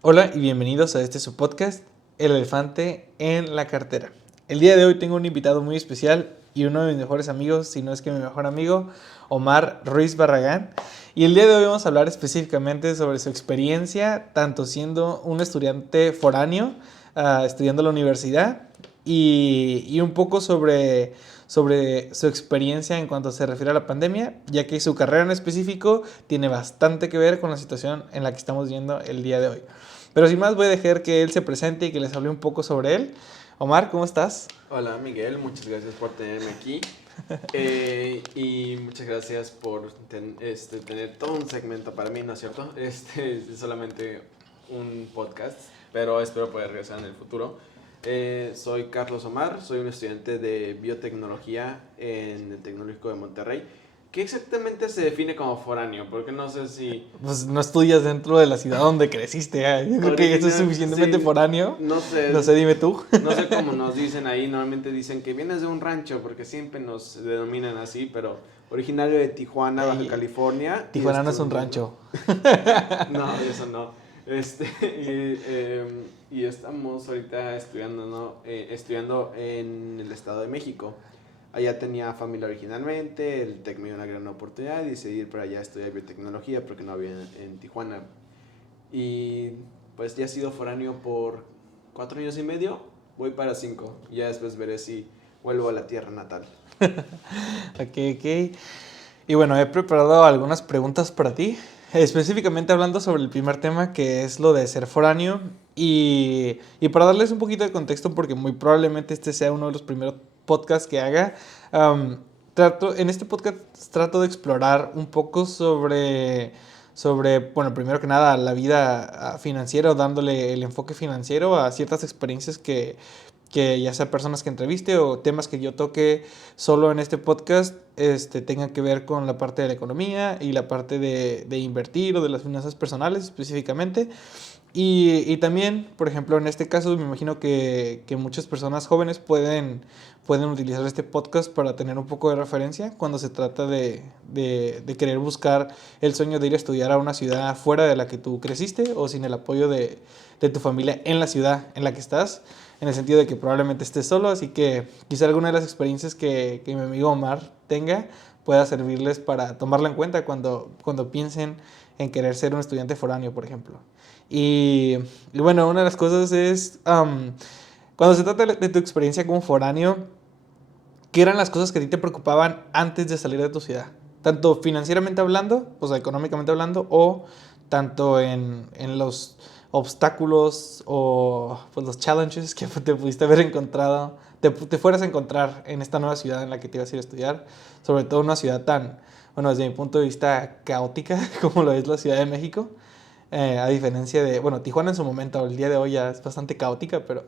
Hola y bienvenidos a su podcast, El elefante en la cartera. El día de hoy tengo un invitado muy especial y uno de mis mejores amigos, si no es que mi mejor amigo, Omar Ruiz Barragán. Y el día de hoy vamos a hablar específicamente sobre su experiencia, tanto siendo un estudiante foráneo, estudiando en la universidad, y un poco sobre su experiencia en cuanto se refiere a la pandemia, ya que su carrera en específico tiene bastante que ver con la situación en la que estamos viendo el día de hoy. Pero sin más voy a dejar que él se presente y que les hable un poco sobre él. Omar, ¿cómo estás? Hola Miguel, muchas gracias por tenerme aquí y muchas gracias por tener todo un segmento para mí, ¿no es cierto? Este es solamente un podcast, pero espero poder regresar en el futuro. Soy Carlos Omar, soy un estudiante de biotecnología en el Tecnológico de Monterrey. ¿Qué exactamente se define como foráneo? Porque no sé si Pues no estudias dentro de la ciudad donde creciste. Yo creo que eso es original, suficientemente sí, foráneo. no No sé. sé, dime tú. No sé cómo nos dicen ahí, normalmente dicen que vienes de un rancho, porque siempre nos denominan así, pero originario de Tijuana, Baja Ey, California, y Tijuana no es un estudiando. rancho. No, eso no. Y estamos ahorita estudiando, ¿no? Estudiando en el Estado de México. Allá tenía familia originalmente, el TEC me dio una gran oportunidad y decidí ir para allá a estudiar biotecnología porque no había en Tijuana. Y pues ya he sido foráneo por 4 años y medio, voy para 5. Ya después veré si vuelvo a la tierra natal. Ok. Y bueno, he preparado algunas preguntas para ti, específicamente hablando sobre el primer tema, que es lo de ser foráneo. Y para darles un poquito de contexto, porque muy probablemente este sea uno de los primeros podcasts que haga, um, en este podcast trato de explorar un poco sobre, bueno, primero que nada, la vida financiera, o dándole el enfoque financiero a ciertas experiencias que ya sea personas que entreviste o temas que yo toque solo en este podcast tengan que ver con la parte de la economía y la parte de invertir o de las finanzas personales específicamente. Y también, por ejemplo, en este caso me imagino que muchas personas jóvenes pueden utilizar este podcast para tener un poco de referencia cuando se trata de querer buscar el sueño de ir a estudiar a una ciudad fuera de la que tú creciste o sin el apoyo de tu familia en la ciudad en la que estás, en el sentido de que probablemente estés solo, así que quizá alguna de las experiencias que mi amigo Omar tenga pueda servirles para tomarla en cuenta cuando piensen en querer ser un estudiante foráneo, por ejemplo. Y bueno, una de las cosas es, cuando se trata de tu experiencia como foráneo, ¿qué eran las cosas que a ti te preocupaban antes de salir de tu ciudad? Tanto financieramente hablando, o sea, económicamente hablando, o tanto en los obstáculos o pues, los challenges que te pudiste haber encontrado, te fueras a encontrar en esta nueva ciudad en la que te ibas a ir a estudiar, sobre todo una ciudad tan, bueno, desde mi punto de vista, caótica como lo es la Ciudad de México. A diferencia de, bueno, Tijuana en su momento, el día de hoy ya es bastante caótica, pero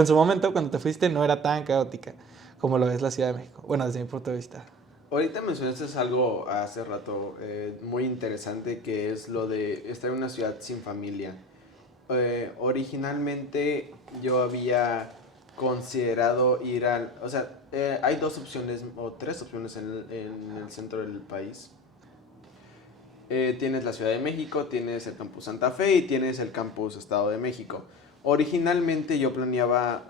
en su momento cuando te fuiste no era tan caótica como lo es la Ciudad de México. Bueno, desde mi punto de vista. Ahorita mencionaste algo hace rato muy interesante, que es lo de estar en una ciudad sin familia. Originalmente yo había considerado ir al... O sea, hay dos opciones o tres opciones en el centro del país. Tienes la Ciudad de México, tienes el Campus Santa Fe y tienes el Campus Estado de México. Originalmente yo planeaba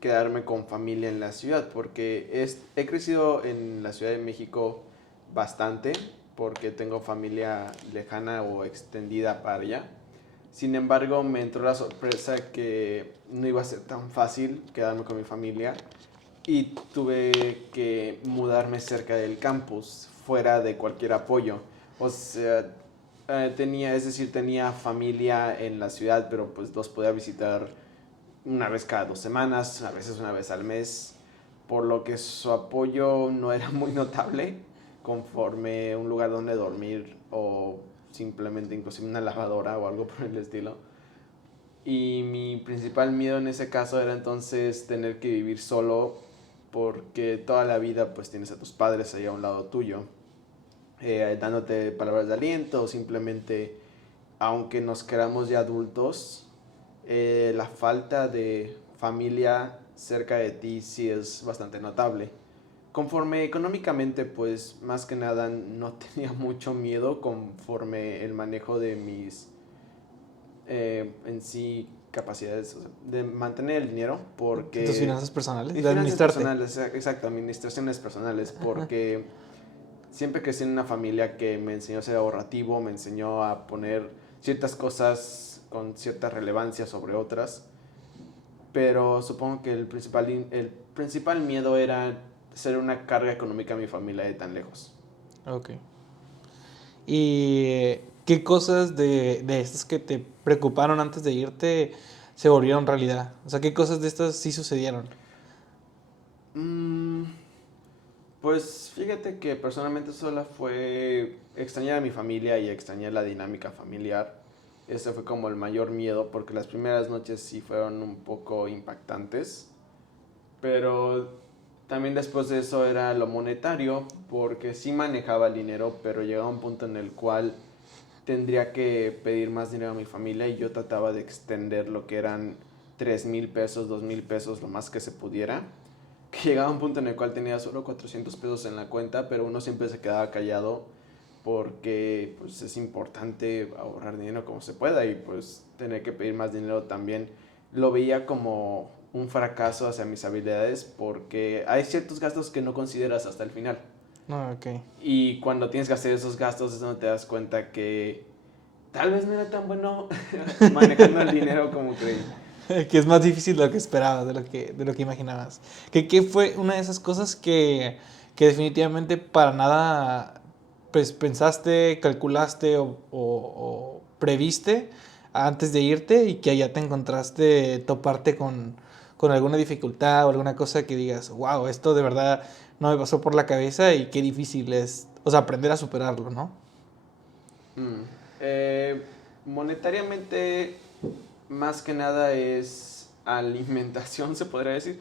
quedarme con familia en la ciudad porque he crecido en la Ciudad de México bastante porque tengo familia lejana o extendida para allá. Sin embargo, me entró la sorpresa que no iba a ser tan fácil quedarme con mi familia y tuve que mudarme cerca del campus, fuera de cualquier apoyo. O sea, tenía familia en la ciudad, pero pues los podía visitar una vez cada 2 semanas, a veces una vez al mes, por lo que su apoyo no era muy notable, conforme un lugar donde dormir o simplemente inclusive una lavadora o algo por el estilo. Y mi principal miedo en ese caso era entonces tener que vivir solo, porque toda la vida pues tienes a tus padres ahí a un lado tuyo, dándote palabras de aliento o simplemente, aunque nos queramos ya adultos, la falta de familia cerca de ti sí es bastante notable. Conforme económicamente, pues más que nada no tenía mucho miedo conforme el manejo de mis en sí capacidades, o sea, de mantener el dinero porque... Tus finanzas personales, Mis de finanzas administrarte. personales, exacto, administraciones personales, porque siempre crecí en una familia que me enseñó a ser ahorrativo, me enseñó a poner ciertas cosas con cierta relevancia sobre otras, pero supongo que el principal miedo era ser una carga económica a mi familia de tan lejos. Ok. ¿Y qué cosas de estas que te preocuparon antes de irte se volvieron realidad? O sea, ¿qué cosas de estas sí sucedieron? Mm, pues fíjate que personalmente solo fue extrañar a mi familia y extrañar la dinámica familiar. Ese fue como el mayor miedo porque las primeras noches sí fueron un poco impactantes, pero también después de eso era lo monetario porque sí manejaba el dinero, pero llegaba un punto en el cual tendría que pedir más dinero a mi familia y yo trataba de extender lo que eran 3,000 pesos, 2,000 pesos, lo más que se pudiera. Que llegaba un punto en el cual tenía solo 400 pesos en la cuenta, pero uno siempre se quedaba callado porque pues es importante ahorrar dinero como se pueda y pues tener que pedir más dinero también lo veía como un fracaso hacia mis habilidades porque hay ciertos gastos que no consideras hasta el final. Ah, ok. Y cuando tienes que hacer esos gastos es donde te das cuenta que tal vez no era tan bueno manejando el dinero como creí. Que es más difícil de lo que esperabas, de lo que imaginabas. ¿Qué fue una de esas cosas que definitivamente para nada pues, pensaste, calculaste o previste antes de irte y que allá te encontraste toparte con alguna dificultad o alguna cosa que digas, wow, esto de verdad no me pasó por la cabeza y qué difícil es, o sea, aprender a superarlo, ¿no? Mm. Monetariamente, más que nada es alimentación, se podría decir.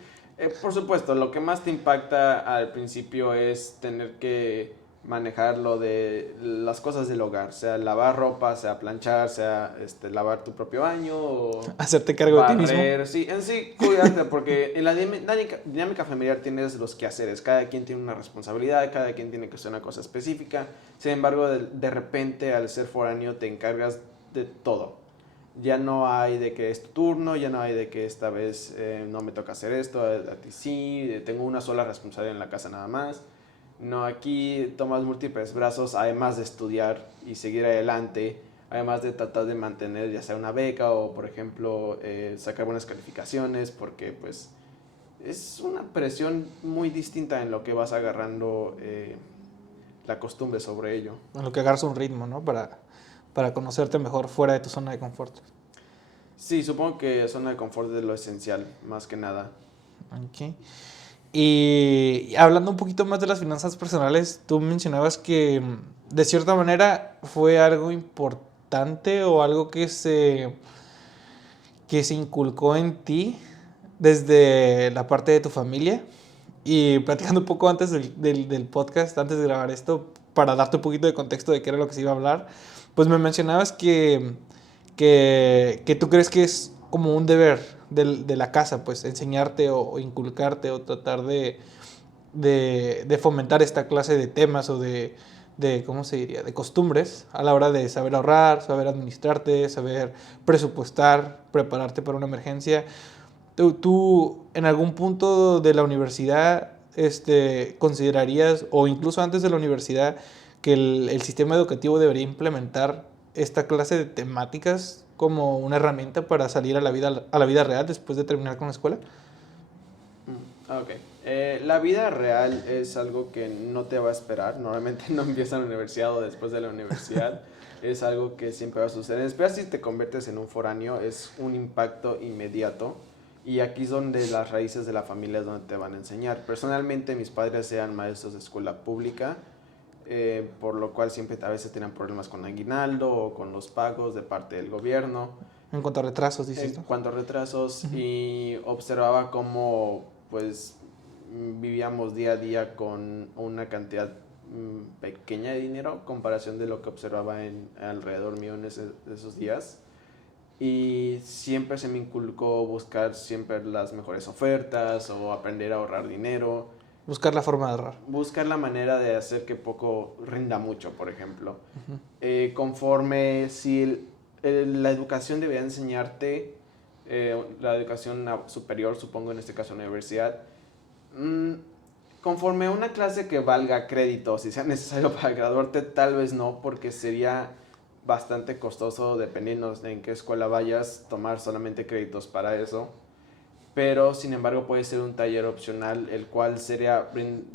Por supuesto, lo que más te impacta al principio es tener que manejar lo de las cosas del hogar, sea lavar ropa, sea planchar, sea lavar tu propio baño o Hacerte cargo de ti mismo. barrer, sí, en sí cuidarte, porque en la dinámica familiar tienes los quehaceres, cada quien tiene una responsabilidad, cada quien tiene que hacer una cosa específica, sin embargo, de repente al ser foráneo te encargas de todo. Ya no hay de que es tu turno, ya no hay de que esta vez no me toca hacer esto, a ti sí, tengo una sola responsabilidad en la casa nada más. No, aquí tomas múltiples brazos, además de estudiar y seguir adelante, además de tratar de mantener ya sea una beca o, por ejemplo, sacar buenas calificaciones, porque pues es una presión muy distinta en lo que vas agarrando la costumbre sobre ello. En lo que agarras un ritmo, ¿no? Para conocerte mejor fuera de tu zona de confort. Sí, supongo que zona de confort es lo esencial, más que nada. Ok. Y hablando un poquito más de las finanzas personales, tú mencionabas que de cierta manera fue algo importante o algo que se inculcó en ti desde la parte de tu familia. Y platicando un poco antes del podcast, antes de grabar esto, para darte un poquito de contexto de qué era lo que se iba a hablar, pues me mencionabas que tú crees que es como un deber de la casa, pues enseñarte o inculcarte o tratar de fomentar esta clase de temas o ¿cómo se diría?, de costumbres a la hora de saber ahorrar, saber administrarte, saber presupuestar, prepararte para una emergencia. ¿Tú en algún punto de la universidad considerarías, o incluso antes de la universidad, que el sistema educativo debería implementar esta clase de temáticas como una herramienta para salir a la vida real después de terminar con la escuela? Ok. La vida real es algo que no te va a esperar. Normalmente no empieza en la universidad o después de la universidad. Es algo que siempre va a suceder. Espera si te conviertes en un foráneo, es un impacto inmediato. Y aquí es donde las raíces de la familia es donde te van a enseñar. Personalmente mis padres eran maestros de escuela pública, por lo cual siempre a veces tenían problemas con aguinaldo o con los pagos de parte del gobierno En cuanto a retrasos, en dices, ¿no? cuanto a retrasos Ujú. y observaba cómo pues vivíamos día a día con una cantidad pequeña de dinero en comparación de lo que observaba alrededor mío en esos días y siempre se me inculcó buscar siempre las mejores ofertas o aprender a ahorrar dinero, Buscar la forma de ahorrar. buscar la manera de hacer que poco rinda mucho, por ejemplo. Ujú. Conforme si la educación debería enseñarte, la educación superior, supongo en este caso universidad, mm, conforme a una clase que valga crédito, si sea necesario para graduarte, tal vez no, porque sería bastante costoso, dependiendo de en qué escuela vayas, tomar solamente créditos para eso. Pero sin embargo puede ser un taller opcional, el cual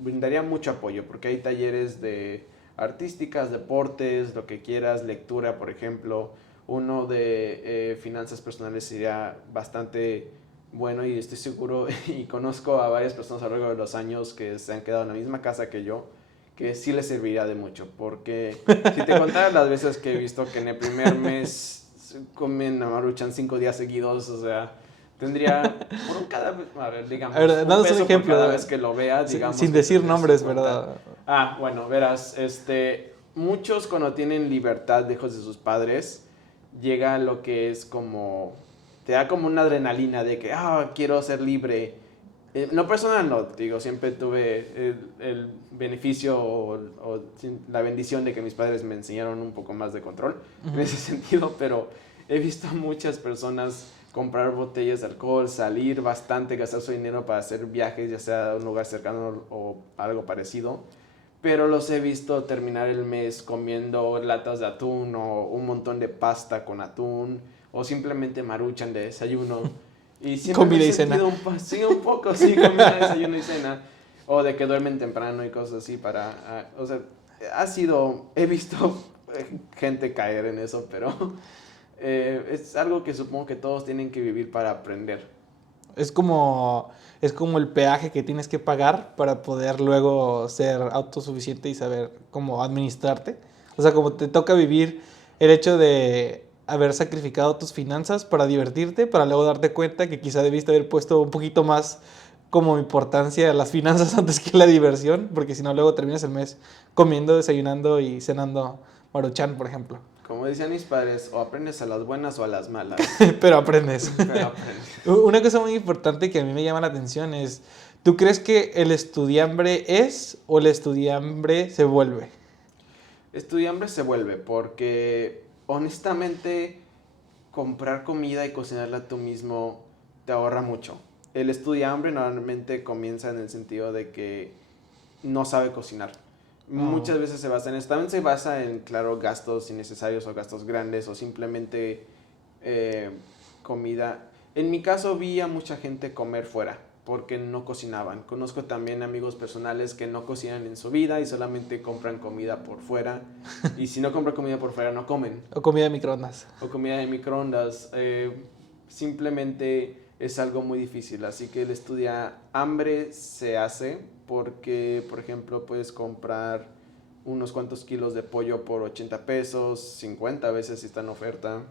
brindaría mucho apoyo, porque hay talleres de artísticas, deportes, lo que quieras, lectura, por ejemplo. Uno de finanzas personales sería bastante bueno, y estoy seguro y conozco a varias personas a lo largo de los años que se han quedado en la misma casa que yo, que sí les serviría de mucho, porque si te contara las veces que he visto que en el primer mes comen Maruchan 5 días seguidos, o sea, tendría por a ver, A digamos, ver, un danos un peso por cada ejemplo, vez que lo vea, digamos sin que decir tendría nombres, 50. ¿verdad? Ah, bueno, verás, muchos cuando tienen libertad lejos de sus padres, llega lo que es como, te da como una adrenalina de que, quiero ser libre. No personal, no, digo, siempre tuve el beneficio o la bendición de que mis padres me enseñaron un poco más de control en ese sentido, pero he visto a muchas personas comprar botellas de alcohol, salir bastante, gastar su dinero para hacer viajes, ya sea a un lugar cercano o algo parecido, pero los he visto terminar el mes comiendo latas de atún o un montón de pasta con atún o simplemente maruchan de desayuno. Y siempre me he Comida y cena. sentido sí, un poco, sí, comida, desayuno y cena. O de que duermen temprano y cosas así o sea, he visto gente caer en eso, pero es algo que supongo que todos tienen que vivir para aprender. Es como, es como el peaje que tienes que pagar para poder luego ser autosuficiente y saber cómo administrarte. O sea, como te toca vivir el hecho de haber sacrificado tus finanzas para divertirte, para luego darte cuenta que quizá debiste haber puesto un poquito más como importancia a las finanzas antes que la diversión, porque si no luego terminas el mes comiendo, desayunando y cenando Maruchan, por ejemplo. Como decían mis padres, o aprendes a las buenas o a las malas. Pero aprendes. Pero aprendes. Una cosa muy importante que a mí me llama la atención es, ¿tú crees que el estudiambre es o el estudiambre se vuelve? Estudiambre se vuelve porque honestamente comprar comida y cocinarla tú mismo te ahorra mucho. El estudiambre normalmente comienza en el sentido de que no sabe cocinar. Oh. Muchas veces se basa en esto. También se basa en, claro, gastos innecesarios o gastos grandes o simplemente eh, comida. En mi caso vi a mucha gente comer fuera porque no cocinaban. Conozco también amigos personales que no cocinan en su vida y solamente compran comida por fuera. Y si no compran comida por fuera, no comen. O comida de microondas. O comida de microondas. Simplemente es algo muy difícil. Así que el estudia hambre se hace porque, por ejemplo, puedes comprar unos cuantos kilos de pollo por 80 pesos, 50 a veces si está en oferta.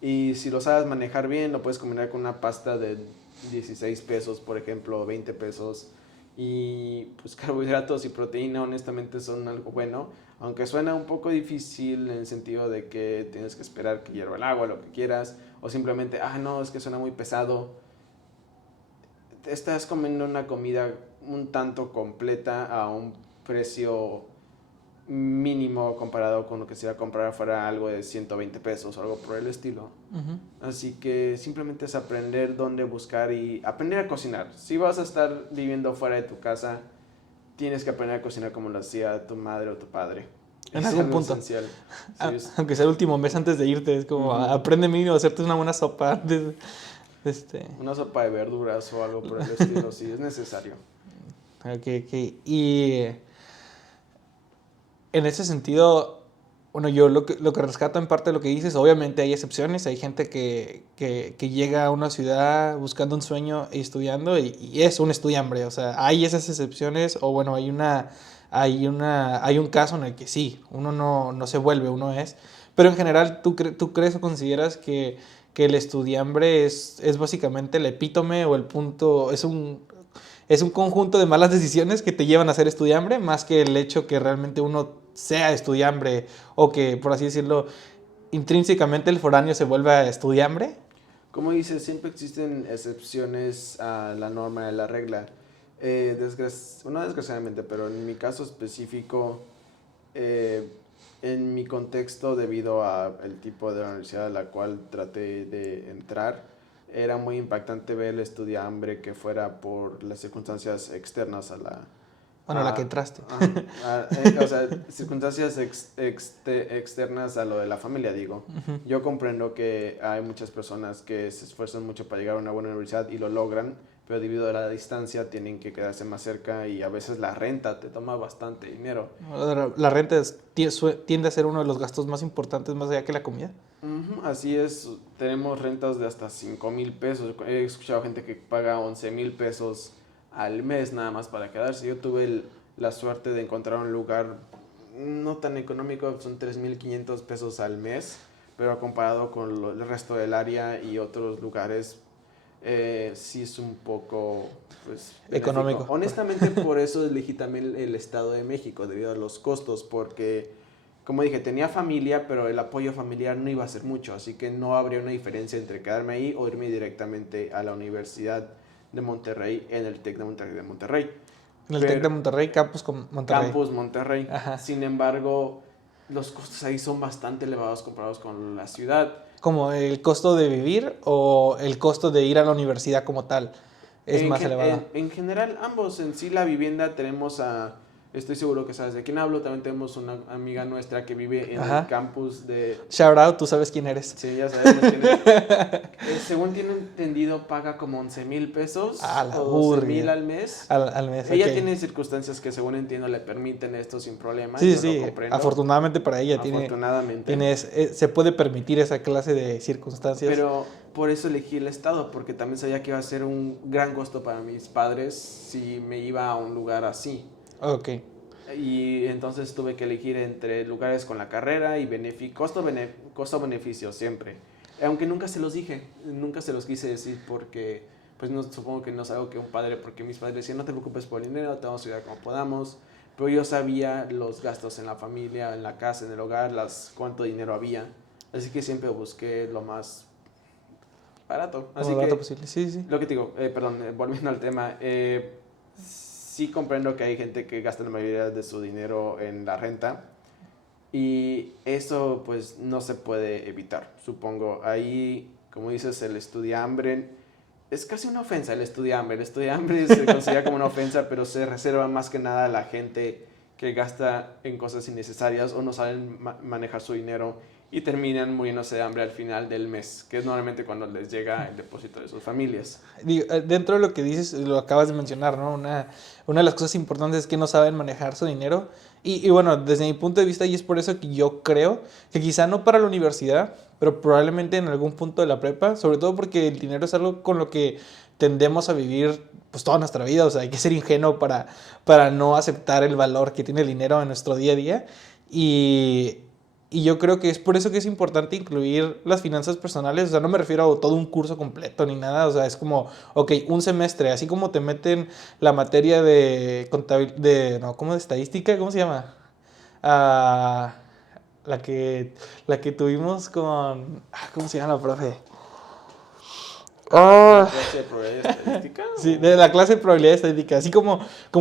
Y si lo sabes manejar bien, lo puedes combinar con una pasta de 16 pesos, por ejemplo, 20 pesos. Y pues carbohidratos y proteína honestamente son algo bueno, aunque suena un poco difícil en el sentido de que tienes que esperar que hierva el agua, lo que quieras, o simplemente, no, es que suena muy pesado. Te estás comiendo una comida un tanto completa a un precio mínimo comparado con lo que se iba a comprar afuera, algo de 120 pesos o algo por el estilo. Ujú. Así que simplemente es aprender dónde buscar y aprender a cocinar. Si vas a estar viviendo fuera de tu casa, tienes que aprender a cocinar como lo hacía tu madre o tu padre. En Es algún algo punto. esencial. Sí, Aunque sea el último mes antes de irte, es como, Ujú. aprende mínimo a hacerte una buena sopa antes. Este, Una sopa de verduras o algo por el estilo, sí, es necesario. ok, ok. Y en ese sentido, bueno, yo lo que rescato en parte de lo que dices, obviamente hay excepciones, hay gente que llega a una ciudad buscando un sueño y estudiando y es un estudiambre, o sea, hay esas excepciones o bueno, hay un caso en el que sí, uno no se vuelve, uno es, pero en general, ¿tú crees o consideras que el estudiambre es básicamente el epítome o el punto, es un conjunto de malas decisiones que te llevan a ser estudiambre, más que el hecho que realmente uno sea estudiambre o que, por así decirlo, intrínsecamente el foráneo se vuelva estudiambre? Como dices, siempre existen excepciones a la norma y a la regla. No desgraciadamente, pero en mi caso específico, eh, En mi contexto, debido a el tipo de universidad a la cual traté de entrar, era muy impactante ver el estudiambre que fuera por las circunstancias externas a la... Bueno, la que entraste. O sea, circunstancias externas a lo de la familia, digo. Ujú. Yo comprendo que hay muchas personas que se esfuerzan mucho para llegar a una buena universidad y lo logran, pero debido a la distancia tienen que quedarse más cerca y a veces la renta te toma bastante dinero. La renta tiende a ser uno de los gastos más importantes más allá que la comida. Ujú, así es, tenemos rentas de hasta 5,000 pesos. He escuchado gente que paga 11,000 pesos al mes nada más para quedarse. Yo tuve la suerte de encontrar un lugar no tan económico, son 3,500 pesos al mes, pero comparado con el resto del área y otros lugares, sí es un poco pues, benéfico. Económico. Honestamente, por eso elegí también el Estado de México, debido a los costos, porque, como dije, tenía familia, pero el apoyo familiar no iba a ser mucho, así que no habría una diferencia entre quedarme ahí o irme directamente a la Universidad de Monterrey, en el TEC de Monterrey. En el TEC de Pero, Monterrey, Campus con Monterrey. Campus Monterrey. Ajá. Sin embargo, los costos ahí son bastante elevados comparados con la ciudad. ¿Como el costo de vivir o el costo de ir a la universidad como tal es más elevado? En general, ambos. En sí, la vivienda tenemos estoy seguro que sabes de quién hablo, también tenemos una amiga nuestra que vive en el Ajá. campus de... Shout out, tú sabes quién eres. Sí, ya sabemos quién es. Según tiene entendido, paga como 11,000 pesos A la o 12,000 burger. al mes. Al mes, Ella ok. tiene circunstancias que, según entiendo, le permiten esto sin problema. Sí, Yo sí, lo comprendo. afortunadamente para ella Afortunadamente. se puede permitir esa clase de circunstancias. Pero por eso elegí el estado, porque también sabía que iba a ser un gran costo para mis padres si me iba a un lugar así. Ok. Y entonces tuve que elegir entre lugares con la carrera y costo-beneficio siempre. Aunque nunca se los dije, nunca se los quise decir porque, pues no, supongo que no es algo que un padre, porque mis padres decían, no te preocupes por el dinero, te vamos a ayudar como podamos. Pero yo sabía los gastos en la familia, en la casa, en el hogar, cuánto dinero había. Así que siempre busqué lo más barato. Lo Así más barato que, posible. Sí, sí. lo que te digo, perdón, volviendo al tema, sí comprendo que hay gente que gasta la mayoría de su dinero en la renta y eso pues no se puede evitar, supongo. Ahí, como dices, el estudiambre es casi una ofensa, el estudiambre. El estudiambre se considera como una ofensa, pero se reserva más que nada a la gente que gasta en cosas innecesarias o no saben manejar su dinero y terminan muriéndose de hambre al final del mes, que es normalmente cuando les llega el depósito de sus familias. Dentro de lo que dices, lo acabas de mencionar, ¿no? Una de las cosas importantes es que no saben manejar su dinero. Y bueno, desde mi punto de vista, y es por eso que yo creo que quizá no para la universidad, pero probablemente en algún punto de la prepa, sobre todo porque el dinero es algo con lo que tendemos a vivir pues toda nuestra vida. O sea, hay que ser ingenuo para no aceptar el valor que tiene el dinero en nuestro día a día. Y, y yo creo que es por eso que es importante incluir las finanzas personales. O sea, no me refiero a todo un curso completo ni nada. O sea, es como, ok, un semestre, así como te meten la materia de contabilidad, no, ¿cómo de estadística? ¿Cómo se llama? Ah, la que, la que tuvimos con, ¿cómo se llama la profe? ¿La Ah, clase de probabilidad estadística? sí, de la clase de probabilidad estadística. Así como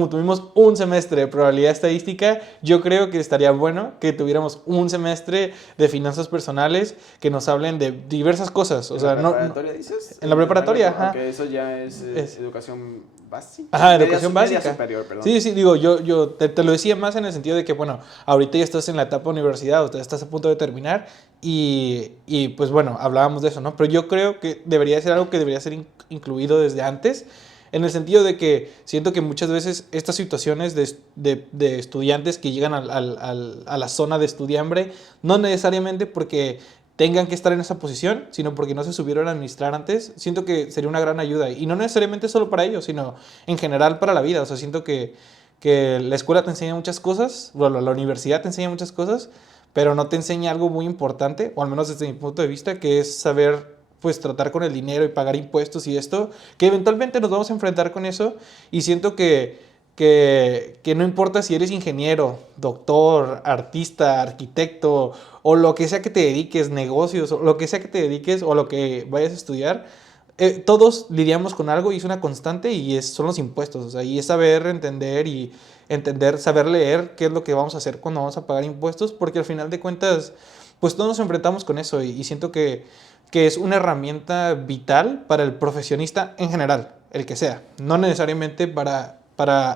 tuvimos un semestre de probabilidad estadística, yo creo que estaría bueno que tuviéramos un semestre de finanzas personales que nos hablen de diversas cosas. O ¿En sea, la preparatoria dices? en la preparatoria, Ok, ajá. eso ya es Es- educación básica. Ajá, educación Media básica. superior, perdón. Sí, sí, digo, yo te lo decía más en el sentido de que, bueno, ahorita ya estás en la etapa universidad, o sea, estás a punto de terminar y pues bueno, hablábamos de eso, ¿no? Pero yo creo que debería ser algo que debería ser incluido desde antes, en el sentido de que siento que muchas veces estas situaciones de estudiantes que llegan a la zona de estudiambre, no necesariamente porque tengan que estar en esa posición, sino porque no se subieron a administrar antes, siento que sería una gran ayuda. Y no necesariamente solo para ellos, sino en general para la vida. O sea, siento que la escuela te enseña muchas cosas, bueno, la universidad te enseña muchas cosas, pero no te enseña algo muy importante, o al menos desde mi punto de vista, que es saber pues tratar con el dinero y pagar impuestos y esto, que eventualmente nos vamos a enfrentar con eso y siento que no importa si eres ingeniero, doctor, artista, arquitecto o lo que sea que te dediques, negocios, o lo que sea que te dediques o lo que vayas a estudiar, todos lidiamos con algo y es una constante y son los impuestos. O sea, y es saber entender y saber leer qué es lo que vamos a hacer cuando vamos a pagar impuestos, porque al final de cuentas, pues todos nos enfrentamos con eso y siento que es una herramienta vital para el profesionista en general, el que sea. No necesariamente para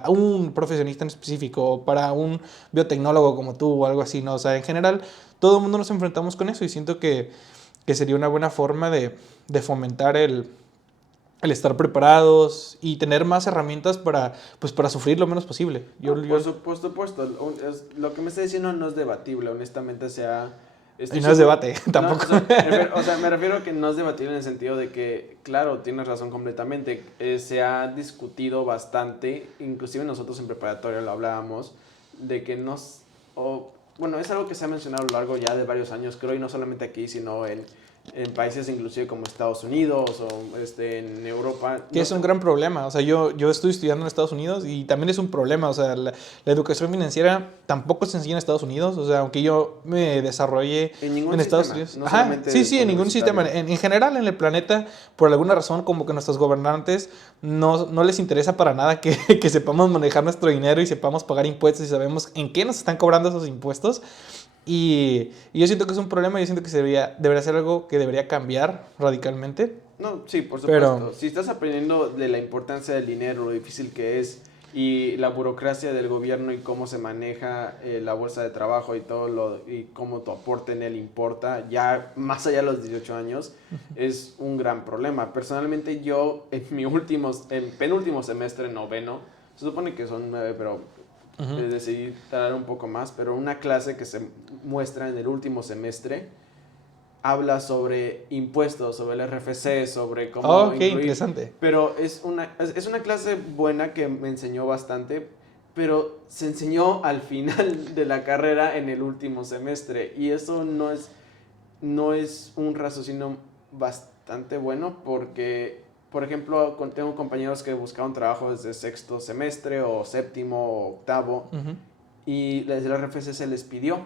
un profesionista en específico o para un biotecnólogo como tú o algo así, ¿no? O sea, en general, todo el mundo nos enfrentamos con eso y siento que sería una buena forma de fomentar el estar preparados y tener más herramientas pues, para sufrir lo menos posible. Por supuesto, lo que me está diciendo no es debatible, honestamente, Y no es debate, tampoco. O sea, me refiero a que no es debatible en el sentido de que, claro, tienes razón completamente, se ha discutido bastante, inclusive nosotros en preparatoria lo hablábamos, de que bueno, es algo que se ha mencionado a lo largo ya de varios años, creo, y no solamente aquí, sino en países inclusive como Estados Unidos o en Europa. Que es un gran problema. O sea, yo estoy estudiando en Estados Unidos y también es un problema. O sea, la educación financiera tampoco se enseña en Estados Unidos. O sea, aunque yo me desarrolle en Estados Unidos. No Ajá, sí, en ningún sistema. En general, en el planeta, por alguna razón, como que nuestros gobernantes no les interesa para nada que sepamos manejar nuestro dinero y sepamos pagar impuestos y sabemos en qué nos están cobrando esos impuestos. Y yo siento que es un problema, yo siento que debería ser algo que debería cambiar radicalmente. No, sí, por supuesto. Si estás aprendiendo de la importancia del dinero, lo difícil que es, y la burocracia del gobierno y cómo se maneja la bolsa de trabajo y y cómo tu aporte en él importa, ya más allá de los 18 años, es un gran problema. Personalmente yo en penúltimo semestre, noveno, se supone que son 9, pero decidí tardar un poco más, pero una clase que se muestra en el último semestre habla sobre impuestos, sobre el RFC, sobre cómo qué interesante. Pero es una clase buena que me enseñó bastante, pero se enseñó al final de la carrera en el último semestre, y eso no es un raciocinio bastante bueno porque, por ejemplo, tengo compañeros que buscaban trabajo desde sexto semestre o séptimo o octavo, y desde el RFC se les pidió.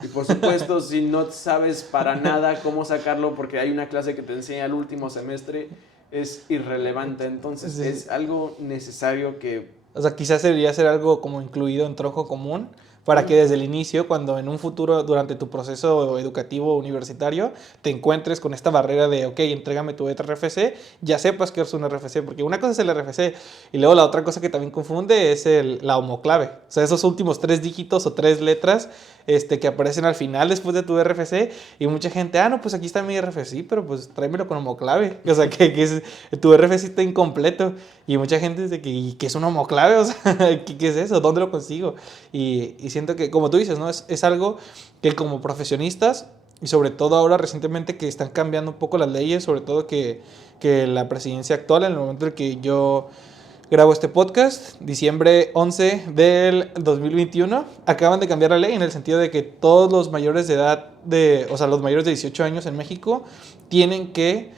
Y por supuesto, si no sabes para nada cómo sacarlo porque hay una clase que te enseña el último semestre, es irrelevante. Entonces Sí. es algo necesario que... O sea, quizás debería ser algo como incluido en tronco común para que desde el inicio, cuando en un futuro, durante tu proceso educativo universitario, te encuentres con esta barrera de, ok, entrégame tu RFC, ya sepas que es un RFC, porque una cosa es el RFC y luego la otra cosa que también confunde es la homoclave. O sea, esos últimos 3 dígitos o 3 letras que aparecen al final después de tu RFC, y mucha gente, no, pues aquí está mi RFC, pero pues tráemelo con homoclave. O sea, que tu RFC está incompleto. Y mucha gente dice ¿y qué es un homoclave? O sea, ¿qué es eso? ¿Dónde lo consigo? Y siento que, como tú dices, ¿no? Es algo que como profesionistas, y sobre todo ahora recientemente que están cambiando un poco las leyes, sobre todo que la presidencia actual, en el momento en que yo grabo este podcast, diciembre 11 del 2021, acaban de cambiar la ley en el sentido de que todos los mayores de edad, o sea, los mayores de 18 años en México, tienen que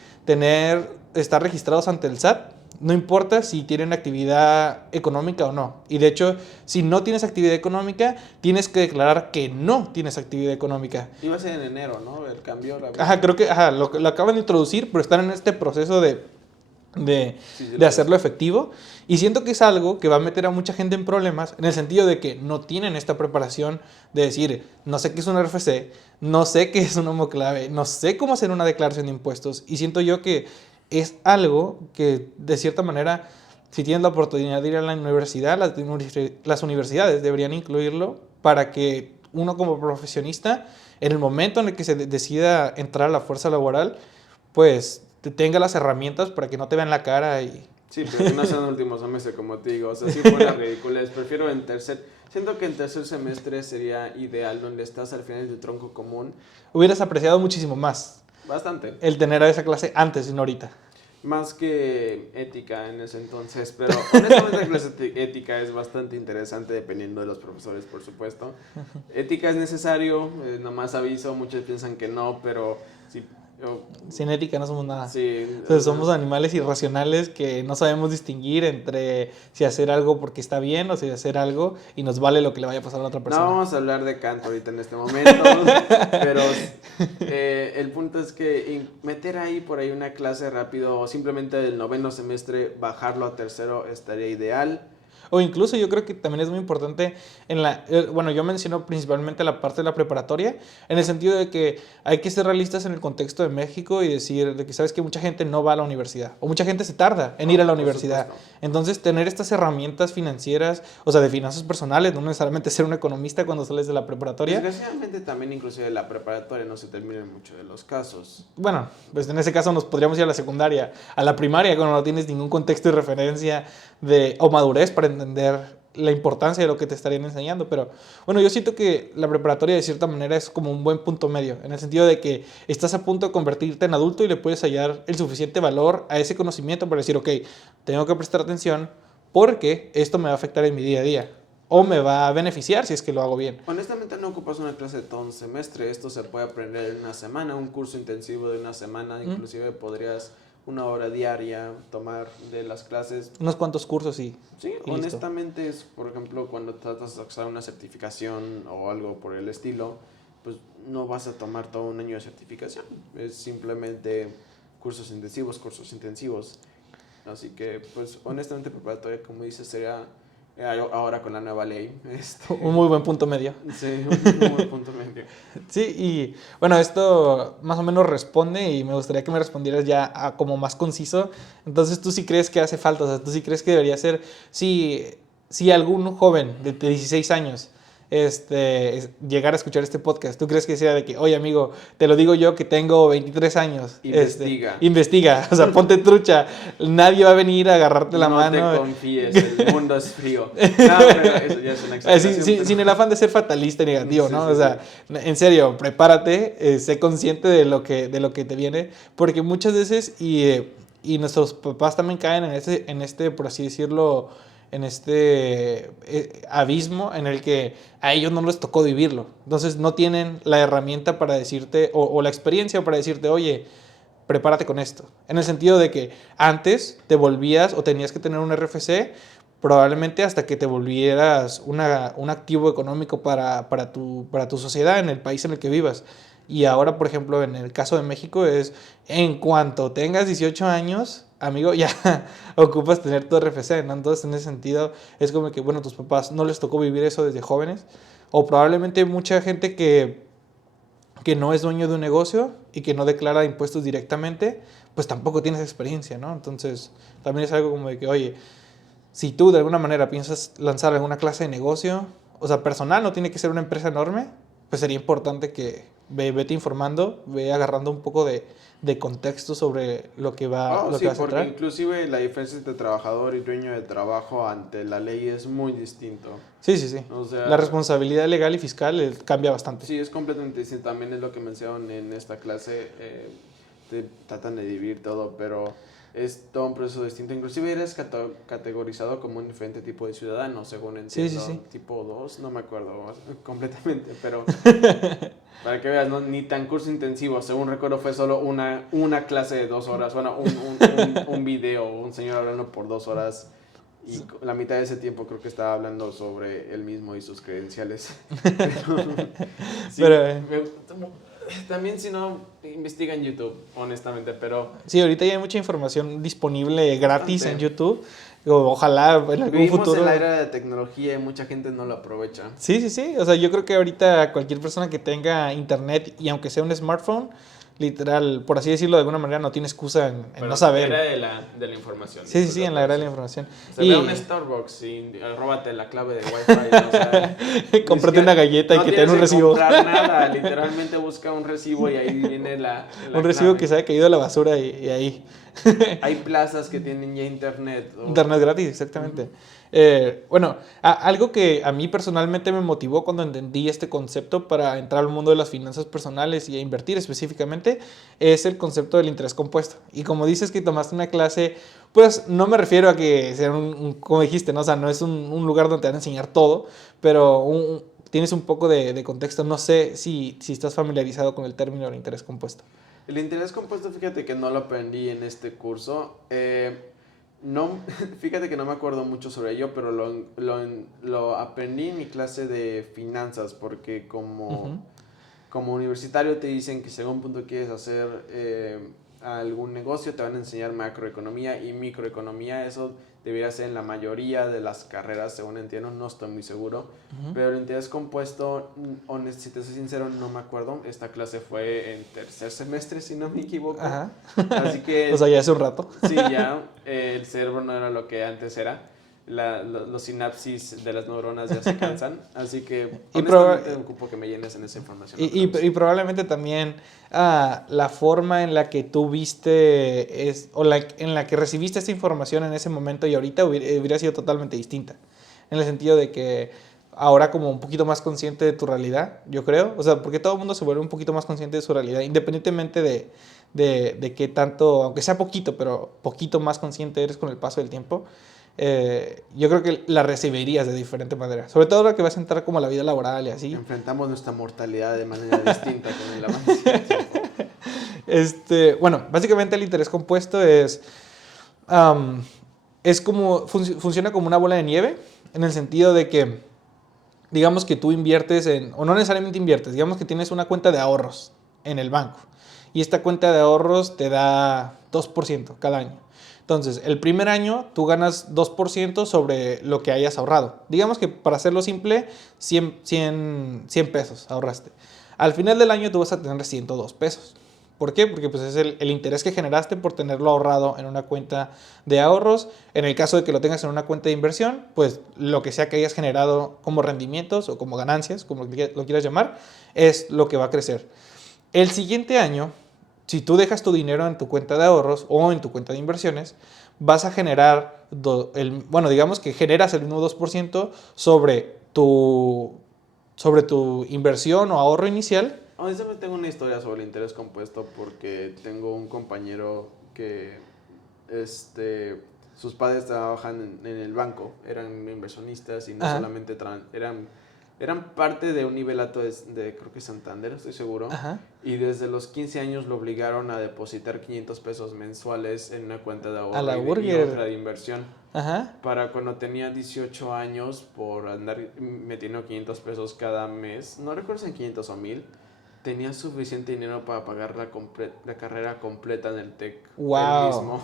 estar registrados ante el SAT. No importa si tienen actividad económica o no. Y de hecho, si no tienes actividad económica, tienes que declarar que no tienes actividad económica. Iba a ser en enero, ¿no? El cambio. Creo que lo acaban de introducir, pero están en este proceso de hacerlo efectivo. Y siento que es algo que va a meter a mucha gente en problemas, en el sentido de que no tienen esta preparación de decir, no sé qué es un RFC, no sé qué es un homoclave, no sé cómo hacer una declaración de impuestos. Y siento yo que es algo que, de cierta manera, si tienes la oportunidad de ir a la universidad, las universidades deberían incluirlo para que uno como profesionista, en el momento en el que se decida entrar a la fuerza laboral, pues tenga las herramientas para que no te vean la cara y... Sí, pero que no sea en el último semestre, como te digo. O sea, sí fue una ridiculez. Prefiero siento que en tercer semestre sería ideal, donde estás al final del tronco común. Hubieras apreciado muchísimo más. Bastante. El tener a esa clase antes y no ahorita. Más que ética en ese entonces, pero honestamente la clase de ética es bastante interesante dependiendo de los profesores, por supuesto. Ética es necesario, nomás aviso, muchos piensan que no, pero si Sin ética no somos nada. Sí. O sea, somos animales irracionales que no sabemos distinguir entre si hacer algo porque está bien o si hacer algo y nos vale lo que le vaya a pasar a la otra persona. No vamos a hablar de Kant ahorita en este momento, pero el punto es que meter ahí por ahí una clase rápido o simplemente del 9º semestre bajarlo a 3º estaría ideal. O incluso yo creo que también es muy importante bueno, yo menciono principalmente la parte de la preparatoria, en el sentido de que hay que ser realistas en el contexto de México y decir de que sabes que mucha gente no va a la universidad, o mucha gente se tarda en ir a la universidad. Entonces, tener estas herramientas financieras, o sea, de finanzas personales, no necesariamente ser un economista cuando sales de la preparatoria. Desgraciadamente también inclusive la preparatoria no se termina en muchos de los casos. Bueno, pues en ese caso nos podríamos ir a la secundaria, a la primaria, cuando no tienes ningún contexto y referencia o madurez para entender la importancia de lo que te estarían enseñando. Pero bueno, yo siento que la preparatoria de cierta manera es como un buen punto medio, en el sentido de que estás a punto de convertirte en adulto y le puedes hallar el suficiente valor a ese conocimiento para decir, ok, tengo que prestar atención porque esto me va a afectar en mi día a día. O me va a beneficiar si es que lo hago bien. Honestamente no ocupas una clase de todo un semestre. Esto se puede aprender en una semana, un curso intensivo de una semana. Inclusive podrías 1 hora diaria tomar de las clases. Unos cuantos cursos y honestamente es, por ejemplo, cuando tratas de sacar una certificación o algo por el estilo, pues no vas a tomar todo un año de certificación. Es simplemente cursos intensivos. Así que, pues, honestamente, preparatoria, como dices, sería ahora con la nueva ley. Un muy buen punto medio. Sí, un muy buen punto medio. Sí, y bueno, esto más o menos responde y me gustaría que me respondieras ya como más conciso. Entonces, ¿tú sí crees que hace falta? O sea, ¿tú sí crees que debería ser, si algún joven de 16 años llegar a escuchar este podcast, ¿tú crees que sea de que, oye amigo, te lo digo yo que tengo 23 años? Investiga, o sea, ponte trucha, nadie va a venir a agarrarte la mano. No te confíes, el mundo es frío. No, pero eso ya es una exageración. Sin el afán de ser fatalista y negativo, ¿no? O sea, en serio, prepárate, sé consciente de lo que te viene, porque muchas veces, y nuestros papás también caen en este, por así decirlo, en este abismo en el que a ellos no les tocó vivirlo. Entonces no tienen la herramienta para decirte, o la experiencia para decirte, oye, prepárate con esto. En el sentido de que antes te volvías o tenías que tener un RFC probablemente hasta que te volvieras un activo económico para tu sociedad en el país en el que vivas. Y ahora, por ejemplo, en el caso de México es, en cuanto tengas 18 años, amigo, ya ocupas tener tu RFC, ¿no? Entonces, en ese sentido, es como que, bueno, tus papás no les tocó vivir eso desde jóvenes, o probablemente mucha gente que no es dueño de un negocio y que no declara impuestos directamente, pues tampoco tienes experiencia, ¿no? Entonces, también es algo como de que, oye, si tú de alguna manera piensas lanzar alguna clase de negocio, o sea, personal, no tiene que ser una empresa enorme, pues sería importante que vete informando, ve agarrando un poco de contexto sobre lo que va a entrar. Porque inclusive la diferencia entre trabajador y dueño de trabajo ante la ley es muy distinto. Sí. O sea, la responsabilidad legal y fiscal cambia bastante. Sí, es completamente distinto. También es lo que mencionaron en esta clase. Tratan de dividir todo, pero es todo un proceso distinto. Inclusive eres categorizado como un diferente tipo de ciudadano, según entiendo. Sí. Tipo 2, no me acuerdo completamente, pero para que veas, ¿no? Ni tan curso intensivo. Según recuerdo fue solo una clase de 2 horas. Bueno, un video, un señor hablando por 2 horas. Y la mitad de ese tiempo creo que estaba hablando sobre él mismo y sus credenciales. También si no, investiga en YouTube, honestamente, pero... Sí, ahorita ya hay mucha información disponible gratis en YouTube. Ojalá en algún Vivimos futuro... en la era de tecnología y mucha gente no lo aprovecha. Sí. O sea, yo creo que ahorita cualquier persona que tenga internet y aunque sea un smartphone, literal, por así decirlo de alguna manera, no tiene excusa en no saber. En la era de la información. Sí, en la era de la información. Se ve un Starbucks y róbate la clave de Wi-Fi. O sea, cómprate una galleta y que te den un recibo. No tienes que comprar nada, literalmente busca un recibo y ahí viene la un recibo que se haya caído a la basura y ahí. Hay plazas que tienen ya internet. Internet gratis, exactamente. Bueno, algo que a mí personalmente me motivó cuando entendí este concepto para entrar al mundo de las finanzas personales y a invertir específicamente es el concepto del interés compuesto. Y como dices que tomaste una clase, pues no me refiero a que sea como dijiste, ¿no? O sea, no es un lugar donde te van a enseñar todo, pero tienes un poco de contexto. No sé si estás familiarizado con el término del interés compuesto. El interés compuesto, fíjate que no lo aprendí en este curso. No, fíjate que no me acuerdo mucho sobre ello, pero lo aprendí en mi clase de finanzas, porque Ujú. como universitario te dicen que si a algún punto quieres hacer algún negocio, te van a enseñar macroeconomía y microeconomía. Eso debería ser en la mayoría de las carreras, según entiendo, no estoy muy seguro. Ujú. Pero el interés compuesto, si te soy sincero, no me acuerdo. Esta clase fue en tercer semestre, si no me equivoco. Ajá. Así O sea, que ya hace un rato. sí, ya el cerebro no era lo que antes era. Los sinapsis de las neuronas ya se cansan. Así que Y, proba- honestamente ocupo que me llenes en esa información y, otra y- vez. y probablemente también la forma en la que tú viste en la que recibiste esta información en ese momento y ahorita hubiera sido totalmente distinta. En el sentido de que ahora como un poquito más consciente de tu realidad, yo creo. O sea, porque todo el mundo se vuelve un poquito más consciente de su realidad, independientemente de qué tanto, aunque sea poquito, pero poquito más consciente eres con el paso del tiempo. Yo creo que la recibirías de diferente manera. Sobre todo ahora que vas a entrar como a la vida laboral y así. Enfrentamos nuestra mortalidad de manera distinta con el avance del tiempo. Bueno, básicamente el interés compuesto am, es como, funciona como una bola de nieve, en el sentido de que, digamos que tú inviertes o no necesariamente inviertes, digamos que tienes una cuenta de ahorros en el banco, y esta cuenta de ahorros te da 2% cada año. Entonces, el primer año tú ganas 2% sobre lo que hayas ahorrado. Digamos que para hacerlo simple, 100 pesos ahorraste. Al final del año tú vas a tener 102 pesos. ¿Por qué? Porque pues es el interés que generaste por tenerlo ahorrado en una cuenta de ahorros. En el caso de que lo tengas en una cuenta de inversión, pues lo que sea que hayas generado como rendimientos o como ganancias, como lo quieras llamar, es lo que va a crecer. El siguiente año, si tú dejas tu dinero en tu cuenta de ahorros o en tu cuenta de inversiones, vas a generar, bueno, digamos que generas el mismo 2% sobre tu inversión o ahorro inicial. Honestamente tengo una historia sobre el interés compuesto porque tengo un compañero que sus padres trabajan en el banco, eran inversionistas y no Ajá, solamente eran parte de un nivelato creo que Santander, estoy seguro, ajá. y desde los 15 años lo obligaron a depositar 500 pesos mensuales en una cuenta de A ahorro la y otra burger. de inversión. Ajá. Para cuando tenía 18 años, por andar metiendo 500 pesos cada mes, no recuerdo si en 500 o 1000, tenía suficiente dinero para pagar la carrera completa en el TEC, él Wow. mismo.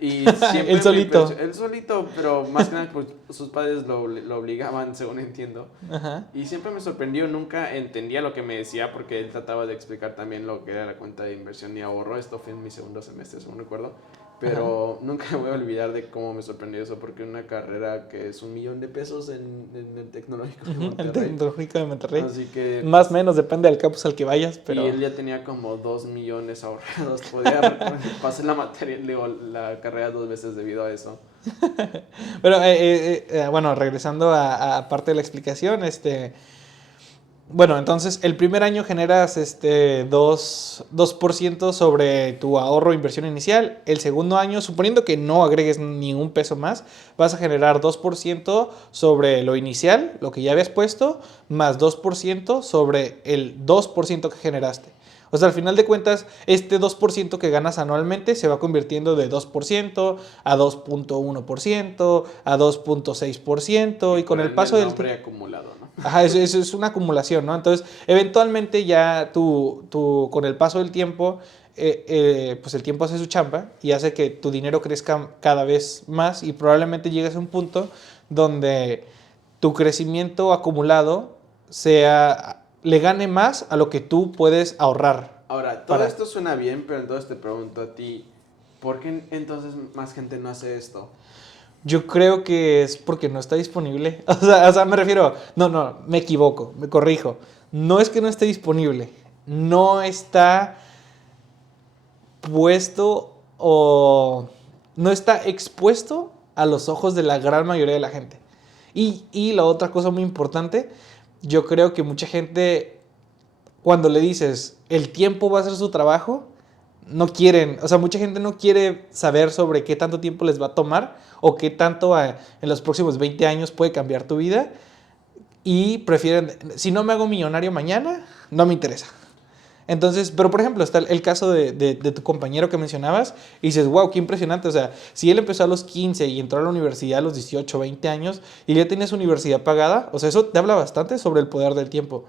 Y El siempre me solito. impresionó, él solito, pero más que nada pues, sus padres lo obligaban, según entiendo. Ajá. Y siempre me sorprendió, nunca entendía lo que me decía porque él trataba de explicar también lo que era la cuenta de inversión y ahorro. Esto fue en mi segundo semestre, según recuerdo. Ajá. Pero nunca me voy a olvidar de cómo me sorprendió eso porque una carrera que es 1 millón de pesos en el Tecnológico de El Monterrey. Tecnológico de Monterrey. Así que Más o menos, depende del campus al que vayas, y pero... él ya tenía como 2 millones ahorrados. Podía pasar la materia, digo, la carrera 2 veces debido a eso. Pero, bueno, regresando a parte de la explicación, bueno, entonces el primer año generas 2% sobre tu ahorro o inversión inicial. El segundo año, suponiendo que no agregues ni un peso más, vas a generar 2% sobre lo inicial, lo que ya habías puesto, más 2% sobre el 2% que generaste. O sea, al final de cuentas, este 2% que ganas anualmente se va convirtiendo de 2% a 2.1%, a 2.6%, Y y con por el ende paso el del tiempo... nombre acumulado, ¿no? Ajá, eso es una acumulación, ¿no? Entonces, eventualmente ya con el paso del tiempo, pues el tiempo hace su chamba y hace que tu dinero crezca cada vez más y probablemente llegues a un punto donde tu crecimiento acumulado le gane más a lo que tú puedes ahorrar Ahora, todo para... esto suena bien, pero entonces te pregunto a ti, ¿por qué entonces más gente no hace esto? Yo creo que es porque no está disponible. O sea, me refiero, no, me equivoco, me corrijo. No es que no esté disponible, no está puesto o no está expuesto a los ojos de la gran mayoría de la gente. Y la otra cosa muy importante, yo creo que mucha gente, cuando le dices el tiempo va a hacer su trabajo, no quieren, o sea, mucha gente no quiere saber sobre qué tanto tiempo les va a tomar o qué tanto en los próximos 20 años puede cambiar tu vida y prefieren, si no me hago millonario mañana, no me interesa. Entonces, pero por ejemplo, está el caso de tu compañero que mencionabas y dices, wow, qué impresionante. O sea, si él empezó a los 15 y entró a la universidad a los 18, 20 años y ya tiene su universidad pagada, o sea, eso te habla bastante sobre el poder del tiempo.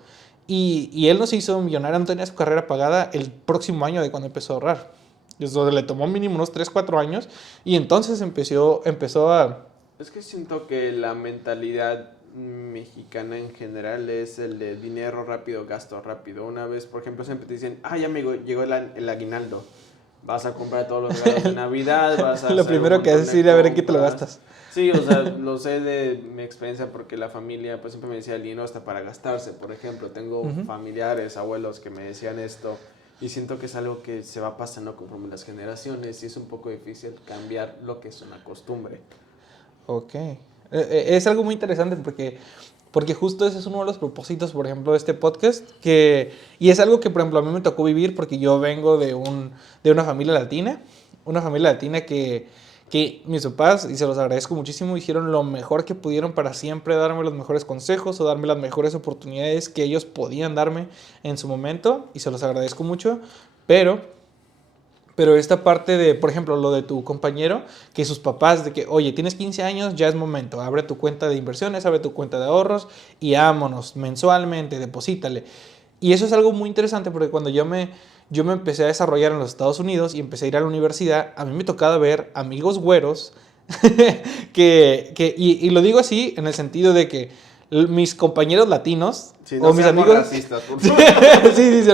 Y él no se hizo millonario, no tenía su carrera pagada el próximo año de cuando empezó a ahorrar. Eso le tomó mínimo unos 3 4 años y entonces empezó a... Es que siento que la mentalidad mexicana en general es el de dinero rápido, gasto rápido. Una vez, por ejemplo, siempre te dicen, ah, ya me llegó el aguinaldo. Vas a comprar todos los regalos de Navidad, vas a Lo hacer primero un que haces montón es de ir a ver en qué te lo compras. gastas. Sí, o sea, lo sé de mi experiencia porque la familia pues siempre me decía el dinero está para gastarse. Por ejemplo, tengo familiares, abuelos que me decían esto y siento que es algo que se va pasando conforme las generaciones y es un poco difícil cambiar lo que es una costumbre. Ok. Es algo muy interesante porque justo ese es uno de los propósitos, por ejemplo, de este podcast, y es algo que, por ejemplo, a mí me tocó vivir porque yo vengo de una familia latina que mis papás, y se los agradezco muchísimo, hicieron lo mejor que pudieron para siempre darme los mejores consejos o darme las mejores oportunidades que ellos podían darme en su momento, y se los agradezco mucho, pero esta parte de, por ejemplo, lo de tu compañero, que sus papás, de que, oye, tienes 15 años, ya es momento, abre tu cuenta de inversiones, abre tu cuenta de ahorros y vámonos, mensualmente, deposítale. Y eso es algo muy interesante porque cuando yo me empecé a desarrollar en los Estados Unidos y empecé a ir a la universidad, a mí me tocaba ver amigos güeros y lo digo así en el sentido de que mis compañeros latinos Si no o mis seamos amigos racistas, por sí, favor. sí, sí,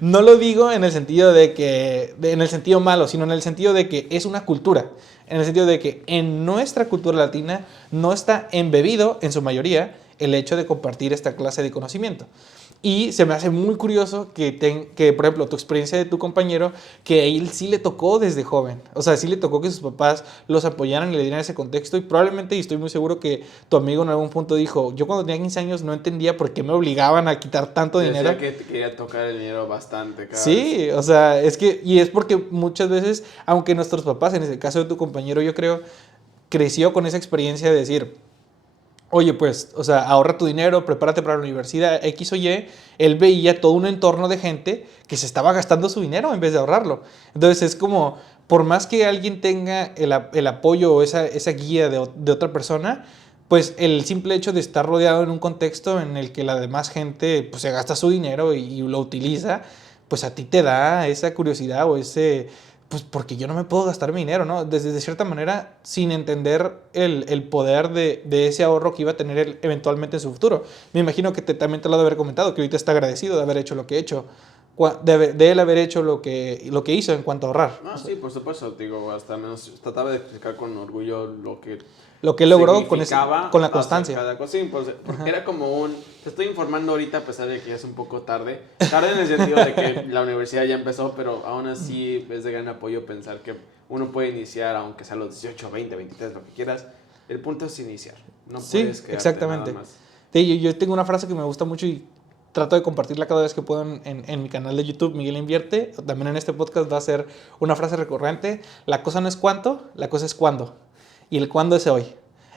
no lo digo en el sentido de que en el sentido malo, sino en el sentido de que es una cultura, en el sentido de que en nuestra cultura latina no está embebido en su mayoría el hecho de compartir esta clase de conocimiento. Y se me hace muy curioso que, por ejemplo, tu experiencia de tu compañero, que a él sí le tocó desde joven. O sea, sí le tocó que sus papás los apoyaran y le dieran ese contexto. Y probablemente, y estoy muy seguro que tu amigo en algún punto dijo, yo cuando tenía 15 años no entendía por qué me obligaban a quitar tanto dinero. Decía que te quería tocar el dinero bastante cada vez. Sí, o sea, y es porque muchas veces, aunque nuestros papás, en el caso de tu compañero, yo creo, creció con esa experiencia de decir, oye, pues, o sea, ahorra tu dinero, prepárate para la universidad, X o Y. Él veía todo un entorno de gente que se estaba gastando su dinero en vez de ahorrarlo. Entonces es como, por más que alguien tenga el apoyo o esa guía de otra persona, pues el simple hecho de estar rodeado en un contexto en el que la demás gente pues, se gasta su dinero y lo utiliza, pues a ti te da esa curiosidad o ese pues porque yo no me puedo gastar mi dinero, ¿no? Desde de cierta manera, sin entender el poder de ese ahorro que iba a tener él eventualmente en su futuro. Me imagino que también te lo ha de haber comentado, que ahorita está agradecido de haber hecho lo que he hecho, de él haber hecho lo que hizo en cuanto a ahorrar. No, sí, por supuesto, digo, hasta menos trataba de explicar con orgullo Lo que él logró significaba con la hacer constancia. cada cosa. Sí, pues, porque era como te estoy informando ahorita a pesar de que ya es un poco tarde. Tarde en el sentido de que la universidad ya empezó, pero aún así es de gran apoyo pensar que uno puede iniciar, aunque sea a los 18, 20, 23, lo que quieras. El punto es iniciar, no Sí, puedes quedarte exactamente. nada más. Sí, yo tengo una frase que me gusta mucho y trato de compartirla cada vez que puedo en mi canal de YouTube, Miguel Invierte. También en este podcast va a ser una frase recurrente. La cosa no es cuánto, la cosa es cuándo. Y el cuándo es hoy.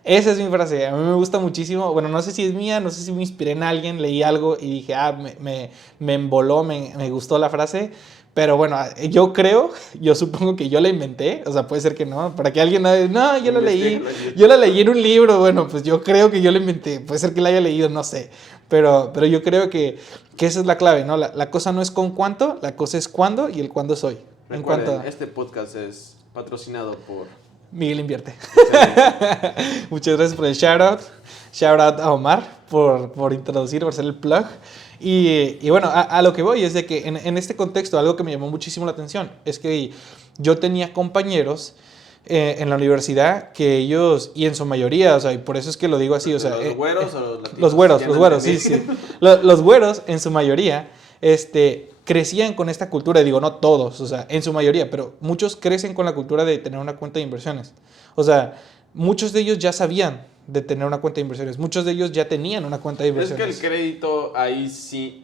Esa es mi frase. A mí me gusta muchísimo. Bueno, no sé si es mía, no sé si me inspiré en alguien, leí algo y dije, me emboló, me gustó la frase. Pero bueno, yo supongo que yo la inventé. O sea, puede ser que no. Para que alguien no, yo la leí. Yo la leí en un libro. Bueno, pues yo creo que yo la inventé. Puede ser que la haya leído, no sé. Pero yo creo que esa es la clave, ¿no? La cosa no es con cuánto, la cosa es cuándo y el cuándo es hoy. Recuerden, este podcast es patrocinado por Miguel Invierte. Muchas gracias por el shout out. Shout out a Omar por introducir, por hacer el plug. Y bueno, a lo que voy es de que en este contexto algo que me llamó muchísimo la atención es que yo tenía compañeros en la universidad que ellos, y en su mayoría, o sea, y por eso es que lo digo así, o sea... ¿Los güeros o los latinos? Los güeros, sí, sí. Los güeros, en su mayoría, crecían con esta cultura, y digo, no todos, o sea, en su mayoría, pero muchos crecen con la cultura de tener una cuenta de inversiones. O sea, muchos de ellos ya sabían de tener una cuenta de inversiones, muchos de ellos ya tenían una cuenta de inversiones. Es que el crédito ahí sí,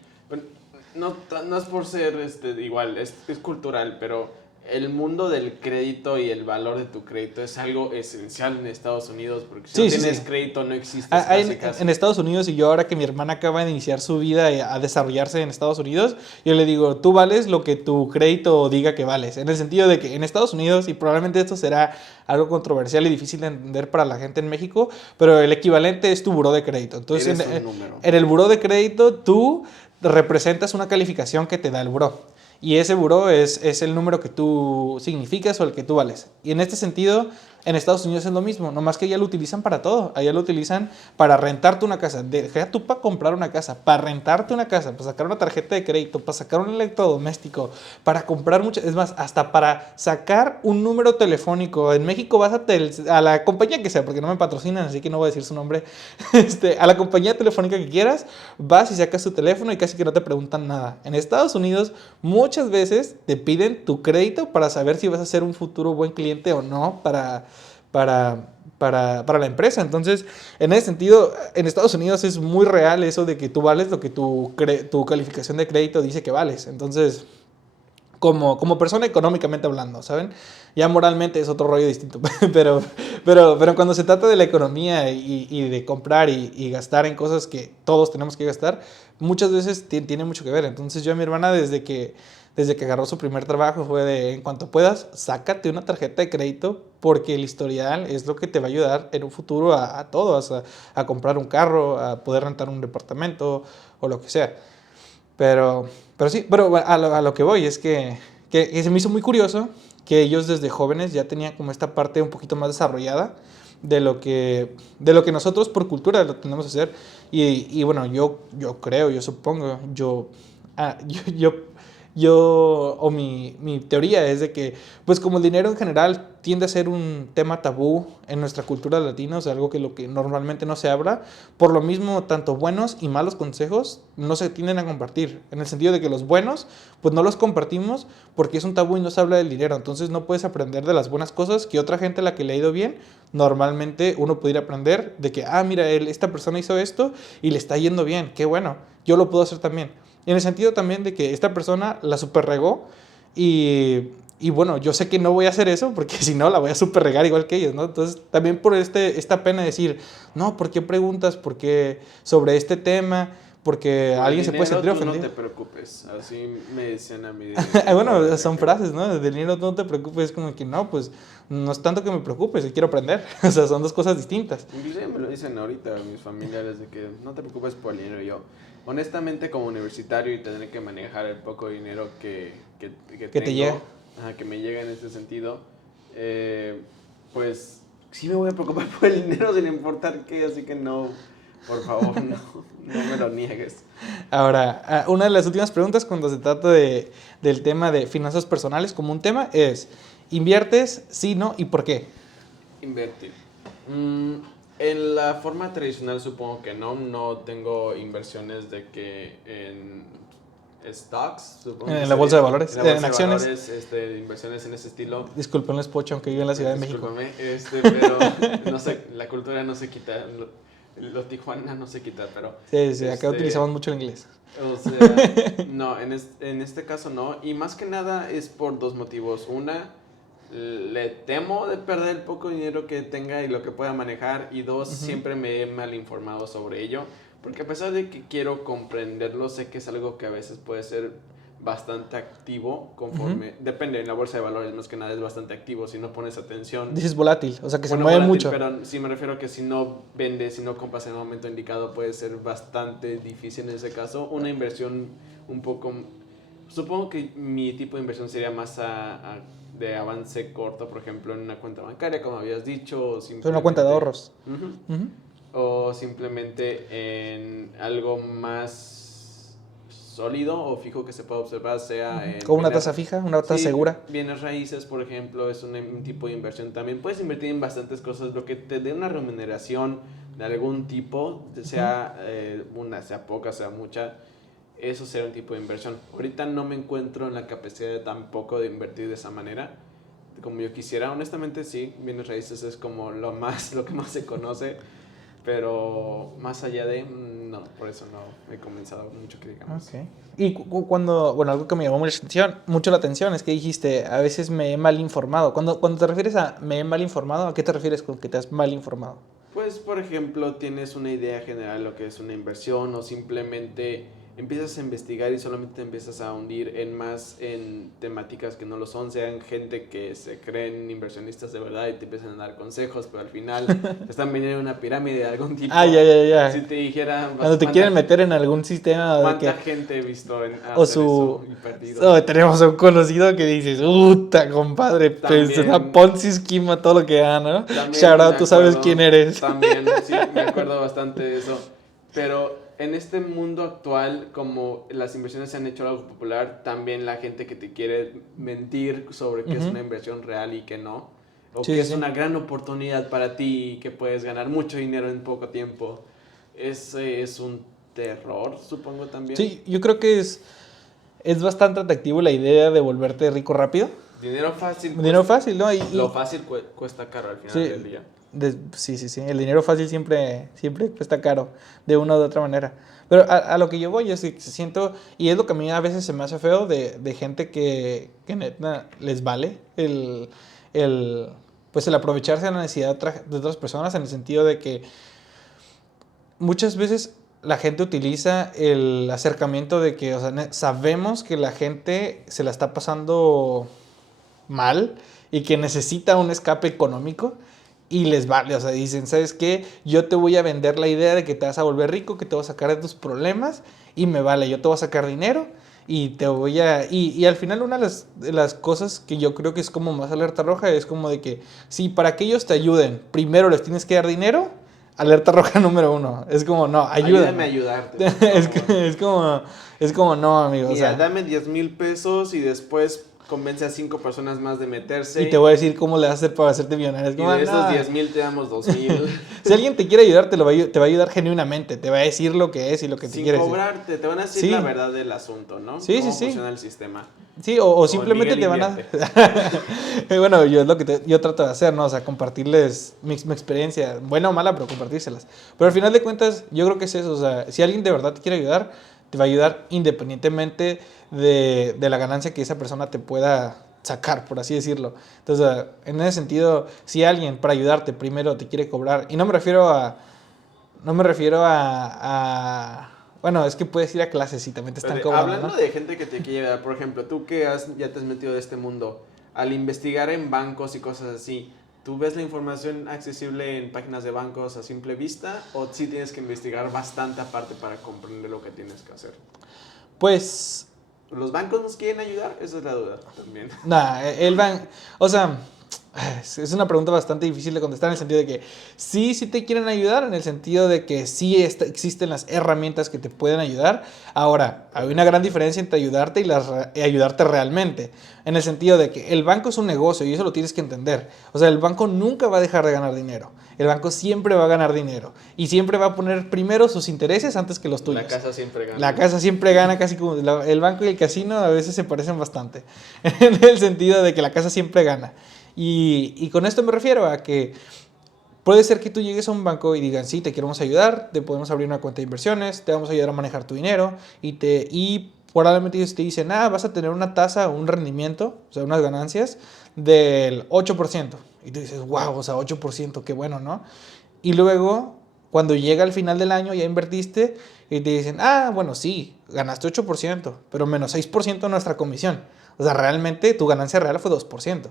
no es por ser igual, es cultural, pero el mundo del crédito y el valor de tu crédito es algo esencial en Estados Unidos, porque si Sí, no sí, tienes sí. crédito no existes En, casi casi. en Estados Unidos, y yo ahora que mi hermana acaba de iniciar su vida a desarrollarse en Estados Unidos, yo le digo, tú vales lo que tu crédito diga que vales. En el sentido de que en Estados Unidos, y probablemente esto será algo controversial y difícil de entender para la gente en México, pero el equivalente es tu buró de crédito. Entonces, Eres un número. en el buró de crédito, tú representas una calificación que te da el buró. Y ese buró es el número que tú significas o el que tú vales. Y en este sentido, en Estados Unidos es lo mismo, nomás que allá lo utilizan para todo. Allá lo utilizan para rentarte una casa. Deja tú para comprar una casa, para rentarte una casa, para sacar una tarjeta de crédito, para sacar un electrodoméstico, para comprar muchas. Es más, hasta para sacar un número telefónico. En México vas a la compañía que sea, porque no me patrocinan, así que no voy a decir su nombre. A la compañía telefónica que quieras, vas y sacas tu teléfono y casi que no te preguntan nada. En Estados Unidos, muchas veces te piden tu crédito para saber si vas a ser un futuro buen cliente o no para la empresa. Entonces, en ese sentido, en Estados Unidos es muy real eso de que tú vales lo que tu calificación de crédito dice que vales. Entonces, como persona económicamente hablando, ¿saben? Ya moralmente es otro rollo distinto, pero cuando se trata de la economía y de comprar y gastar en cosas que todos tenemos que gastar, muchas veces tiene mucho que ver. Entonces yo a mi hermana desde que agarró su primer trabajo fue de, en cuanto puedas, sácate una tarjeta de crédito porque el historial es lo que te va a ayudar en un futuro a todo, a comprar un carro, a poder rentar un departamento o lo que sea. Pero sí, pero a lo que voy es que se me hizo muy curioso que ellos desde jóvenes ya tenían como esta parte un poquito más desarrollada de lo que nosotros por cultura lo tenemos que hacer. Y bueno, yo creo, yo supongo, ah, yo, yo, o mi teoría es de que, pues como el dinero en general tiende a ser un tema tabú en nuestra cultura latina, o sea, algo que lo que normalmente no se habla, por lo mismo, tanto buenos y malos consejos no se tienden a compartir, en el sentido de que los buenos, pues no los compartimos porque es un tabú y no se habla del dinero, entonces no puedes aprender de las buenas cosas que otra gente a la que le ha ido bien, normalmente uno pudiera aprender de que, mira, esta persona hizo esto y le está yendo bien, qué bueno, yo lo puedo hacer también. En el sentido también de que esta persona la super regó y bueno, yo sé que no voy a hacer eso porque si no la voy a super regar igual que ellos, ¿no? Entonces también por esta pena de decir, no, ¿por qué preguntas? ¿Por qué sobre este tema? Porque Por el alguien se puede dinero sentir tú no ofendido. te preocupes, así me decían a mí de Bueno, joven son acá. frases, ¿no? De dinero no te preocupes, es como que no, pues no es tanto que me preocupes, quiero aprender. O sea, son dos cosas distintas. Inclusive me lo dicen ahorita mis familiares de que no te preocupes por el dinero. Y yo, honestamente, como universitario y tener que manejar el poco dinero que Que te llega. tengo, que me llega en este sentido, pues sí me voy a preocupar por el dinero sin importar qué, así que no, por favor, no me lo niegues. Ahora, una de las últimas preguntas cuando se trata del tema de finanzas personales como un tema es, ¿inviertes? Sí, no, ¿y por qué? Invertir. Mm, en la forma tradicional supongo que no tengo inversiones de que en stocks, supongo que En la bolsa de sería, valores, en la bolsa en de acciones. valores, inversiones en ese estilo. Disculpenles, Pocho, aunque vivo en la Ciudad de México. Discúlpame, pero no sé, la cultura no se quita, lo Tijuana no se quita, pero Sí, sí, acá este, utilizamos mucho el inglés. o sea, no, en este caso no. Y más que nada es por dos motivos. Una, le temo de perder el poco dinero que tenga y lo que pueda manejar. Y dos, Ujú. siempre me he mal informado sobre ello. Porque a pesar de que quiero comprenderlo, sé que es algo que a veces puede ser bastante activo Ujú. conforme... Depende, en la bolsa de valores más que nada es bastante activo si no pones atención. Dices volátil, o sea que se Bueno, mueve volátil, mucho. pero sí me refiero a que si no vendes, si no compras en el momento indicado, puede ser bastante difícil en ese caso. Una inversión un poco... Supongo que mi tipo de inversión sería más de avance corto, por ejemplo, en una cuenta bancaria, como habías dicho, o Es una cuenta de simplemente... ahorros. Ujú. Ujú. O simplemente en algo más sólido o fijo que se pueda observar, sea Ujú. en Con una bienes, tasa fija, una tasa sí, segura. bienes raíces, por ejemplo, es un tipo de inversión también. Puedes invertir en bastantes cosas, lo que te dé una remuneración de algún tipo, Ujú. sea sea poca, sea mucha, eso será un tipo de inversión. Ahorita no me encuentro en la capacidad tampoco de invertir de esa manera como yo quisiera. Honestamente sí, bienes raíces es como lo que más se conoce. Pero más allá de, no, por eso no me he comenzado mucho que digamos. Ok. Y cuando, bueno, algo que me llamó mucho la atención es que dijiste, a veces me he mal informado. Cuando te refieres a me he mal informado, ¿a qué te refieres con que te has mal informado? Pues, por ejemplo, tienes una idea general de lo que es una inversión o simplemente empiezas a investigar y solamente te empiezas a hundir en temáticas que no lo son, sean gente que se creen inversionistas de verdad y te empiezan a dar consejos, pero al final te están vendiendo una pirámide de algún tipo. Ah, ya. Si te dijera Cuando te quieren meter en algún sistema de cuánta que... gente he visto O hacer eso su... y perdido. tenemos un conocido que dices, ¡Uta, compadre! Pues También, una Ponzi esquema todo lo que da, ¿no? también Shout out, me tú sabes acuerdo, quién eres. también, sí, me acuerdo bastante de eso. Pero en este mundo actual, como las inversiones se han hecho algo popular, también la gente que te quiere mentir sobre qué es una inversión real y qué no, o Sí, que es sí. una gran oportunidad para ti y que puedes ganar mucho dinero en poco tiempo, ese es un terror, supongo también. Sí, yo creo que es bastante atractivo la idea de volverte rico rápido. Dinero fácil. Dinero fácil, ¿no? Lo fácil cuesta caro al final sí, del día. sí. El dinero fácil siempre cuesta caro, de una u otra manera. Pero a lo que yo voy es que siento, y es lo que a mí a veces se me hace feo de gente que neta les vale pues el aprovecharse de la necesidad de otras personas, en el sentido de que muchas veces la gente utiliza el acercamiento de que, o sea, sabemos que la gente se la está pasando mal y que necesita un escape económico y les vale, o sea, dicen, ¿sabes qué? Yo te voy a vender la idea de que te vas a volver rico, que te voy a sacar de tus problemas y me vale, yo te voy a sacar dinero y te voy a... Y al final una de las cosas que yo creo que es como más alerta roja es como de que si para que ellos te ayuden, primero les tienes que dar dinero, alerta roja número 1. Es como, no, Ayúdame a ayudarte. es como, no, amigo. Mira, o sea, dame 10,000 pesos y después convence a 5 personas más de meterse. y te voy a decir cómo le vas a hacer para hacerte millonario. Es Y como, de esos no. 10,000 te damos 2,000. Si alguien te quiere ayudar, te va a ayudar genuinamente. Te va a decir lo que es y lo que te Sin quiere decir. cobrarte, te van a decir Sí. la verdad del asunto, ¿no? Sí, Cómo sí. funciona el sistema. Sí, o Como simplemente Miguel te van a... Bueno, yo es lo que yo trato de hacer, ¿no? O sea, compartirles mi experiencia, buena o mala, pero compartírselas. Pero al final de cuentas, yo creo que es eso. O sea, si alguien de verdad te quiere ayudar, te va a ayudar independientemente de la ganancia que esa persona te pueda sacar, por así decirlo. Entonces, en ese sentido, si alguien para ayudarte primero te quiere cobrar, y no me refiero a... Bueno, es que puedes ir a clases y también te están cobrando, Hablando ¿no? de gente que te quiere ayudar, por ejemplo, tú que ya te has metido de este mundo, al investigar en bancos y cosas así, ¿tú ves la información accesible en páginas de bancos a simple vista o sí tienes que investigar bastante aparte para comprender lo que tienes que hacer? Pues... ¿Los bancos nos quieren ayudar? Esa es la duda también. Nah, o sea, es una pregunta bastante difícil de contestar en el sentido de que sí te quieren ayudar, en el sentido de que sí existen las herramientas que te pueden ayudar. Ahora, hay una gran diferencia entre ayudarte y ayudarte realmente. En el sentido de que el banco es un negocio y eso lo tienes que entender. O sea, el banco nunca va a dejar de ganar dinero. El banco siempre va a ganar dinero y siempre va a poner primero sus intereses antes que los tuyos. La casa siempre gana. La casa siempre gana, casi como el banco y el casino a veces se parecen bastante, en el sentido de que la casa siempre gana. Y con esto me refiero a que puede ser que tú llegues a un banco y digan, sí, te queremos ayudar, te podemos abrir una cuenta de inversiones, te vamos a ayudar a manejar tu dinero y probablemente ellos te dicen, vas a tener una tasa, un rendimiento, o sea, unas ganancias del 8%. Y tú dices, wow, o sea, 8%, qué bueno, ¿no? Y luego, cuando llega al final del año, ya invertiste y te dicen, bueno, sí, ganaste 8%, pero menos 6% de nuestra comisión. O sea, realmente tu ganancia real fue 2%.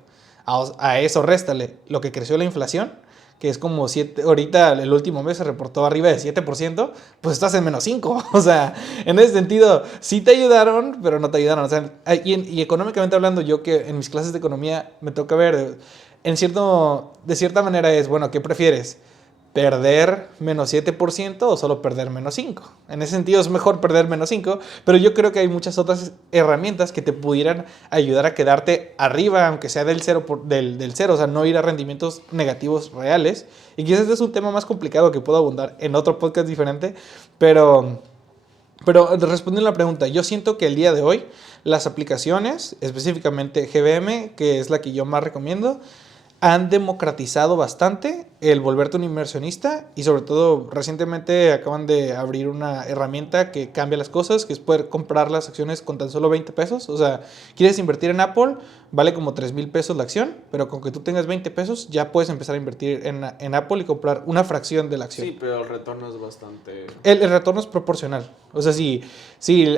A eso réstale lo que creció la inflación, que es como 7, ahorita el último mes se reportó arriba de 7%, pues estás en menos 5. O sea, en ese sentido, sí te ayudaron, pero no te ayudaron. O sea, y económicamente hablando, yo que en mis clases de economía me toca ver, de cierta manera es, bueno, ¿qué prefieres? ¿Perder menos 7% o solo perder menos 5? En ese sentido es mejor perder menos 5, pero yo creo que hay muchas otras herramientas que te pudieran ayudar a quedarte arriba, aunque sea del cero, del cero, o sea, no ir a rendimientos negativos reales. Y quizás este es un tema más complicado que puedo abundar en otro podcast diferente, pero respondiendo a la pregunta, yo siento que el día de hoy las aplicaciones, específicamente GBM, que es la que yo más recomiendo, han democratizado bastante el volverte un inversionista y sobre todo recientemente acaban de abrir una herramienta que cambia las cosas, que es poder comprar las acciones con tan solo 20 pesos. O sea, quieres invertir en Apple, vale como 3,000 pesos la acción, pero con que tú tengas 20 pesos ya puedes empezar a invertir en Apple y comprar una fracción de la acción. Sí, pero el retorno es bastante... El retorno es proporcional. O sea, si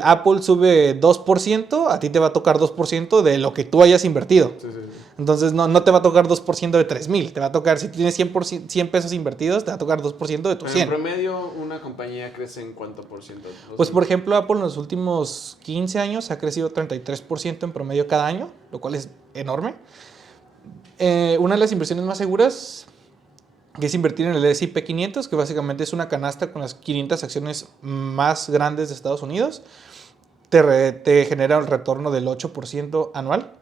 Apple sube 2%, a ti te va a tocar 2% de lo que tú hayas invertido. Sí, sí, sí. Entonces no te va a tocar 2% de 3,000. Te va a tocar, si tienes 100 pesos invertidos, te va a tocar 2% de tus 100. En promedio, una compañía crece en ¿cuánto por ciento? Pues por ejemplo, Apple en los últimos 15 años ha crecido 33% en promedio cada año, lo cual es enorme. Una de las inversiones más seguras, que es invertir en el S&P 500, que básicamente es una canasta con las 500 acciones más grandes de Estados Unidos, te genera un retorno del 8% anual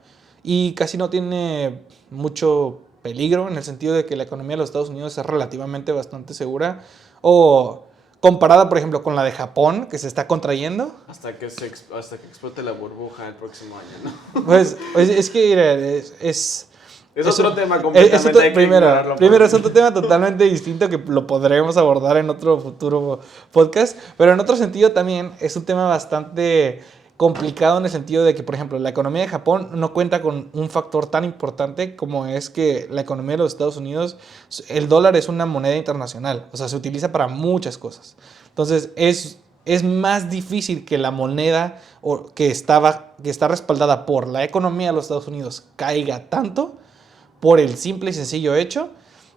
y casi no tiene mucho peligro en el sentido de que la economía de los Estados Unidos es relativamente bastante segura o comparada, por ejemplo, con la de Japón, que se está contrayendo. Hasta que explote la burbuja el próximo año, ¿no? Pues es que mira, es otro tema completamente. Primero es otro tema totalmente distinto que lo podremos abordar en otro futuro podcast, pero en otro sentido también es un tema bastante complicado en el sentido de que, por ejemplo, la economía de Japón no cuenta con un factor tan importante como es que la economía de los Estados Unidos, el dólar es una moneda internacional, o sea, se utiliza para muchas cosas. Entonces, es más difícil que la moneda que está respaldada por la economía de los Estados Unidos caiga tanto por el simple y sencillo hecho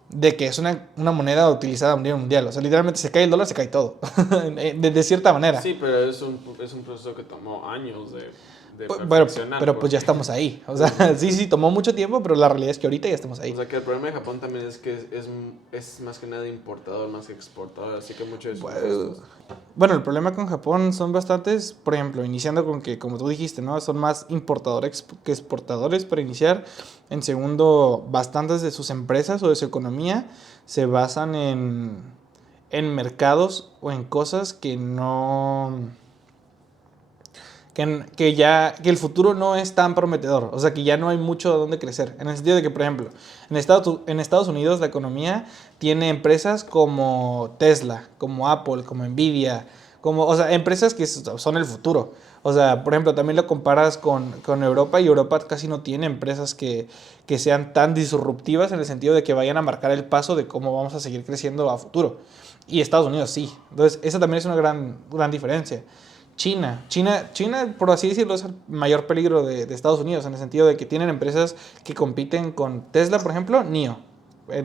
de que es una moneda utilizada a nivel mundial. O sea, literalmente se cae el dólar, se cae todo. de cierta manera. Sí, pero es un proceso que tomó años de perfeccionar. Pero pues ya estamos ahí. O sea, sí, tomó mucho tiempo, pero la realidad es que ahorita ya estamos ahí. O sea, que el problema de Japón también es que es más que nada importador más que exportador, así que mucho de eso. Bueno, el problema con Japón son bastantes, por ejemplo, iniciando con que, como tú dijiste, ¿no? Son más importadores que exportadores para iniciar. En segundo, bastantes de sus empresas o de su economía se basan en mercados o en cosas que no... Que el futuro no es tan prometedor, o sea que ya no hay mucho de dónde crecer, en el sentido de que, por ejemplo, en Estados Unidos la economía tiene empresas como Tesla, como Apple, como Nvidia, o sea, empresas que son el futuro. O sea, por ejemplo, también lo comparas con Europa y Europa casi no tiene empresas que sean tan disruptivas en el sentido de que vayan a marcar el paso de cómo vamos a seguir creciendo a futuro. Y Estados Unidos sí. Entonces, esa también es una gran diferencia. China, por así decirlo, es el mayor peligro de Estados Unidos, en el sentido de que tienen empresas que compiten con Tesla, por ejemplo, NIO.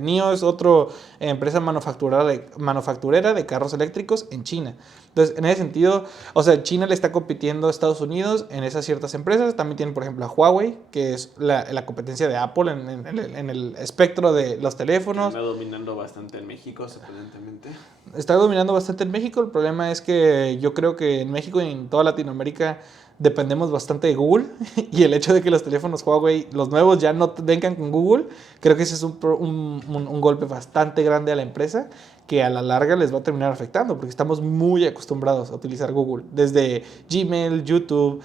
NIO es otra empresa manufacturera de carros eléctricos en China. Entonces, en ese sentido, o sea, China le está compitiendo a Estados Unidos en esas ciertas empresas. También tienen, por ejemplo, a Huawei, que es la competencia de Apple en el espectro de los teléfonos. Está dominando bastante en México, sorprendentemente. Está dominando bastante en México. El problema es que yo creo que en México y en toda Latinoamérica dependemos bastante de Google y el hecho de que los teléfonos Huawei, los nuevos, ya no vengan con Google, creo que ese es un golpe bastante grande a la empresa que a la larga les va a terminar afectando porque estamos muy acostumbrados a utilizar Google, desde Gmail, YouTube,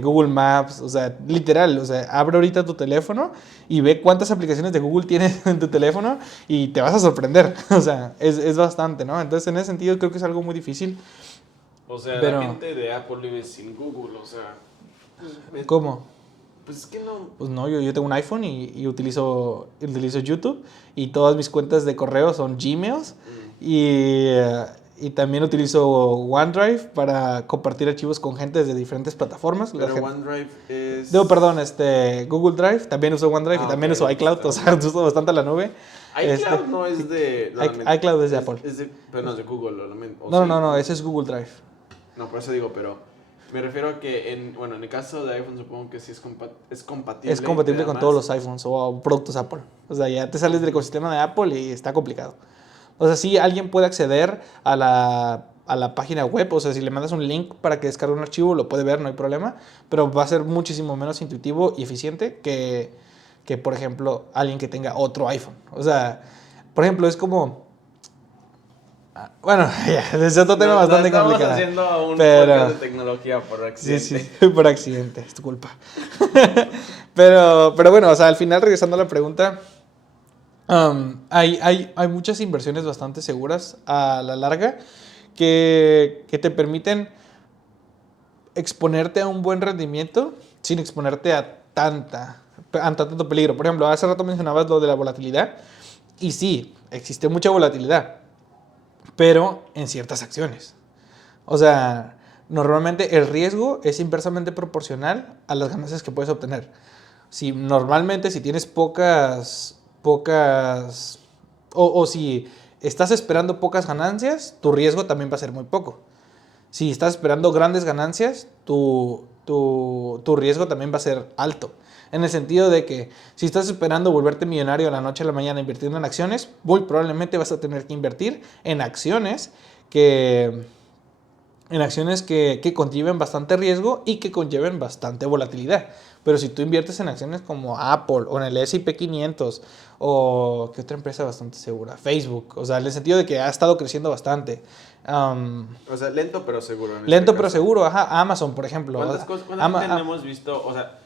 Google Maps, o sea, literal, o sea, abre ahorita tu teléfono y ve cuántas aplicaciones de Google tienes en tu teléfono y te vas a sorprender, o sea, es bastante, ¿no? Entonces, en ese sentido creo que es algo muy difícil. O sea, la gente de Apple vive sin Google, o sea... ¿Cómo? Pues es que no... Pues no, yo tengo un iPhone y utilizo YouTube y todas mis cuentas de correo son Gmails y también utilizo OneDrive para compartir archivos con gente desde diferentes plataformas. Pero OneDrive es... No, perdón, Google Drive, también uso OneDrive y también uso iCloud, o sea, uso bastante la nube. iCloud no es de... iCloud es de Apple. Pero no es de Google, lo lamento. No, ese es Google Drive. No, por eso digo, pero me refiero a que en el caso de iPhone supongo que sí es compatible. Es compatible con todos los iPhones o productos Apple. O sea, ya te sales del ecosistema de Apple y está complicado. O sea, sí, alguien puede acceder a la página web. O sea, si le mandas un link para que descargue un archivo, lo puede ver, no hay problema. Pero va a ser muchísimo menos intuitivo y eficiente que por ejemplo, alguien que tenga otro iPhone. O sea, por ejemplo, es como... Bueno, ya, es otro tema bastante complicado. Estamos haciendo un podcast de tecnología por accidente. Sí, por accidente, es tu culpa. pero bueno, o sea, al final, regresando a la pregunta, Hay muchas inversiones bastante seguras a la larga que te permiten exponerte a un buen rendimiento sin exponerte a tanto peligro. Por ejemplo, hace rato mencionabas lo de la volatilidad y sí, existe mucha volatilidad, pero en ciertas acciones. O sea, normalmente el riesgo es inversamente proporcional a las ganancias que puedes obtener. Si tienes o si estás esperando pocas ganancias, tu riesgo también va a ser muy poco. Si estás esperando grandes ganancias, tu riesgo también va a ser alto. En el sentido de que si estás esperando volverte millonario de la noche a la mañana invirtiendo en acciones, muy probablemente vas a tener que invertir en acciones que, que conlleven bastante riesgo y que conlleven bastante volatilidad. Pero si tú inviertes en acciones como Apple o en el S&P 500 o ¿qué otra empresa bastante segura? Facebook, o sea, en el sentido de que ha estado creciendo bastante. O sea, lento pero seguro en Lento este pero caso. seguro, ajá, Amazon, por ejemplo. ¿Cuántas gente no hemos visto? O sea,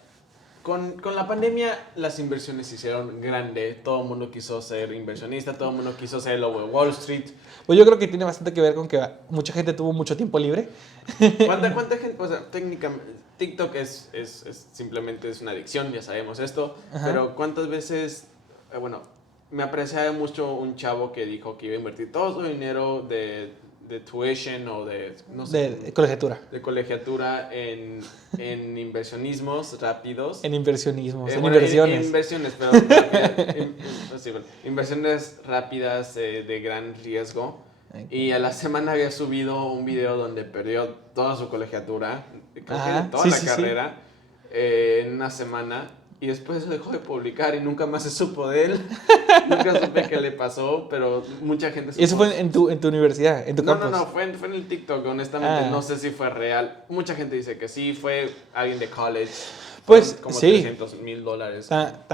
con la pandemia las inversiones se hicieron grande, todo el mundo quiso ser inversionista, todo el mundo quiso ser el lobo de Wall Street. Pues yo creo que tiene bastante que ver con que mucha gente tuvo mucho tiempo libre. ¿Cuánta gente? O sea, técnicamente, TikTok es simplemente es una adicción, ya sabemos esto, Ajá. pero ¿cuántas veces, bueno, me apreciaba mucho un chavo que dijo que iba a invertir todo su dinero de tuition o de, no sé, De colegiatura. de colegiatura en inversionismos rápidos. En inversionismos, en Bueno, inversiones. en inversiones, pero sí, bueno, inversiones rápidas de gran riesgo. Y a la semana había subido un video donde perdió toda su colegiatura, creo que toda la carrera, en una semana. Y después eso dejó de publicar y nunca más se supo de él. Nunca supe qué le pasó, pero mucha gente supo. ¿Y eso fue en tu universidad, en tu campus? No, fue en el TikTok, honestamente. No sé si fue real. Mucha gente dice que sí, fue alguien de college. Pues como sí. $300,000.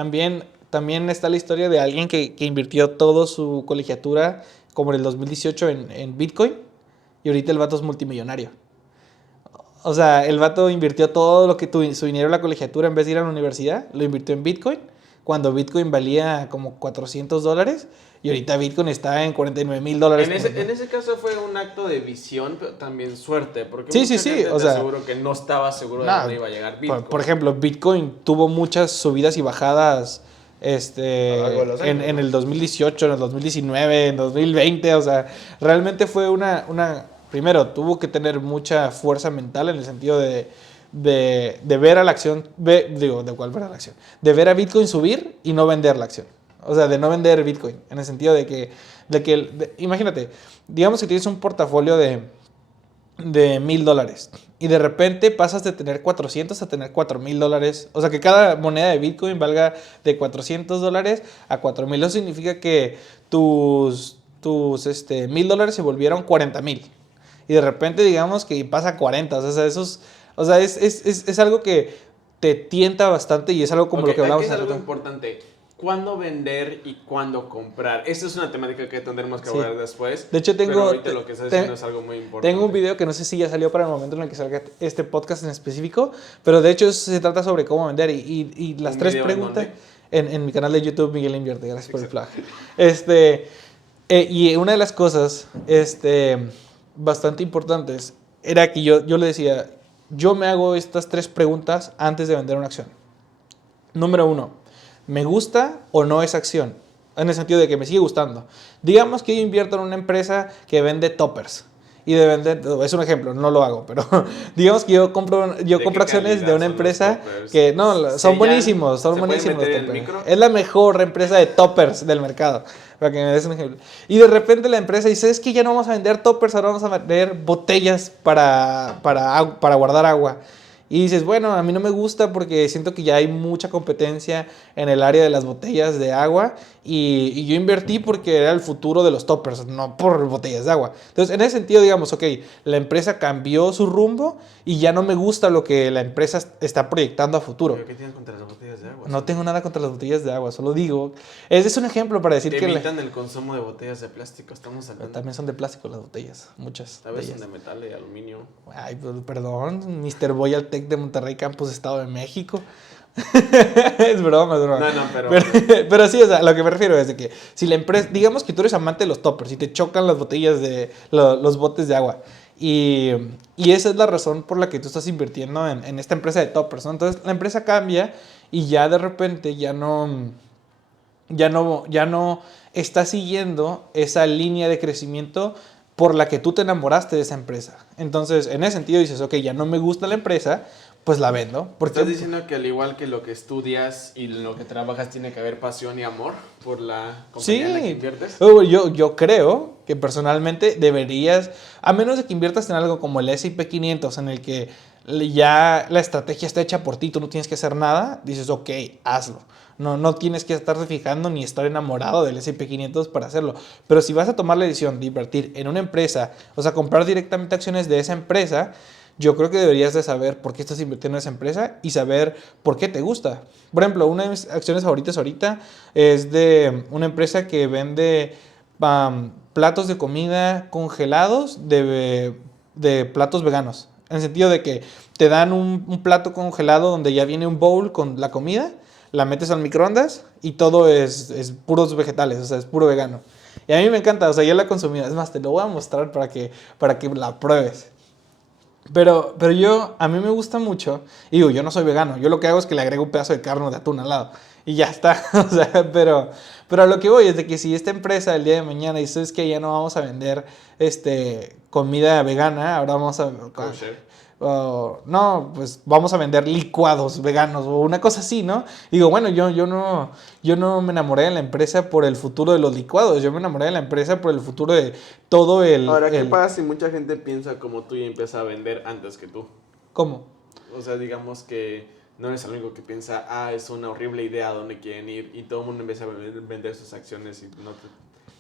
También está la historia de alguien que invirtió todo su colegiatura, como en el 2018, en Bitcoin. Y ahorita el vato es multimillonario. O sea, el vato invirtió todo lo que su dinero en la colegiatura en vez de ir a la universidad, lo invirtió en Bitcoin, cuando Bitcoin valía como $400 y ahorita Bitcoin está en $49,000. En ese caso fue un acto de visión, pero también suerte, porque Sí, mucha gente o sea, aseguro que no estaba seguro de dónde iba a llegar Bitcoin. Por ejemplo, Bitcoin tuvo muchas subidas y bajadas en el 2018, en el 2019, en 2020, o sea, realmente fue primero, tuvo que tener mucha fuerza mental en el sentido de ver a la acción, ¿de cuál ver a la acción? De ver a Bitcoin subir y no vender la acción. O sea, de no vender Bitcoin, en el sentido de que imagínate, digamos que tienes un portafolio de $1,000 y de repente pasas de tener 400 a tener $4,000. O sea, que cada moneda de Bitcoin valga de $400 a 4,000. Eso significa que tus $1,000 se volvieron 40,000. Y de repente digamos que pasa a 40. O sea, es algo que te tienta bastante y es algo como lo que hablamos hace hace rato. rato. Es algo importante. ¿Cuándo vender y cuándo comprar? Esa es una temática que tendremos que abordar después. De hecho, pero ahorita lo que estás diciendo es algo muy importante. Tengo un video que no sé si ya salió para el momento en el que salga este podcast en específico, pero de hecho se trata sobre cómo vender y las tres preguntas en mi canal de YouTube, Miguel Invierte. Gracias por el plug. Y una de las cosas bastante importantes era que yo le decía, yo me hago estas tres preguntas antes de vender una acción. Número 1, ¿me gusta o no esa acción? En el sentido de que me sigue gustando. Digamos que yo invierto en una empresa que vende toppers. Y de vender, es un ejemplo, no lo hago, pero digamos que yo compro acciones de una empresa que son buenísimos, son buenísimos. Es la mejor empresa de toppers del mercado, para que me des un ejemplo. Y de repente la empresa dice, es que ya no vamos a vender toppers, ahora vamos a vender botellas para guardar agua. Y dices, bueno, a mí no me gusta porque siento que ya hay mucha competencia en el área de las botellas de agua y yo invertí porque era el futuro de los toppers, no por botellas de agua. Entonces, en ese sentido, digamos, ok, la empresa cambió su rumbo y ya no me gusta lo que la empresa está proyectando a futuro. ¿Pero qué tienen contra las botellas de agua? No tengo nada contra las botellas de agua, solo digo. Es un ejemplo para decir que... Evitan el consumo de botellas de plástico, estamos hablando. También son de plástico las botellas, muchas. A veces son de metal, de aluminio. Ay, perdón, Mr. Boyaltec de Monterrey Campus, Estado de México. Es broma, es broma. No, pero... Pero sí, o sea, lo que me refiero es de que si la empresa, digamos que tú eres amante de los toppers y te chocan las botellas de los botes de agua. Y, y esa es la razón por la que tú estás invirtiendo en esta empresa de toppers, ¿no? Entonces la empresa cambia y ya de repente ya no está siguiendo esa línea de crecimiento por la que tú te enamoraste de esa empresa. Entonces, en ese sentido dices, ok, ya no me gusta la empresa, pues la vendo. Porque ¿Estás diciendo que al igual que lo que estudias y lo que trabajas tiene que haber pasión y amor por la compañía en la que sí, inviertes? yo creo que personalmente deberías, a menos de que inviertas en algo como el S&P 500, en el que ya la estrategia está hecha por ti, tú no tienes que hacer nada, dices, ok, hazlo. No tienes que estarte fijando ni estar enamorado del S&P 500 para hacerlo. Pero si vas a tomar la decisión de invertir en una empresa, o sea, comprar directamente acciones de esa empresa, yo creo que deberías de saber por qué estás invirtiendo en esa empresa y saber por qué te gusta. Por ejemplo, una de mis acciones favoritas ahorita es de una empresa que vende platos de comida congelados de platos veganos. En el sentido de que te dan un plato congelado donde ya viene un bowl con la comida, la metes al microondas y todo es puros vegetales, o sea, es puro vegano. Y a mí me encanta, o sea, yo la he consumido. Es más, te lo voy a mostrar para que la pruebes. Pero a mí me gusta mucho. Y digo, yo no soy vegano. Yo lo que hago es que le agrego un pedazo de carne o de atún al lado. Y ya está. O sea, pero a lo que voy es de que si esta empresa el día de mañana dice es que ya no vamos a vender comida vegana, ahora vamos a... Kosher. no, pues vamos a vender licuados veganos o una cosa así, ¿no? Digo, bueno, yo no me enamoré de la empresa por el futuro de los licuados, yo me enamoré de la empresa por el futuro de todo Ahora, ¿qué pasa si mucha gente piensa como tú y empieza a vender antes que tú? ¿Cómo? O sea, digamos que no eres el único que piensa, es una horrible idea a dónde quieren ir y todo el mundo empieza a vender sus acciones y no te...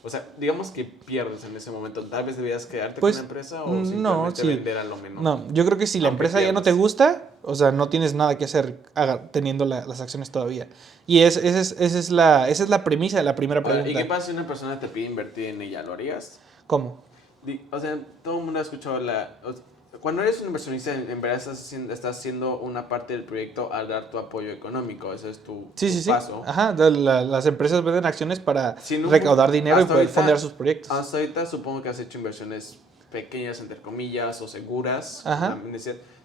O sea, digamos que pierdes en ese momento. Tal vez debías quedarte Pues, con la empresa o no, simplemente sí. vender a lo menos. No, yo creo que si la Aunque empresa ya no te pierdas. gusta, o sea, no tienes nada que hacer teniendo las acciones todavía. Y esa es la premisa de la primera Ahora, ¿y pregunta. qué pasa si una persona te pide invertir en ella? ¿Lo harías? ¿Cómo? O sea, todo el mundo ha escuchado cuando eres un inversionista, en verdad estás haciendo una parte del proyecto al dar tu apoyo económico. Ese es tu Sí. paso. Ajá, las empresas venden acciones para Si no, recaudar dinero y hasta poder ahorita- fondear sus proyectos. Hasta ahorita supongo que has hecho inversiones pequeñas, entre comillas, o seguras. Ajá.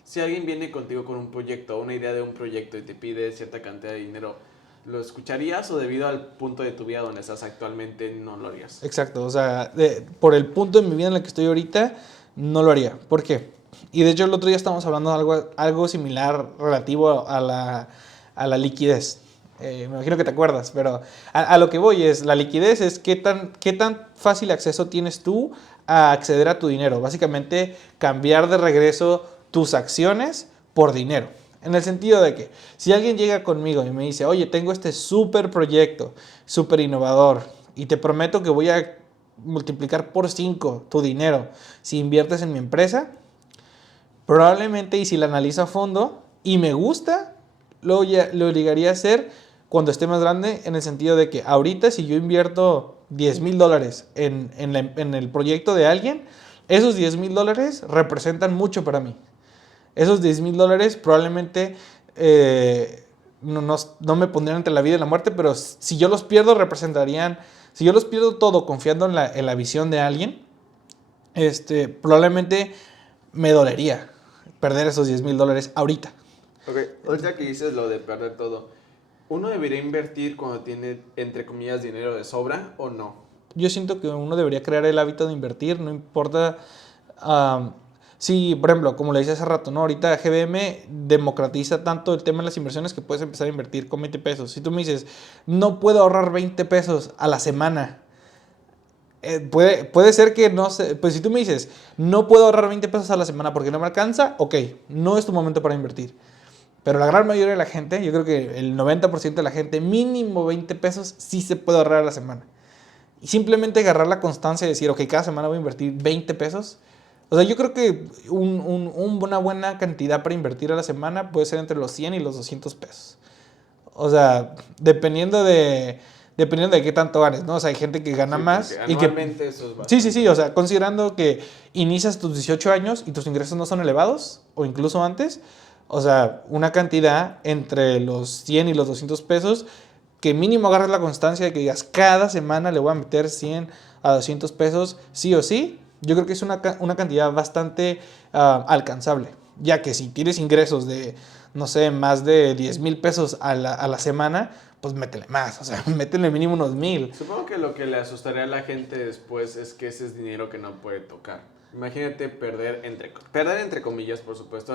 Si alguien viene contigo con un proyecto, una idea de un proyecto y te pide cierta cantidad de dinero, ¿lo escucharías o debido al punto de tu vida donde estás actualmente no lo harías? Exacto, o sea, por el punto de mi vida en el que estoy ahorita, no lo haría. ¿Por qué? Y de hecho el otro día estábamos hablando de algo similar relativo a la liquidez. Me imagino que te acuerdas, pero a lo que voy es, la liquidez es qué tan fácil acceso tienes tú a acceder a tu dinero. Básicamente, cambiar de regreso tus acciones por dinero. En el sentido de que si alguien llega conmigo y me dice, oye, tengo este súper proyecto, súper innovador, y te prometo que voy a multiplicar por 5 tu dinero si inviertes en mi empresa, probablemente, y si la analizo a fondo y me gusta, lo llegaría a hacer cuando esté más grande, en el sentido de que ahorita si yo invierto $10,000 en el proyecto de alguien, esos $10,000 representan mucho para mí. Esos $10,000 probablemente no me pondrían entre la vida y la muerte, pero si yo los pierdo, representarían, si yo los pierdo todo confiando en la visión de alguien, probablemente me dolería perder esos $10,000 ahorita. Ok, ahorita que dices lo de perder todo, ¿uno debería invertir cuando tiene, entre comillas, dinero de sobra o no? Yo siento que uno debería crear el hábito de invertir, no importa. Sí, por ejemplo, como le decía hace rato, ¿no? Ahorita GBM democratiza tanto el tema de las inversiones que puedes empezar a invertir con 20 pesos. Si tú me dices, no puedo ahorrar 20 pesos a la semana, puede ser que no sé. Pues si tú me dices, no puedo ahorrar 20 pesos a la semana porque no me alcanza, ok, no es tu momento para invertir. Pero la gran mayoría de la gente, yo creo que el 90% de la gente, mínimo 20 pesos sí se puede ahorrar a la semana. Y simplemente agarrar la constancia y decir, ok, cada semana voy a invertir 20 pesos. O sea, yo creo que una buena cantidad para invertir a la semana puede ser entre los 100 y los 200 pesos. O sea, dependiendo de qué tanto ganes, ¿no? O sea, hay gente que gana más. Y que, anualmente eso es bastante. sí, o sea, considerando que inicias tus 18 años y tus ingresos no son elevados, o incluso antes, O sea, una cantidad entre los 100 y los 200 pesos, que mínimo agarres la constancia de que digas, cada semana le voy a meter 100 a 200 pesos, sí o sí. Yo creo que es una cantidad bastante alcanzable, ya que si tienes ingresos de, no sé, más de 10,000 pesos a la semana, pues métele más, o sea, métele mínimo unos 1,000. Supongo que lo que le asustaría a la gente después es que ese es dinero que no puede tocar. Imagínate perder entre comillas, por supuesto,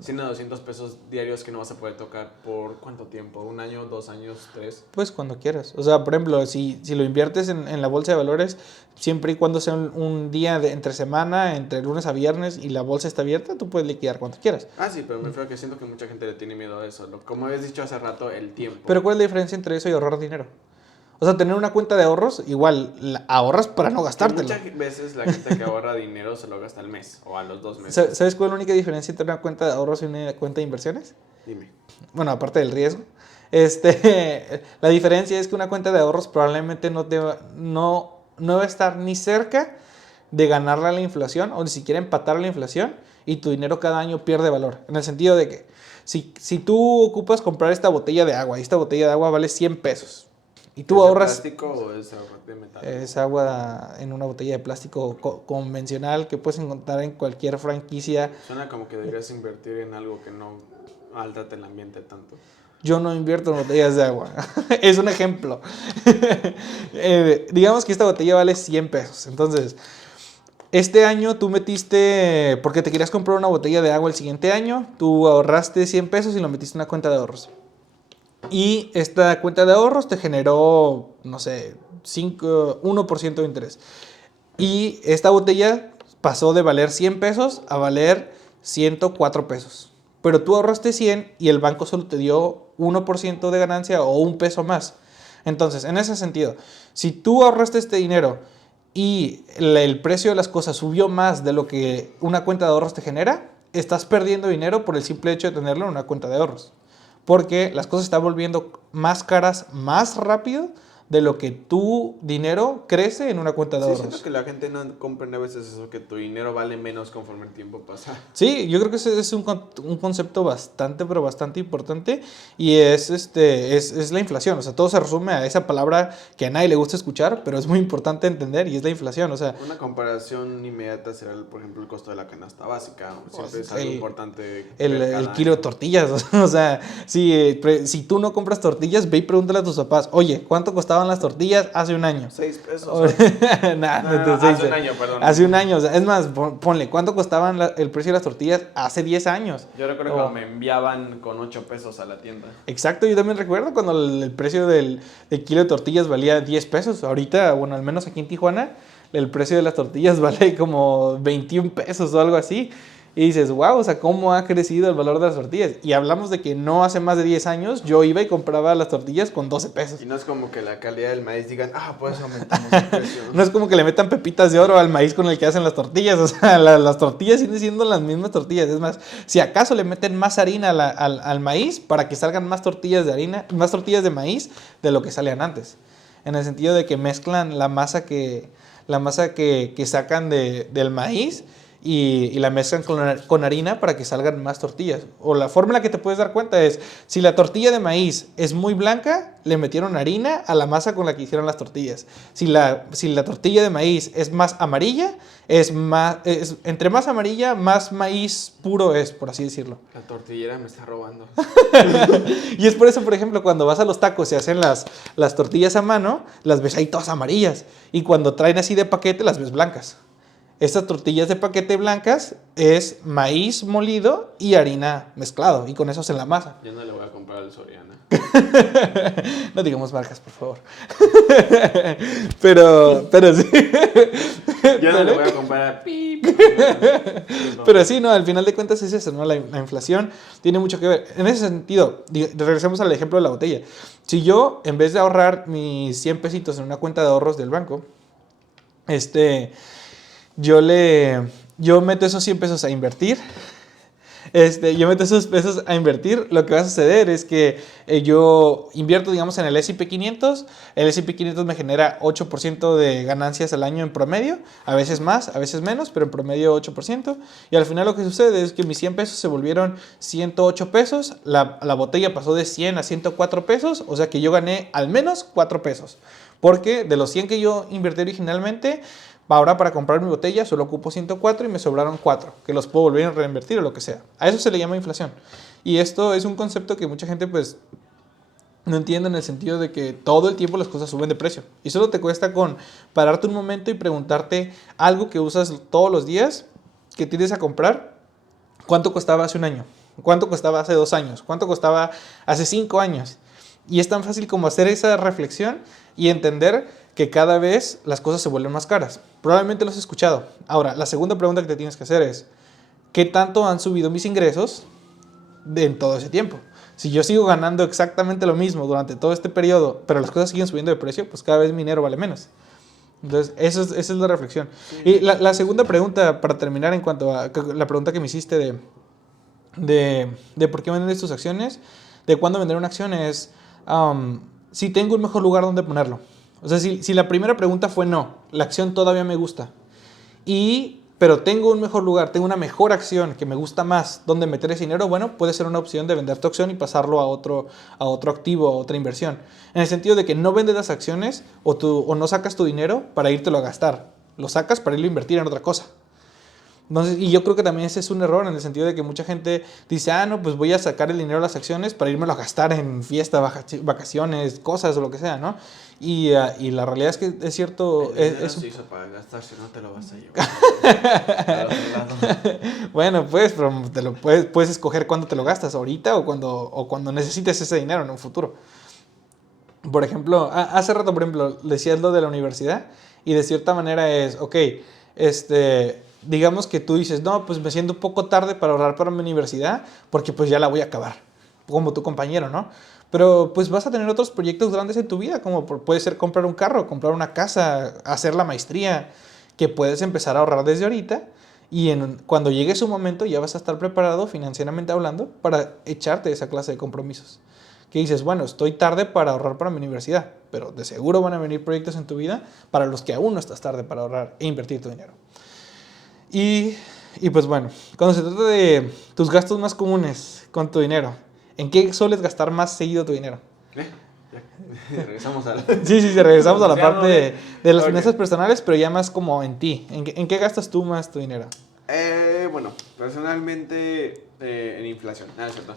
100 a 200 pesos diarios que no vas a poder tocar por ¿cuánto tiempo? ¿Un año, 2 años, 3? Pues cuando quieras. O sea, por ejemplo, si lo inviertes en la bolsa de valores, siempre y cuando sea un día de entre semana, entre lunes a viernes y la bolsa está abierta, tú puedes liquidar cuando quieras. Ah, sí, pero me refiero a que siento que mucha gente le tiene miedo a eso. Como habías dicho hace rato, el tiempo. Pero ¿cuál es la diferencia entre eso y ahorrar dinero? O sea, tener una cuenta de ahorros, igual ahorras para no gastártelo. Muchas veces la gente que ahorra dinero se lo gasta al mes o a los 2 meses. ¿Sabes cuál es la única diferencia entre una cuenta de ahorros y una cuenta de inversiones? Dime. Bueno, aparte del riesgo. La diferencia es que una cuenta de ahorros probablemente no va a estar ni cerca de ganarle a la inflación o ni siquiera empatar a la inflación, y tu dinero cada año pierde valor. En el sentido de que si tú ocupas comprar esta botella de agua y esta botella de agua vale 100 pesos y tú ahorras... ¿Es de plástico o es agua de metal? Es agua en una botella de plástico convencional que puedes encontrar en cualquier franquicia. Suena como que deberías invertir en algo que no altate el ambiente tanto. Yo no invierto en botellas de agua. Es un ejemplo. Digamos que esta botella vale 100 pesos. Entonces, este año tú metiste, porque te querías comprar una botella de agua el siguiente año, tú ahorraste 100 pesos y lo metiste en una cuenta de ahorros. Y esta cuenta de ahorros te generó, no sé, 1% de interés. Y esta botella pasó de valer 100 pesos a valer 104 pesos. Pero tú ahorraste 100 y el banco solo te dio 1% de ganancia o un peso más. Entonces, en ese sentido, si tú ahorraste este dinero y el precio de las cosas subió más de lo que una cuenta de ahorros te genera, estás perdiendo dinero por el simple hecho de tenerlo en una cuenta de ahorros. Porque las cosas están volviendo más caras más rápido de lo que tu dinero crece en una cuenta de ahorros. Siento que la gente no comprende a veces eso, que tu dinero vale menos conforme el tiempo pasa. Sí, yo creo que ese es un concepto bastante, pero bastante importante, y es la inflación. O sea, todo se resume a esa palabra que a nadie le gusta escuchar, pero es muy importante entender, y es la inflación. O sea, una comparación inmediata será, por ejemplo, el costo de la canasta básica. Siempre es algo importante. El kilo de tortillas. O sea, si tú no compras tortillas, ve y pregúntale a tus papás, oye, ¿cuánto costaban las tortillas hace un año? 6 pesos. Hace un año, perdón. Hace un año, o sea, es más, ponle, ¿cuánto costaban el precio de las tortillas hace 10 años? Yo recuerdo cuando me enviaban con 8 pesos a la tienda. Exacto, yo también recuerdo cuando el precio del kilo de tortillas valía 10 pesos. Ahorita, bueno, al menos aquí en Tijuana, el precio de las tortillas vale como 21 pesos o algo así. Y dices, wow, o sea, ¿cómo ha crecido el valor de las tortillas? Y hablamos de que no hace más de 10 años yo iba y compraba las tortillas con 12 pesos. Y no es como que la calidad del maíz digan, pues aumentamos el precio. No es como que le metan pepitas de oro al maíz con el que hacen las tortillas. O sea, las tortillas siguen siendo las mismas tortillas. Es más, si acaso le meten más harina al maíz para que salgan más tortillas de harina, más tortillas de maíz de lo que salían antes. En el sentido de que mezclan la masa que sacan del maíz y la mezclan con harina para que salgan más tortillas. O la forma en la que te puedes dar cuenta es, si la tortilla de maíz es muy blanca, le metieron harina a la masa con la que hicieron las tortillas. Si la tortilla de maíz es más amarilla, entre más amarilla, más maíz puro es, por así decirlo. La tortillera me está robando. Y es por eso, por ejemplo, cuando vas a los tacos y hacen las tortillas a mano, las ves ahí todas amarillas. Y cuando traen así de paquete, las ves blancas. Estas tortillas de paquete blancas es maíz molido y harina mezclado, y con eso hacen la masa. Yo no le voy a comprar al Soriana. No digamos marcas, por favor. pero sí. Yo no le voy a comprar a Pip. Pero sí, no, al final de cuentas es eso, ¿no? La inflación tiene mucho que ver. En ese sentido, regresemos al ejemplo de la botella. Si yo, en vez de ahorrar mis 100 pesitos en una cuenta de ahorros del banco, yo meto esos 100 pesos a invertir, yo meto esos pesos a invertir, lo que va a suceder es que yo invierto, digamos, en el S&P 500. El S&P 500 me genera 8% de ganancias al año en promedio, a veces más, a veces menos, pero en promedio 8%. Y al final lo que sucede es que mis 100 pesos se volvieron 108 pesos, la botella pasó de 100 a 104 pesos, o sea que yo gané al menos 4 pesos. Porque de los 100 que yo invertí originalmente, ahora para comprar mi botella solo ocupo 104 y me sobraron 4, que los puedo volver a reinvertir o lo que sea. A eso se le llama inflación. Y esto es un concepto que mucha gente pues no entiende en el sentido de que todo el tiempo las cosas suben de precio. Y solo te cuesta con pararte un momento y preguntarte algo que usas todos los días, que tienes a comprar, ¿cuánto costaba hace un año? ¿Cuánto costaba hace 2 años? ¿Cuánto costaba hace 5 años? Y es tan fácil como hacer esa reflexión y entender que cada vez las cosas se vuelven más caras. Probablemente lo has escuchado. Ahora, la segunda pregunta que te tienes que hacer es, ¿qué tanto han subido mis ingresos en todo ese tiempo? Si yo sigo ganando exactamente lo mismo durante todo este periodo, pero las cosas siguen subiendo de precio, pues cada vez mi dinero vale menos. Entonces, esa es la reflexión. Sí. Y la segunda pregunta, para terminar, en cuanto a la pregunta que me hiciste de por qué vender tus acciones, de cuándo vender una acción es si tengo un mejor lugar donde ponerlo. O sea, si la primera pregunta fue no, la acción todavía me gusta, pero tengo un mejor lugar, tengo una mejor acción que me gusta más donde meter ese dinero, bueno, puede ser una opción de vender tu acción y pasarlo a otro activo, a otra inversión. En el sentido de que no vendes las acciones o no sacas tu dinero para írtelo a gastar, lo sacas para irlo a invertir en otra cosa. Entonces, y yo creo que también ese es un error en el sentido de que mucha gente dice, no, pues voy a sacar el dinero de las acciones para irme a gastar en fiesta, vacaciones, cosas o lo que sea, ¿no? Y la realidad es que es cierto... El dinero se hizo para gastar, si no te lo vas a llevar. Bueno, pues, pero puedes escoger cuándo te lo gastas, ahorita o cuando necesites ese dinero en un futuro. Por ejemplo, hace rato, por ejemplo, decías lo de la universidad y de cierta manera es, ok, digamos que tú dices, no, pues me siento un poco tarde para ahorrar para mi universidad porque pues ya la voy a acabar, como tu compañero, ¿no? Pero pues vas a tener otros proyectos grandes en tu vida, como puede ser comprar un carro, comprar una casa, hacer la maestría, que puedes empezar a ahorrar desde ahorita y cuando llegue su momento ya vas a estar preparado financieramente hablando para echarte esa clase de compromisos. Que dices, bueno, estoy tarde para ahorrar para mi universidad, pero de seguro van a venir proyectos en tu vida para los que aún no estás tarde para ahorrar e invertir tu dinero. Y pues bueno, cuando se trata de tus gastos más comunes con tu dinero, ¿en qué sueles gastar más seguido tu dinero? Regresamos a la... Sí, regresamos a la parte de las finanzas personales, pero ya más como en ti. ¿En qué gastas tú más tu dinero? Bueno, personalmente en inflación, es cierto.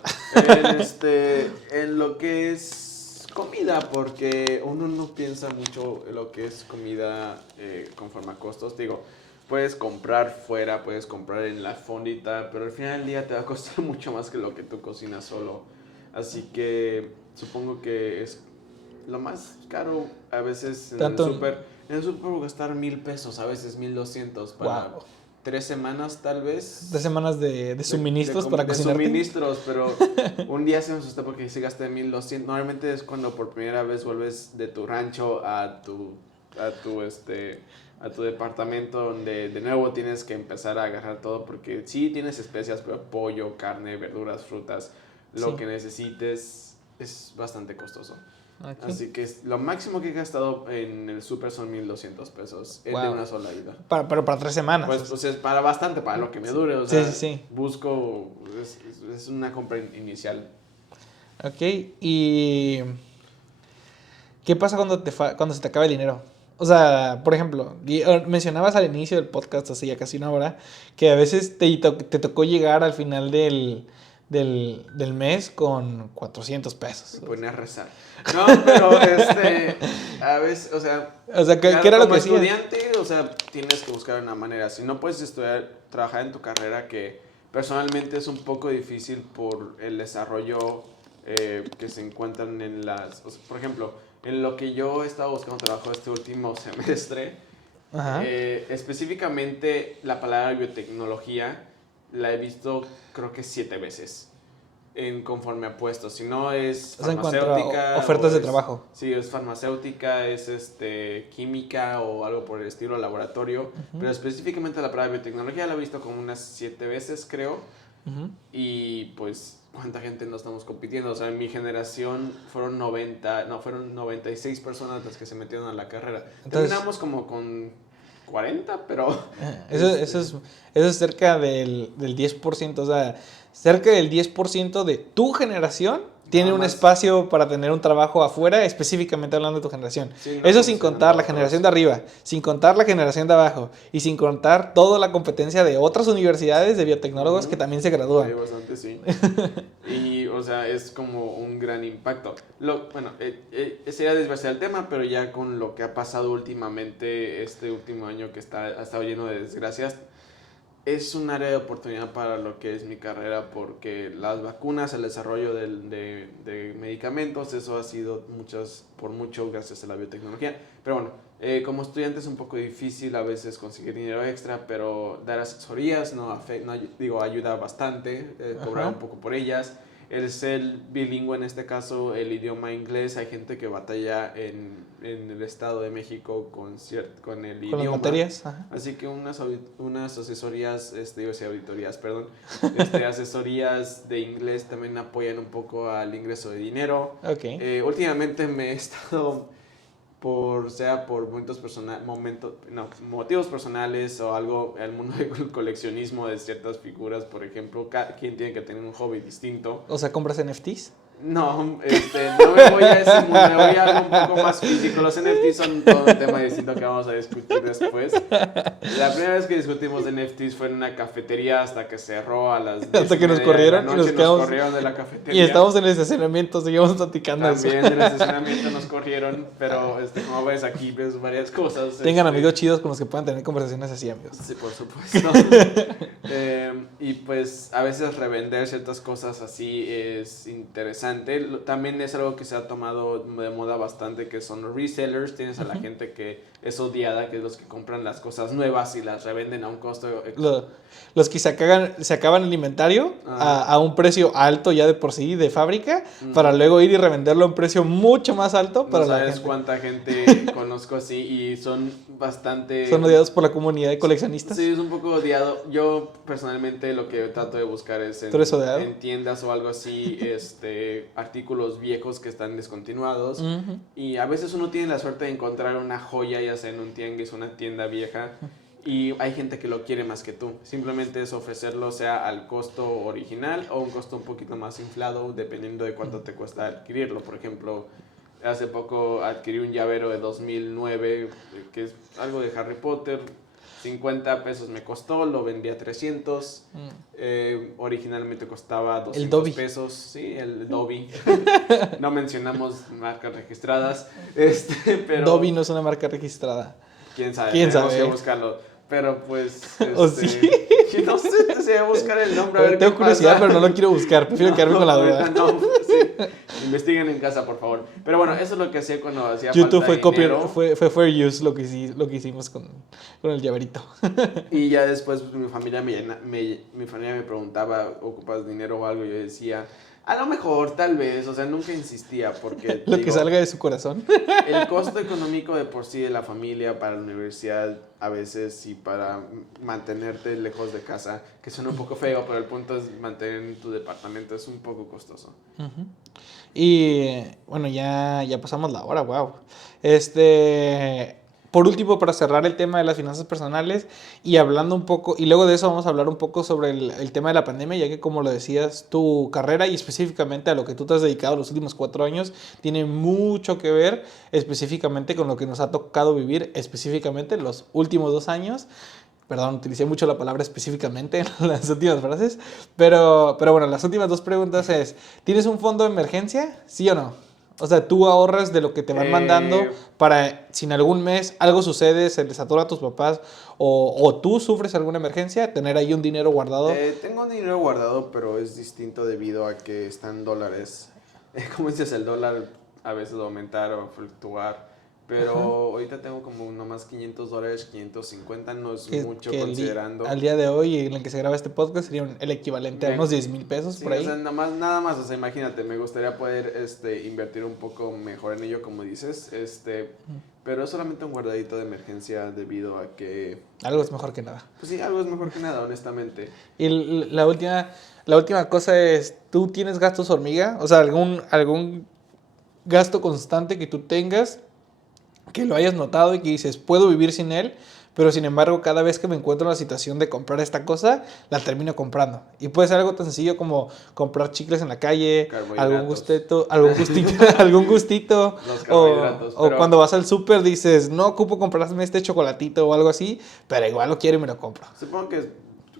En lo que es comida, porque uno no piensa mucho en lo que es comida conforme a costos. Digo, puedes comprar fuera, puedes comprar en la fondita, pero al final del día te va a costar mucho más que lo que tú cocinas solo. Así que supongo que es lo más caro a veces en el súper. En el súper gastar 1,000 pesos, a veces 1,200 para 3 semanas tal vez. 3 semanas de suministros para cocinarte. De suministros, pero un día se me asustó porque sí gasté 1,200. Normalmente es cuando por primera vez vuelves de tu rancho a tu departamento, donde de nuevo tienes que empezar a agarrar todo, porque sí tienes especias, pero pollo, carne, verduras, frutas, lo que necesites es bastante costoso. Okay. Así que lo máximo que he gastado en el súper son 1,200 pesos de una sola ida. Pero para 3 semanas. Pues es para bastante, para lo que me dure. O sea, busco, es una compra inicial. Ok, ¿y qué pasa cuando se te acaba el dinero? O sea, por ejemplo, mencionabas al inicio del podcast, hace ya casi una hora, que a veces te tocó llegar al final del mes con 400 pesos. Me ponía a rezar. No, pero a veces, o sea ¿qué era lo que hacías? Como estudiante, o sea, tienes que buscar una manera. Si no puedes trabajar en tu carrera, que personalmente es un poco difícil por el desarrollo que se encuentran en las... O sea, por ejemplo, en lo que yo he estado buscando trabajo este último semestre, específicamente la palabra biotecnología la he visto creo que 7 veces conforme a puestos. Si no es farmacéutica, ofertas de trabajo. Sí, es farmacéutica, es química o algo por el estilo, laboratorio. Pero específicamente la palabra biotecnología la he visto como unas 7 veces, creo. Ujú. Y pues, ¿cuánta gente no estamos compitiendo? O sea, en mi generación fueron 96 personas las que se metieron a la carrera. Entonces, Terminamos como con 40, pero eso, este, eso es cerca del 10%. O sea, cerca del 10% de tu generación tiene nada un más, espacio para tener un trabajo afuera, específicamente hablando de tu generación. sí, no Eso sin considerando contar a la generación de otros. arriba, sin contar la generación de abajo y sin contar toda la competencia de otras universidades de biotecnólogos que Ujú. también se Hay gradúan. bastante, sí. Y, o sea, es como un gran impacto. Bueno, sería desviarse del tema, pero ya con lo que ha pasado últimamente, este último año que ha estado lleno de desgracias, es un área de oportunidad para lo que es mi carrera, porque las vacunas, el desarrollo de medicamentos, eso ha sido por mucho gracias a la biotecnología. Pero bueno, como estudiante es un poco difícil a veces conseguir dinero extra, pero dar asesorías digo, ayuda bastante, cobrar un Ajá. poco por ellas. El ser bilingüe, en este caso, el idioma inglés, hay gente que batalla en el Estado de México con el Con las idioma. materias. Ajá. Así que unas asesorías, iba a decir auditorías, perdón, asesorías de inglés también apoyan un poco al ingreso de dinero. Ok. Últimamente me he estado, sea por motivos personales o algo, el mundo del coleccionismo de ciertas figuras, por ejemplo, cada quien tiene que tener un hobby distinto. O sea, ¿compras NFTs? No, no me voy a ese mundo, me voy a algo un poco más físico. Los NFTs son todo un tema distinto que vamos a discutir después. La primera vez que discutimos de NFTs fue en una cafetería hasta que cerró a las 10 Hasta y que nos media de la corrieron y noche. nos Nos quedamos. corrieron de la Y cafetería. estábamos en el estacionamiento, seguimos platicando eso. También en el estacionamiento nos corrieron, pero como ves aquí ves varias cosas. Tengan amigos chidos con los que puedan tener conversaciones así, amigos. Sí, por supuesto. Y pues a veces revender ciertas cosas así es interesante. También es algo que se ha tomado de moda bastante, que son los resellers. Tienes a la gente que es odiada, que es los que compran las cosas nuevas y las revenden a un costo. Los que se acaban el inventario a un precio alto ya de por sí, de fábrica, para luego ir y revenderlo a un precio mucho más alto para No la sabes gente. cuánta gente conozco así y son bastante... Son odiados por la comunidad de coleccionistas. Sí, es un poco odiado. Yo personalmente lo que trato de buscar es ¿Tú eres odiado? en tiendas o algo así, artículos viejos que están descontinuados. Ujú. Y a veces uno tiene la suerte de encontrar una joya, ya sea en un tianguis, una tienda vieja, y hay gente que lo quiere más que tú. Simplemente es ofrecerlo sea al costo original o un costo un poquito más inflado, dependiendo de cuánto te cuesta adquirirlo. Por ejemplo, hace poco adquirí un llavero de 2009, que es algo de Harry Potter. 50 pesos me costó, lo vendí a 300. Originalmente costaba 200 Dobby. pesos. Sí, el Dobby. No mencionamos marcas registradas. Pero Dobby no es una marca registrada. quién sabe, ¿Quién tenemos sabe? que buscarlo. Pero pues, ¿O sí? no sé, desea buscar el nombre. A ver Tengo qué curiosidad, pasa. pero no lo quiero buscar. Prefiero quedarme con la ahorita duda. no, sí. Investiguen en casa, por favor. Pero bueno, eso es lo que hacía cuando hacía YouTube falta dinero. fue fair use lo que hicimos con el llaverito. Y ya después pues, mi familia me preguntaba, ¿ocupas dinero o algo? Y yo decía, a lo mejor, tal vez, o sea, nunca insistía porque Lo que salga de su corazón. el costo económico de por sí de la familia para la universidad a veces y para mantenerte lejos de casa, que suena un poco feo, pero el punto es mantener en tu departamento es un poco costoso. Ujú. Y bueno, ya pasamos la hora, wow. Por último, para cerrar el tema de las finanzas personales y hablando un poco, y luego de eso vamos a hablar un poco sobre el tema de la pandemia, ya que como lo decías, tu carrera y específicamente a lo que tú te has dedicado los últimos 4 años, tiene mucho que ver específicamente con lo que nos ha tocado vivir específicamente los últimos 2 años. Perdón, utilicé mucho la palabra específicamente en las últimas frases, pero bueno, las últimas 2 preguntas es, ¿tienes un fondo de emergencia? ¿Sí o no? O sea, tú ahorras de lo que te van mandando para, si en algún mes algo sucede, se les atora a tus papás o tú sufres alguna emergencia, tener ahí un dinero guardado. Tengo un dinero guardado, pero es distinto debido a que están dólares. Como dices, el dólar a veces va a aumentar o va a fluctuar. pero Ajá. ahorita tengo como nomás $500, 550, no es mucho Que considerando. al día de hoy, en el que se graba este podcast, sería el equivalente a Me- unos 10,000 pesos sí, por o sea, ahí. nada más, o sea, imagínate, me gustaría poder invertir un poco mejor en ello, como dices, pero es solamente un guardadito de emergencia debido a que, Algo es mejor que nada. pues sí, algo es mejor que nada, honestamente. Y la última cosa es, ¿tú tienes gastos hormiga? O sea, algún gasto constante que tú tengas, que lo hayas notado y que dices, puedo vivir sin él, pero sin embargo, cada vez que me encuentro en la situación de comprar esta cosa, la termino comprando. Y puede ser algo tan sencillo como comprar chicles en la calle, Carbohidratos. algún gustito, algún gustito, Los carbohidratos, o pero cuando vas al súper dices, no ocupo comprarme este chocolatito o algo así, pero igual lo quiero y me lo compro. supongo que,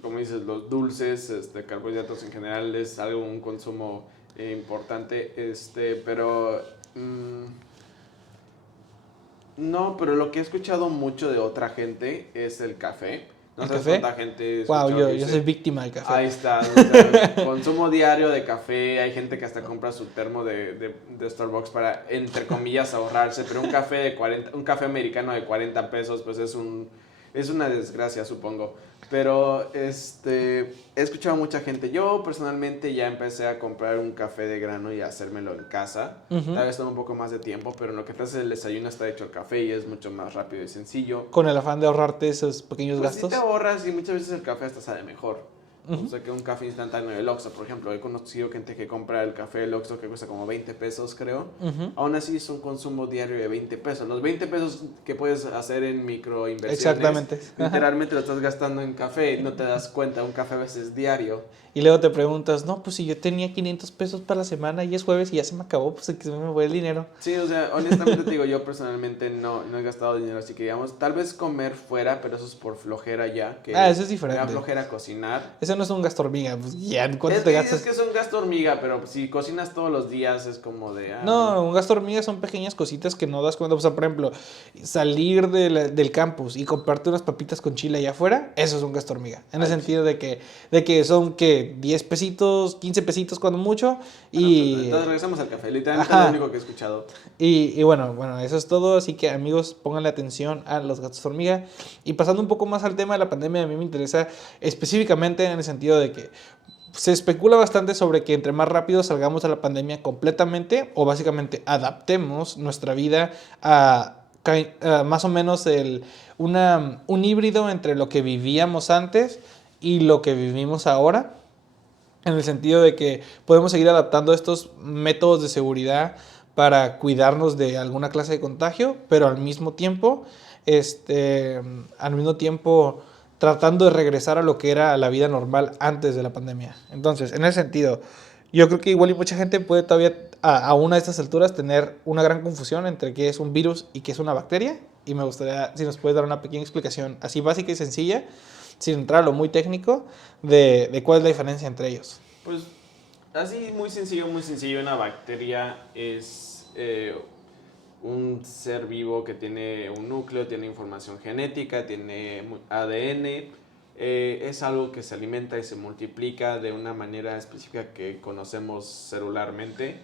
como dices, los dulces, carbohidratos en general es algo, un consumo importante, pero... no, pero lo que he escuchado mucho de otra gente es el café. No ¿El sabes café? cuánta gente he Wow, escuchado que yo soy dice, víctima del café. ahí está, o sea, consumo diario de café, hay gente que hasta compra su termo de Starbucks para, entre comillas, ahorrarse, pero un café americano de 40 pesos, pues es una desgracia, supongo. Pero he escuchado a mucha gente. Yo personalmente ya empecé a comprar un café de grano y a hacérmelo en casa. Ujú. Tal vez toma un poco más de tiempo, pero en lo que te hace el desayuno está hecho el café y es mucho más rápido y sencillo. Con el afán de ahorrarte esos pequeños Pues sí te gastos. ahorras y muchas veces el café hasta sabe mejor. O Ujú. sea que un café instantáneo del Oxxo, por ejemplo, he conocido gente que compra el café del Oxxo que cuesta como 20 pesos, creo. Ujú. Aún así es un consumo diario de 20 pesos. Los 20 pesos que puedes hacer en microinversiones, Exactamente. Ajá. literalmente lo estás gastando en café y no te das cuenta. Un café a veces diario. Y luego te preguntas, no, pues si yo tenía 500 pesos para la semana y es jueves y ya se me acabó, pues que se me fue el dinero. Sí, o sea, honestamente te digo, yo personalmente no he gastado dinero, así que digamos, tal vez comer fuera, pero eso es por flojera ya, Ah, que eso es me da diferente. flojera cocinar. Eso no es un gasto hormiga, pues ya, ¿cuánto Es te que dices gastas? que es un gasto hormiga, pero si cocinas todos los días es como de, bueno. No, un gasto hormiga son pequeñas cositas que no das cuenta. O sea, por ejemplo, salir del campus y comprarte unas papitas con chile allá afuera, eso es un gasto hormiga. En el Ay, sentido de que son que 10 pesitos, 15 pesitos cuando mucho. bueno, pues Y, entonces regresamos al café. Literalmente es lo ajá. único que he escuchado. Y bueno, eso es todo. Así que amigos, pónganle atención a los gastos hormiga. Y pasando un poco más al tema de la pandemia, a mí me interesa específicamente en el sentido de que se especula bastante sobre que entre más rápido salgamos de la pandemia completamente o básicamente adaptemos nuestra vida a más o menos un híbrido entre lo que vivíamos antes y lo que vivimos ahora, en el sentido de que podemos seguir adaptando estos métodos de seguridad para cuidarnos de alguna clase de contagio, pero al mismo tiempo tratando de regresar a lo que era la vida normal antes de la pandemia. Entonces, en ese sentido, yo creo que igual y mucha gente puede todavía, aún a estas alturas, tener una gran confusión entre qué es un virus y qué es una bacteria. Y me gustaría si nos puedes dar una pequeña explicación así básica y sencilla, sin entrar a lo muy técnico, de cuál es la diferencia entre ellos. Pues así muy sencillo. Una bacteria es un ser vivo que tiene un núcleo, tiene información genética, tiene ADN. Es algo que se alimenta y se multiplica de una manera específica que conocemos celularmente.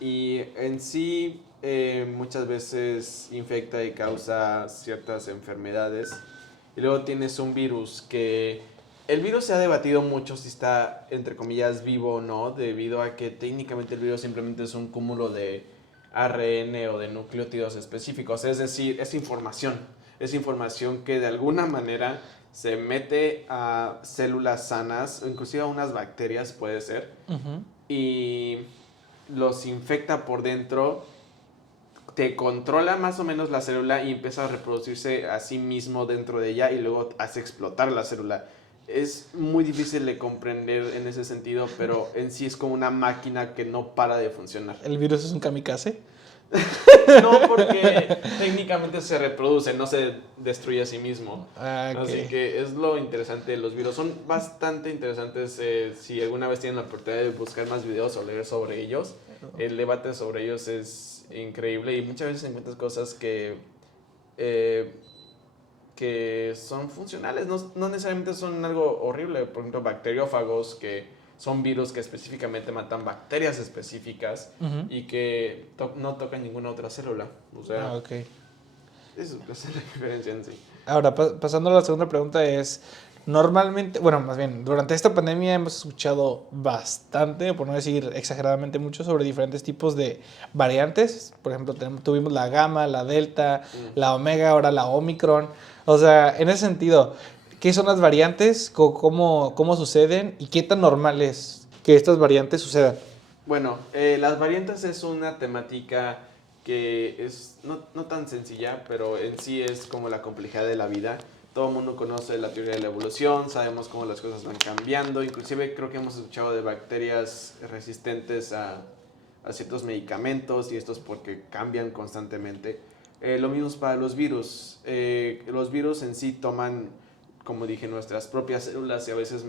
Y en sí muchas veces infecta y causa ciertas enfermedades. Y luego tienes un virus que... El virus se ha debatido mucho si está, entre comillas, vivo o no, debido a que técnicamente el virus simplemente es un cúmulo de ARN o de nucleótidos específicos. Es decir, es información que de alguna manera se mete a células sanas, o inclusive a unas bacterias puede ser, Ujú. y los infecta por dentro, te controla más o menos la célula y empieza a reproducirse a sí mismo dentro de ella y luego hace explotar la célula. Es muy difícil de comprender en ese sentido, pero en sí es como una máquina que no para de funcionar. El virus es un kamikaze. No porque técnicamente se reproduce, no se destruye a sí mismo. Ah, ok. Así que es lo interesante de los virus. Son bastante interesantes. Si alguna vez tienen la oportunidad de buscar más videos o leer sobre ellos, el debate sobre ellos es increíble y muchas veces encuentras cosas eh, que son funcionales, no necesariamente son algo horrible. Por ejemplo, bacteriófagos que son virus que específicamente matan bacterias específicas y que no tocan ninguna otra célula. O sea, Ok. esa es la diferencia en sí. Ahora, pasando a la segunda pregunta es, normalmente, bueno, más bien, durante esta pandemia hemos escuchado bastante, por no decir exageradamente mucho, sobre diferentes tipos de variantes. Por ejemplo, tuvimos la gamma, la delta, la omega, ahora la omicron. O sea, en ese sentido, ¿qué son las variantes? ¿Cómo suceden? ¿Y qué tan normal es que estas variantes sucedan? Bueno, las variantes es una temática que es no tan sencilla, pero en sí es como la complejidad de la vida. Todo el mundo conoce la teoría de la evolución, sabemos cómo las cosas van cambiando, inclusive creo que hemos escuchado de bacterias resistentes a ciertos medicamentos y esto es porque cambian constantemente. Lo mismo es para los virus. Los virus en sí toman, como dije, nuestras propias células y a veces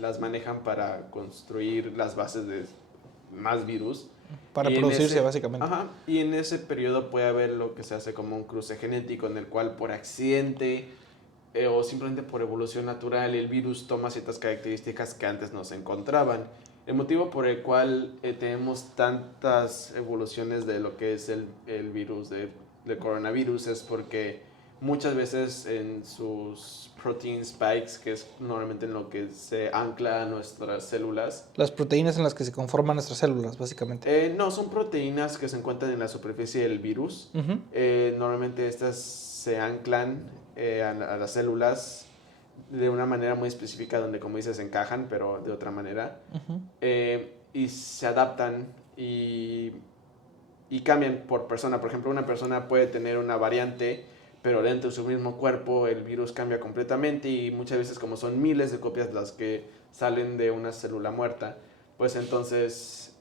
las manejan para construir las bases de más virus. Para Y producirse, básicamente. ajá, y en ese periodo puede haber lo que se hace como un cruce genético en el cual por accidente o simplemente por evolución natural el virus toma ciertas características que antes no se encontraban. El motivo por el cual tenemos tantas evoluciones de lo que es el virus del coronavirus es porque muchas veces en sus protein spikes, que es normalmente en lo que se ancla a nuestras células. Las proteínas en las que se conforman nuestras células, básicamente. No, son proteínas que se encuentran en la superficie del virus. Uh-huh. Normalmente estas se anclan a las células de una manera muy específica donde, como dices, encajan, pero de otra manera. Uh-huh. Y se adaptan y cambian por persona. Por ejemplo, una persona puede tener una variante, pero dentro de su mismo cuerpo el virus cambia completamente y muchas veces como son miles de copias las que salen de una célula muerta, pues entonces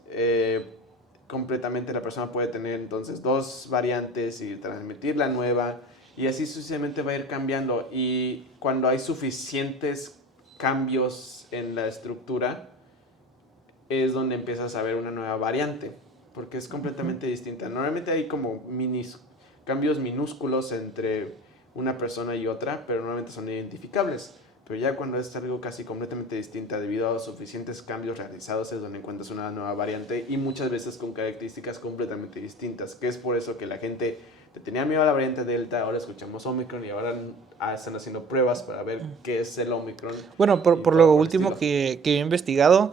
completamente la persona puede tener entonces dos variantes y transmitir la nueva y así sucesivamente va a ir cambiando y cuando hay suficientes cambios en la estructura es donde empiezas a ver una nueva variante porque es completamente distinta. Normalmente hay como cambios minúsculos entre una persona y otra, pero normalmente son identificables. Pero ya cuando es algo casi completamente distinta debido a los suficientes cambios realizados es donde encuentras una nueva variante y muchas veces con características completamente distintas, que es por eso que la gente le tenía miedo a la variante Delta, ahora escuchamos Omicron y ahora están haciendo pruebas para ver qué es el Omicron. Bueno, por lo último que he investigado,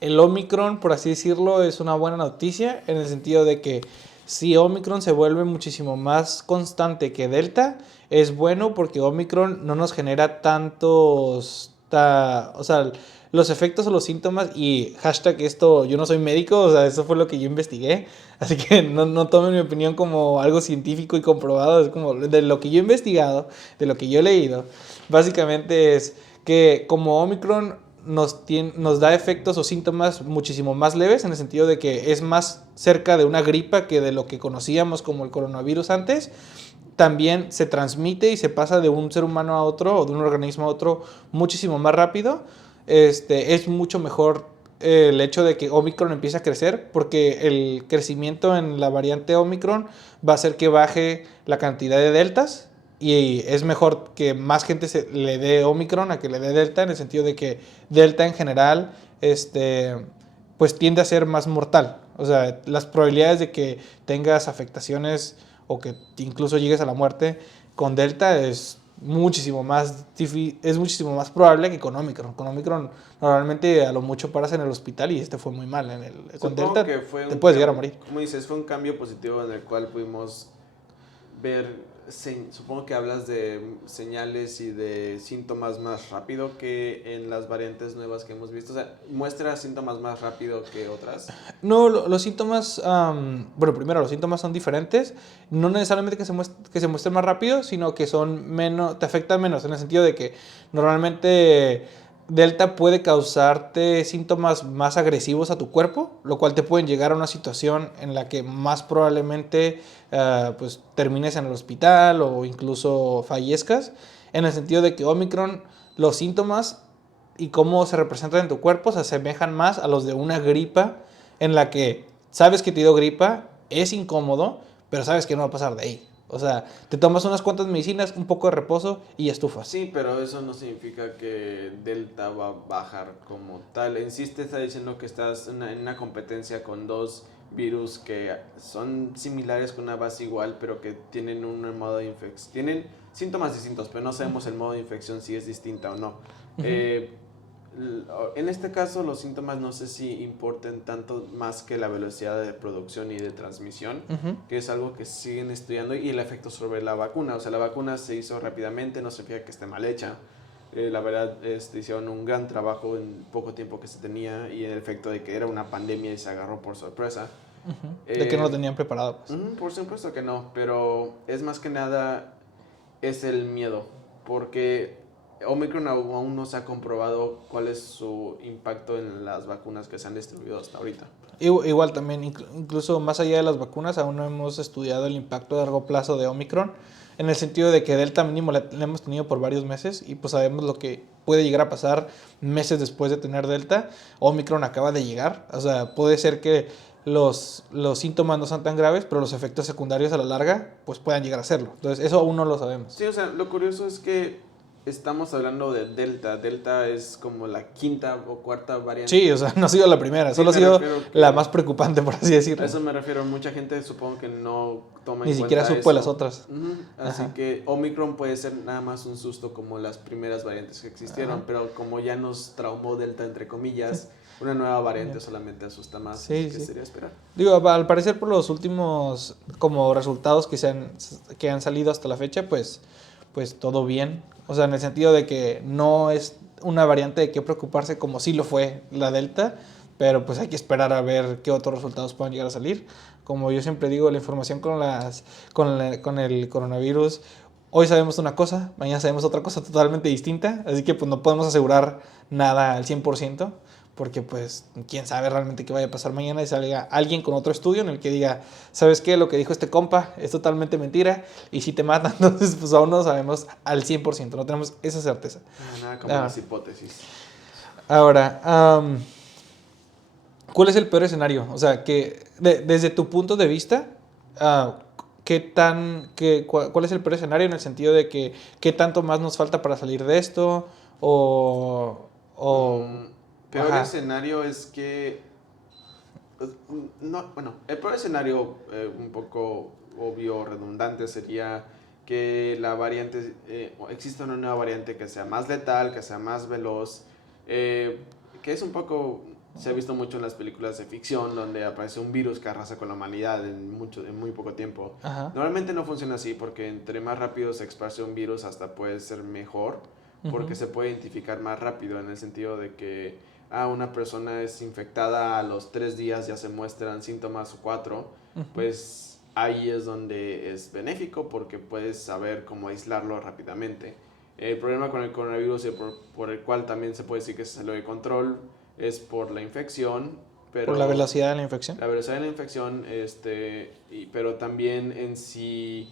el Omicron, por así decirlo, es una buena noticia en el sentido de que si Omicron se vuelve muchísimo más constante que Delta, es bueno porque Omicron no nos genera tantos, o sea, los efectos o los síntomas y hashtag esto, yo no soy médico, o sea, eso fue lo que yo investigué, así que no tomen mi opinión como algo científico y comprobado, es como de lo que yo he investigado, de lo que yo he leído, básicamente es que como Omicron nos da efectos o síntomas muchísimo más leves en el sentido de que es más cerca de una gripa que de lo que conocíamos como el coronavirus antes. También se transmite y se pasa de un ser humano a otro o de un organismo a otro muchísimo más rápido. Es mucho mejor el hecho de que Omicron empiece a crecer porque el crecimiento en la variante Omicron va a hacer que baje la cantidad de deltas. Y es mejor que más gente le dé Omicron a que le dé Delta, en el sentido de que Delta en general pues tiende a ser más mortal. O sea, las probabilidades de que tengas afectaciones o que incluso llegues a la muerte con Delta es muchísimo más probable que con Omicron. Con Omicron normalmente a lo mucho paras en el hospital y fue muy mal. Con Delta que fue te puedes llegar a morir. Como dices, fue un cambio positivo en el cual pudimos ver, supongo que hablas de señales y de síntomas más rápido que en las variantes nuevas que hemos visto. O sea, ¿muestra síntomas más rápido que otras? No, los síntomas, bueno, primero los síntomas son diferentes, no necesariamente que se muestren más rápido, sino que son menos, te afectan menos, en el sentido de que normalmente Delta puede causarte síntomas más agresivos a tu cuerpo, lo cual te pueden llegar a una situación en la que más probablemente pues termines en el hospital o incluso fallezcas, en el sentido de que Omicron, los síntomas y cómo se representan en tu cuerpo se asemejan más a los de una gripa en la que sabes que te dio gripa, es incómodo, pero sabes que no va a pasar de ahí. O sea, te tomas unas cuantas medicinas, un poco de reposo y estufas. Sí, pero eso no significa que Delta va a bajar como tal. En sí te está diciendo que estás en una competencia con dos virus que son similares con una base igual, pero que tienen un modo de infección. Tienen síntomas distintos, pero no sabemos el modo de infección si es distinta o no. Ujú. Eh, en este caso, los síntomas no sé si importen tanto más que la velocidad de producción y de transmisión, Ujú. que es algo que siguen estudiando, y el efecto sobre la vacuna. O sea, la vacuna se hizo rápidamente, no significa que esté mal hecha. La verdad, hicieron un gran trabajo en poco tiempo que se tenía, y el efecto de que era una pandemia y se agarró por sorpresa. Ujú. De que no lo Eh, tenían preparado, pues. por supuesto que no, pero es más que nada es el miedo, porque Omicron aún no se ha comprobado cuál es su impacto en las vacunas que se han distribuido hasta ahorita. Igual también, incluso más allá de las vacunas, aún no hemos estudiado el impacto a largo plazo de Omicron, en el sentido de que Delta mínimo la hemos tenido por varios meses y pues sabemos lo que puede llegar a pasar meses después de tener Delta. Omicron acaba de llegar, o sea, puede ser que los síntomas no sean tan graves, pero los efectos secundarios a la larga pues puedan llegar a serlo. Entonces, eso aún no lo sabemos. Sí, o sea, lo curioso es que estamos hablando de Delta. Delta es como la quinta o cuarta Sí, variante. o sea, no ha sido la primera, Sí, solo ha me sido refiero la que más preocupante, por así a decirlo. eso me refiero. Mucha gente supongo que no toma Ni en siquiera cuenta supo de las eso. otras. Ujú. Así Ajá, que Omicron puede ser nada más un susto como las primeras variantes que ajá. existieron, pero como ya nos traumó Delta, entre comillas, una nueva variante Variante. solamente asusta más, así Sí, que sí. sería esperar. Digo, al parecer por los últimos como resultados que han salido hasta la fecha, pues todo bien. O sea, en el sentido de que no es una variante de qué preocuparse como sí lo fue la Delta, pero pues hay que esperar a ver qué otros resultados puedan llegar a salir. Como yo siempre digo, la información con el coronavirus, hoy sabemos una cosa, mañana sabemos otra cosa totalmente distinta, así que pues no podemos asegurar nada al 100%, porque pues quién sabe realmente qué vaya a pasar mañana y salga alguien con otro estudio en el que diga, ¿sabes qué? Lo que dijo este compa es totalmente mentira y si te matan, entonces pues aún no sabemos al 100%, no tenemos esa certeza. Nada como Ah, las hipótesis. ahora, ¿cuál es el peor escenario? O sea, que desde tu punto de vista, ah, ¿cuál es el peor escenario en el sentido de que qué tanto más nos falta para salir de esto? O, o, Mm, Peor ajá, escenario es que no, bueno, el peor escenario, un poco obvio, redundante, sería que la variante, exista una nueva variante que sea más letal, que sea más veloz, eh, que es un poco, se ha visto mucho en las películas de ficción, donde aparece un virus que arrasa con la humanidad en muy poco tiempo. ajá. Normalmente no funciona así, porque entre más rápido se esparce un virus, hasta puede ser mejor, porque Ujú. se puede identificar más rápido, en el sentido de que una persona es infectada, a los 3 días ya se muestran síntomas o 4, Ujú. pues ahí es donde es benéfico, porque puedes saber cómo aislarlo rápidamente. El problema con el coronavirus, y por el cual también se puede decir que se salió de control, es por la infección, Por la pero velocidad de la infección. la velocidad de la infección, pero también en sí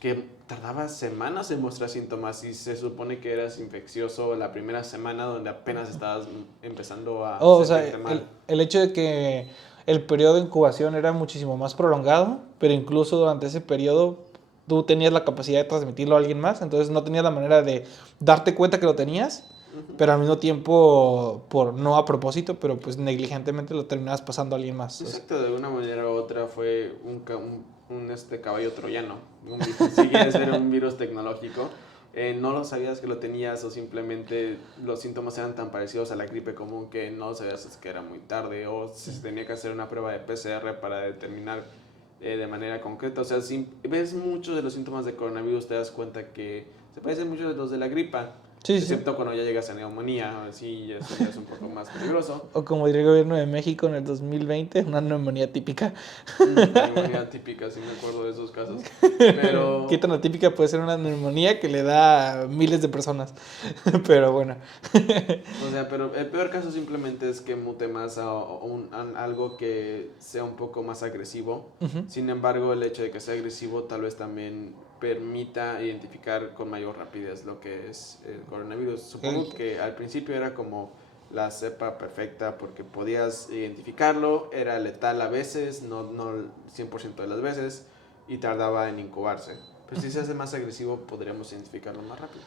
que tardaba semanas en mostrar síntomas, y se supone que eras infeccioso la primera semana, donde apenas estabas empezando a O sea, sentirte mal. el hecho de que el periodo de incubación era muchísimo más prolongado, pero incluso durante ese periodo tú tenías la capacidad de transmitirlo a alguien más, entonces no tenías la manera de darte cuenta que lo tenías, Ujú. pero al mismo tiempo, no a propósito, pero pues negligentemente lo terminabas pasando a alguien más. O sea, Exacto, de una manera u otra fue un caballo troyano. Si quieres ver un virus tecnológico, no lo sabías que lo tenías, o simplemente los síntomas eran tan parecidos a la gripe común que no sabías que era muy tarde, o si se tenía que hacer una prueba de PCR para determinar de manera concreta. O sea, si ves muchos de los síntomas de coronavirus, te das cuenta que se parecen mucho de los de la gripa, sí, sí. excepto cuando ya llegas a neumonía, así eso ya es un poco más peligroso. O como diría el gobierno de México en el 2020, una neumonía típica. Neumonía típica, sí me acuerdo de esos casos. ¿Qué Pero, tan atípica puede ser una neumonía que le da a miles de personas? Pero bueno. o sea, pero el peor caso simplemente es que mute más a algo que sea un poco más agresivo. Ujú. Sin embargo, el hecho de que sea agresivo tal vez también permita identificar con mayor rapidez lo que es el coronavirus. El- Supongo que al principio era como la cepa perfecta, porque podías identificarlo, era letal a veces, no el 100% de las veces, y tardaba en incubarse. Pues si se hace más agresivo, podríamos identificarlo más rápido.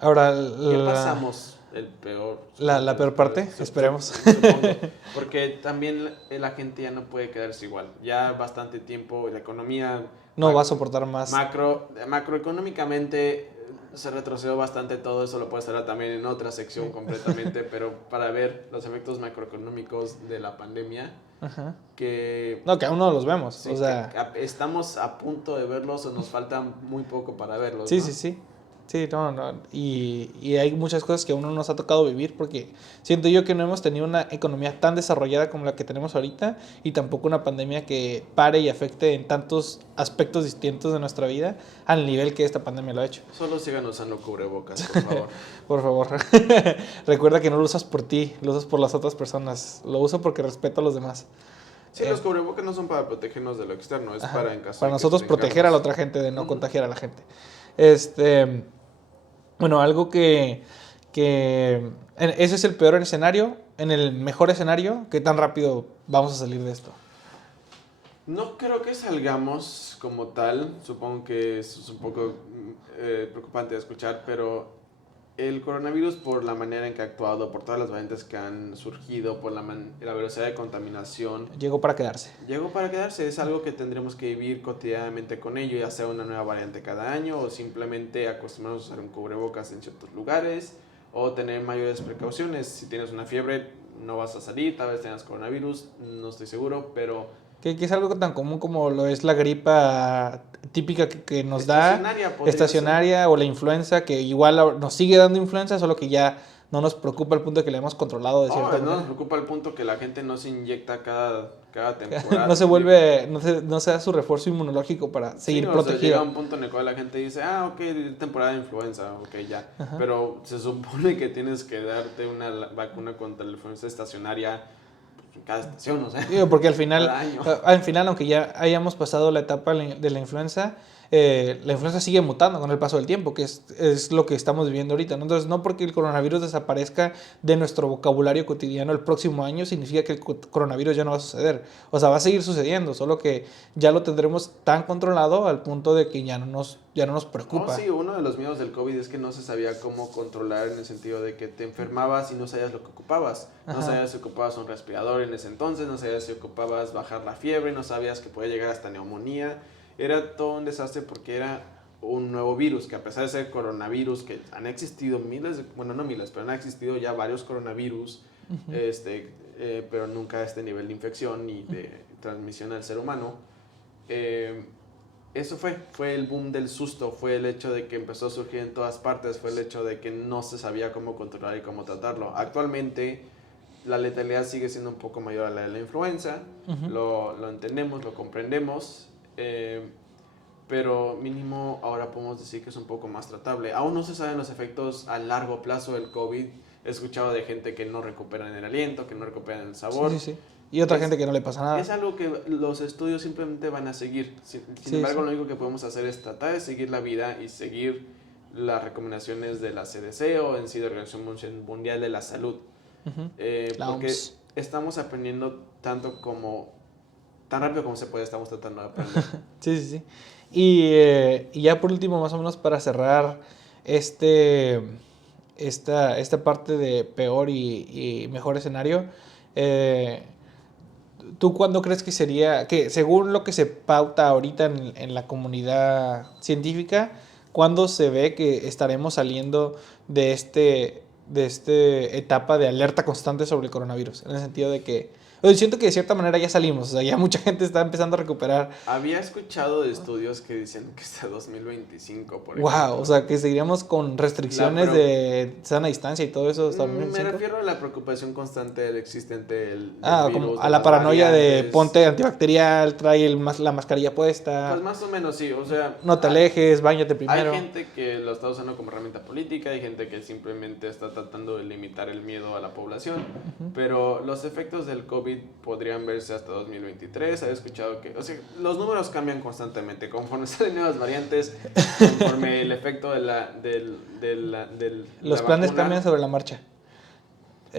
Ahora, ¿Qué pasamos? El peor. la peor parte, esperemos. Supongo. Porque también la gente ya no puede quedarse igual. Ya bastante tiempo, la economía No va a soportar más. macroeconómicamente se retrocedió bastante todo. Eso lo puedes hablar también en otra sección completamente. Pero para ver los efectos macroeconómicos de la pandemia, Ajá. que No, que aún no los vemos. sí, O sea, estamos a punto de verlos o nos falta muy poco para verlos, sí, ¿no? sí, sí. Sí, no. Y hay muchas cosas que aún no nos ha tocado vivir porque siento yo que no hemos tenido una economía tan desarrollada como la que tenemos ahorita y tampoco una pandemia que pare y afecte en tantos aspectos distintos de nuestra vida al nivel que esta pandemia lo ha hecho. Solo sigan usando cubrebocas, por favor. Por favor, recuerda que no lo usas por ti, lo usas por las otras personas. Lo uso porque respeto a los demás. Sí, los cubrebocas no son para protegernos de lo externo, es Ajá, para en caso para de que nosotros proteger a la tengamos. otra gente de no Ujú. contagiar a la gente. Bueno, algo ese es el peor escenario. En el mejor escenario, ¿qué tan rápido vamos a salir de esto? No creo que salgamos como tal, supongo que es un poco preocupante de escuchar, pero el coronavirus por la manera en que ha actuado, por todas las variantes que han surgido, por la velocidad de contaminación, Llegó para quedarse. llegó para quedarse. Es algo que tendremos que vivir cotidianamente con ello, ya sea una nueva variante cada año o simplemente acostumbrarnos a usar un cubrebocas en ciertos lugares o tener mayores precauciones. Si tienes una fiebre, no vas a salir, tal vez tengas coronavirus, no estoy seguro, pero Que es algo tan común como lo es la gripa típica que nos da, estacionaria podría estacionaria, o la influenza, que igual nos sigue dando influenza, solo que ya no nos preocupa el punto de que la hemos controlado de ser. cierta No nos manera. preocupa el punto que la gente no se inyecta cada temporada. No se vuelve, no se da su refuerzo inmunológico para Sí, seguir o sea, llega protegido. un punto en el cual la gente dice, ok, temporada de influenza, ok, ya. Ajá. Pero se supone que tienes que darte una vacuna contra la influenza estacionaria en cada estación, o sea, Digo, porque cada año. al final, aunque ya hayamos pasado la etapa de la influenza sigue mutando con el paso del tiempo, que es lo que estamos viviendo ahorita, ¿no? Entonces, no porque el coronavirus desaparezca de nuestro vocabulario cotidiano el próximo año, significa que el coronavirus ya no va a suceder. O sea, va a seguir sucediendo, solo que ya lo tendremos tan controlado al punto de que ya no nos preocupa. Sí, uno de los miedos del COVID es que no se sabía cómo controlar en el sentido de que te enfermabas y no sabías lo que ocupabas. No Ajá. sabías si ocupabas un respirador en ese entonces, no sabías si ocupabas bajar la fiebre, no sabías que podía llegar hasta neumonía. Era todo un desastre porque era un nuevo virus, que a pesar de ser coronavirus, que han existido no miles, pero han existido ya varios coronavirus, Uh-huh. pero nunca a este nivel de infección ni de transmisión al ser humano. Eso fue el boom del susto, fue el hecho de que empezó a surgir en todas partes, fue el hecho de que no se sabía cómo controlar y cómo tratarlo. Actualmente la letalidad sigue siendo un poco mayor a la de la influenza, Uh-huh. lo entendemos, lo comprendemos, pero mínimo ahora podemos decir que es un poco más tratable. Aún no se saben los efectos a largo plazo del COVID. He escuchado de gente que no recuperan el aliento, que no recuperan el sabor. Sí. Y otra gente que no le pasa nada. Es algo que los estudios simplemente van a seguir. Sin embargo, lo único que podemos hacer es tratar de seguir la vida y seguir las recomendaciones de la CDC o en sí de la Organización Mundial de la Salud. Uh-huh. Porque OMS. estamos aprendiendo tan rápido como se puede, estamos tratando de aprender. Sí. Y ya por último, más o menos para cerrar esta parte de peor y mejor escenario, ¿tú cuándo crees que sería, que según lo que se pauta ahorita en la comunidad científica, cuándo se ve que estaremos saliendo de esta etapa de alerta constante sobre el coronavirus? En el sentido de que siento que de cierta manera ya salimos, o sea, ya mucha gente está empezando a recuperar. Había escuchado de estudios que dicen que hasta 2025, por Wow, ejemplo. o sea, que seguiríamos con restricciones de sana distancia y todo eso hasta Me 2025. refiero a la preocupación constante del existente del Como virus, a de la las paranoia de variantes. ponte antibacterial, trae la mascarilla puesta, Pues más o menos sí, o sea, no te alejes, báñate primero. hay gente que lo está usando como herramienta política, hay gente que simplemente está tratando de limitar el miedo a la población, pero los efectos del COVID podrían verse hasta 2023. He escuchado que, o sea, los números cambian constantemente conforme salen nuevas variantes, conforme el efecto de Los la planes vacuna. cambian sobre la marcha.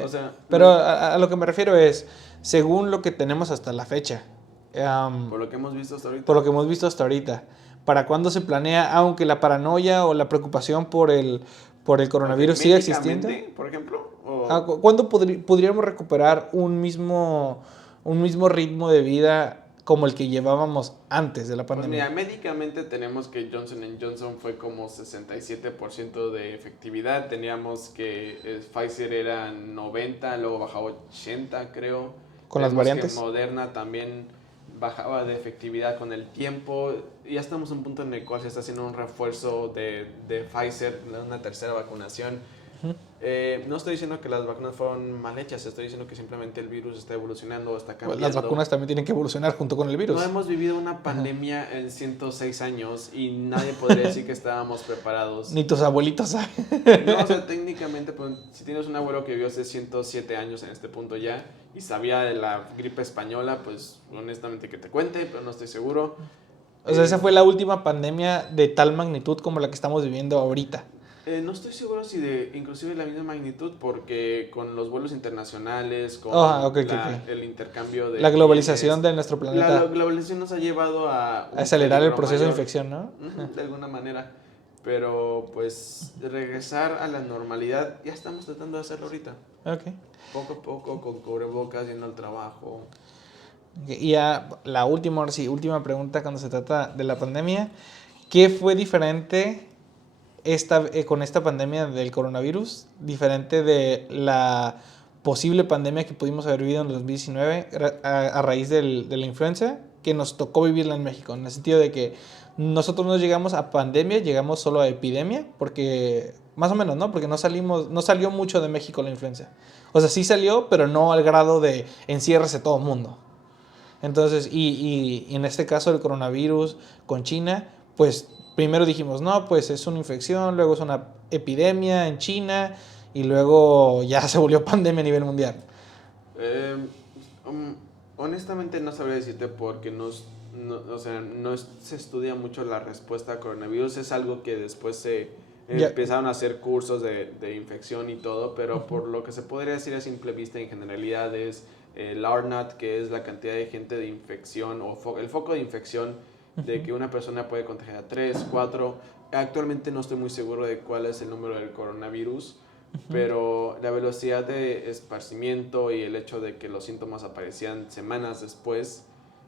O sea, Pero a lo que me refiero es, según lo que tenemos hasta la fecha, por lo que hemos visto hasta ahorita. por lo que hemos visto hasta ahorita, ¿Para cuándo se planea, aunque la paranoia o la preocupación por el coronavirus siga existiendo? Médicamente, por ejemplo, ¿Cuándo podríamos recuperar un mismo ritmo de vida como el que llevábamos antes de la pues mira, pandemia? médicamente tenemos que Johnson Johnson fue como 67% de efectividad, teníamos que Pfizer era 90, luego bajaba a 80 creo, Con las tenemos que variantes. Moderna también bajaba de efectividad con el tiempo, y ya estamos en un punto en el cual se está haciendo un refuerzo de Pfizer, una tercera vacunación. No estoy diciendo que las vacunas fueron mal hechas, estoy diciendo que simplemente el virus está evolucionando, está Pues las cambiando. vacunas también tienen que evolucionar junto con el No virus. hemos vivido una pandemia en 106 años y nadie podría decir que estábamos preparados. Ni tus abuelitos saben. No, o sea, técnicamente, pues, si tienes un abuelo que vivió hace 107 años en este punto ya y sabía de la gripe española, pues honestamente que te cuente, pero no estoy seguro. O sea, esa fue la última pandemia de tal magnitud como la que estamos viviendo ahorita. No estoy seguro si de inclusive la misma magnitud, porque con los vuelos internacionales, con Ok. el intercambio de La globalización bienes, de nuestro la planeta globalización nos ha llevado a un acelerar el peligro proceso de mayor. infección, ¿no? De alguna manera. Pero pues regresar a la normalidad, ya estamos tratando de hacerlo ahorita. Ok. Poco a poco, con cubrebocas, yendo al trabajo. Y ya la última, ahora sí, última pregunta cuando se trata de la pandemia. ¿Qué fue diferente con esta pandemia del coronavirus? Diferente de la posible pandemia que pudimos haber vivido en el 2019 a raíz de la influenza, que nos tocó vivirla en México, en el sentido de que nosotros no llegamos a pandemia, llegamos solo a epidemia, porque más o menos, ¿no? Porque no salió mucho de México la influenza. O sea, sí salió, pero no al grado de enciérrese todo el mundo. Entonces, y en este caso el coronavirus con China, pues primero dijimos, no, pues es una infección, luego es una epidemia en China y luego ya se volvió pandemia a nivel mundial. Eh, um, honestamente no sabría decirte porque o sea, se estudia mucho la respuesta al coronavirus. Es algo que después se Ya. empezaron a hacer cursos de infección y todo, pero por lo que se podría decir a simple vista en generalidades, el RNAT, que es la cantidad de gente de infección o el foco de infección de que una persona puede contagiar a 3, 4. Actualmente no estoy muy seguro de cuál es el número del coronavirus, pero la velocidad de esparcimiento y el hecho de que los síntomas aparecían semanas después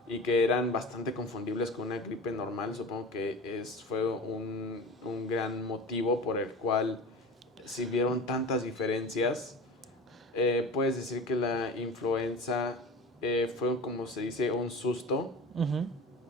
y que eran bastante confundibles con una gripe normal, supongo que fue un gran motivo por el cual si vieron tantas diferencias. Puedes decir que la influenza fue, como se dice, un susto,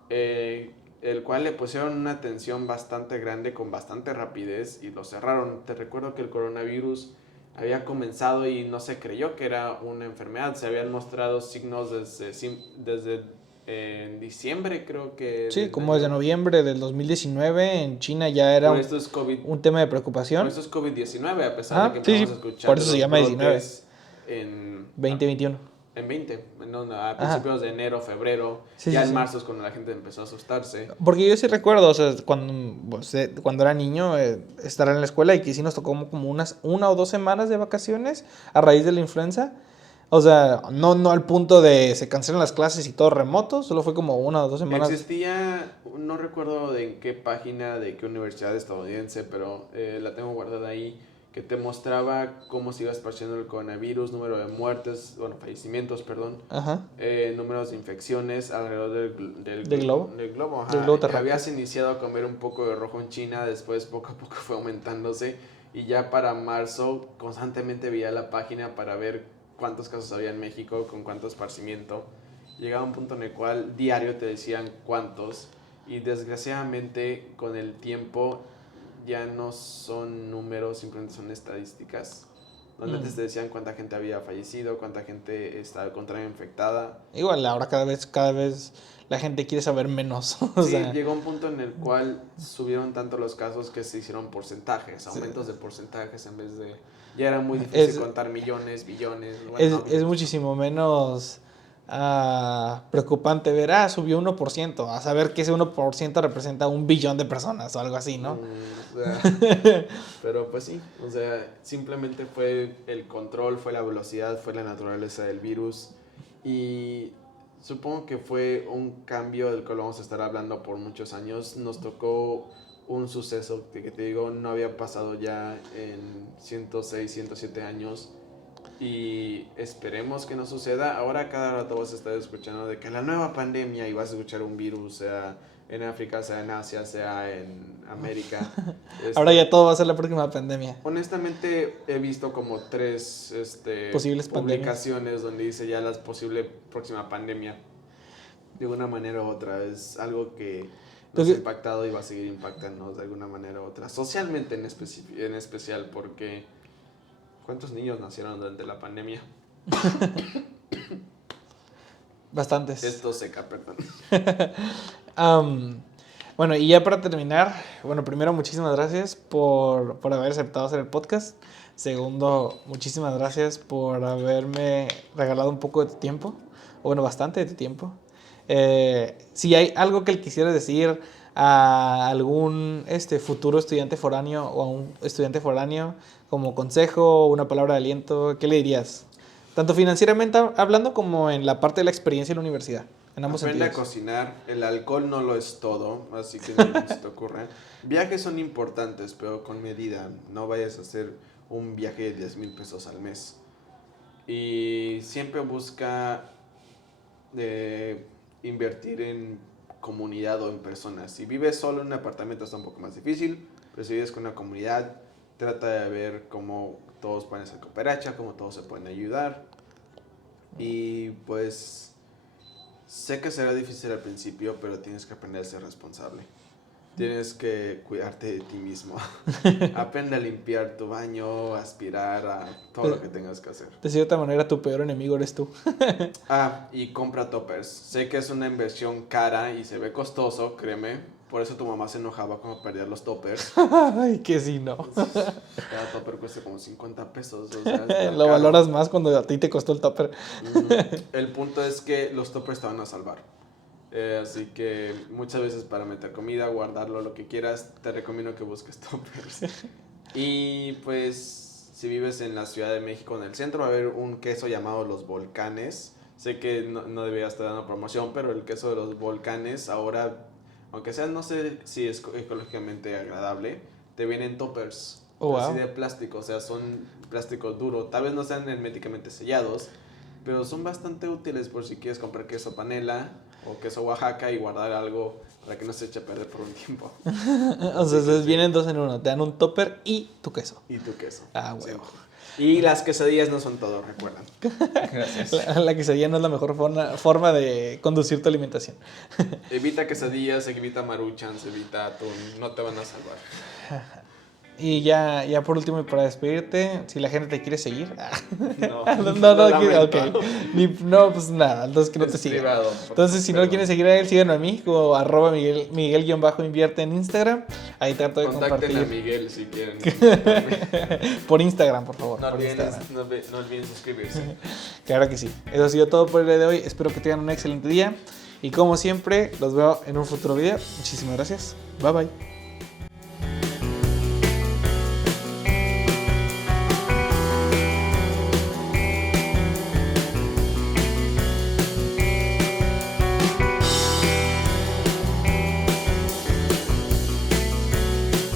el cual le pusieron una atención bastante grande con bastante rapidez y lo cerraron. Te recuerdo que el coronavirus había comenzado y no se creyó que era una enfermedad. Se habían mostrado signos desde en diciembre, creo que Sí, del como desde año. noviembre del 2019 en China ya era Por esto es COVID, un tema de por preocupación. esto es COVID-19, a pesar de que Ah, sí, empezamos a sí, escuchar por de eso se los llama 19, brotes en, 2021. en 20, no, a Ajá, principios de enero, febrero, sí, ya sí, en sí. marzo es cuando la gente empezó a asustarse. Porque yo sí recuerdo, o sea, cuando era niño, estar en la escuela y que sí nos tocó como una o 2 semanas de vacaciones a raíz de la influenza. O sea, no al punto de se cancelan las clases y todo remoto, solo fue como 1 o 2 semanas. Existía, no recuerdo de en qué página, de qué universidad estadounidense, pero la tengo guardada ahí, que te mostraba cómo se iba esparciendo el coronavirus, número de muertes, bueno, fallecimientos, perdón, Ajá, números de infecciones alrededor de globo, del globo. del Ajá. globo terráqueo. Habías iniciado a comer un poco de rojo en China, después poco a poco fue aumentándose y ya para marzo constantemente veía la página para ver cuántos casos había en México, con cuánto esparcimiento. Llegaba un punto en el cual diario te decían cuántos y desgraciadamente con el tiempo ya no son números, simplemente son estadísticas. Donde antes te decían cuánta gente había fallecido, cuánta gente estaba infectada. Igual ahora cada vez la gente quiere saber menos. O Sí, sea, llegó un punto en el cual subieron tanto los casos que se hicieron porcentajes, sí, aumentos de porcentajes en vez de... Ya era muy difícil es, contar millones, billones, bueno, no es billones, pero... muchísimo menos preocupante ver, subió 1%, a saber que ese 1% representa 1 billón de personas o algo así, ¿no? O sea, pero pues sí, o sea, simplemente fue el control, fue la velocidad, fue la naturaleza del virus y Supongo que fue un cambio del cual vamos a estar hablando por muchos años. Nos tocó un suceso que te digo, no había pasado ya en 106, 107 años. Y esperemos que no suceda. Ahora cada rato vas a estar escuchando de que la nueva pandemia y vas a escuchar un virus, sea en África, sea en Asia, sea en América. Ahora ya todo va a ser la próxima pandemia. Honestamente he visto como 3 Posibles publicaciones donde dice ya la posible próxima pandemia. De una manera u otra. Es algo que nos ha impactado y va a seguir impactándonos de alguna manera u otra. Socialmente en especial porque... ¿Cuántos niños nacieron durante la pandemia? Bastantes. Esto seca, perdón. Bueno, y ya para terminar, bueno, primero muchísimas gracias por haber aceptado hacer el podcast. Segundo, muchísimas gracias por haberme regalado un poco de tu tiempo, o bueno, bastante de tu tiempo. Si hay algo que le quisiera decir a algún futuro estudiante foráneo o a un estudiante foráneo como consejo o una palabra de aliento, ¿qué le dirías? Tanto financieramente hablando como en la parte de la experiencia en la universidad. En ambos Aprende a sentidos. cocinar, el alcohol no lo es todo, así que no se te ocurre. Viajes son importantes, pero con medida. No vayas a hacer un viaje de 10,000 pesos al mes. Y siempre busca invertir en comunidad o en personas. Si vives solo en un apartamento está un poco más difícil, pero si vives con una comunidad, trata de ver cómo todos pueden hacer cooperacha, cómo todos se pueden ayudar. Y pues sé que será difícil al principio, pero tienes que aprender a ser responsable. Tienes que cuidarte de ti mismo. Aprende a limpiar tu baño, aspirar a todo lo que tengas que hacer. De cierta manera, tu peor enemigo eres tú. Y compra toppers. Sé que es una inversión cara y se ve costoso, créeme. Por eso tu mamá se enojaba cuando perdías los toppers. Ay, que sí, no. Cada topper cuesta como 50 pesos. O sea, Lo caro. valoras más cuando a ti te costó el topper. El punto es que los toppers te van a salvar. Así que muchas veces para meter comida, guardarlo, lo que quieras, te recomiendo que busques toppers. Y pues si vives en la Ciudad de México, en el centro, va a haber un queso llamado Los Volcanes. Sé que no debería estar dando promoción, pero el queso de Los Volcanes ahora, aunque sea no sé si es ecológicamente agradable, te vienen toppers. Oh, así wow. de plástico, o sea, son plásticos duros. Tal vez no sean herméticamente sellados, pero son bastante útiles por si quieres comprar queso panela o queso Oaxaca y guardar algo para que no se eche a perder por un tiempo. O sea, vienen dos en uno. Te dan un topper y tu queso. Y tu queso. Ah, huevo. Y las quesadillas no son todo, recuerdan. Gracias. La quesadilla no es la mejor forma de conducir tu alimentación. Evita quesadillas, evita maruchans, evita atún, no te van a salvar. Y ya por último, y para despedirte, si la gente te quiere seguir. No, Ok. No, pues nada, entonces que no te sigan. Privado, Entonces, si no lo quieren seguir a él, síganme a mí, como @Miguel_invierte en Instagram. Ahí trato de Contacten compartir. a Miguel si quieren. Por Instagram, por favor. No por olviden, Instagram. no olviden suscribirse. Claro que sí. Eso ha sido todo por el día de hoy. Espero que tengan un excelente día. Y como siempre, los veo en un futuro video. Muchísimas gracias. Bye bye.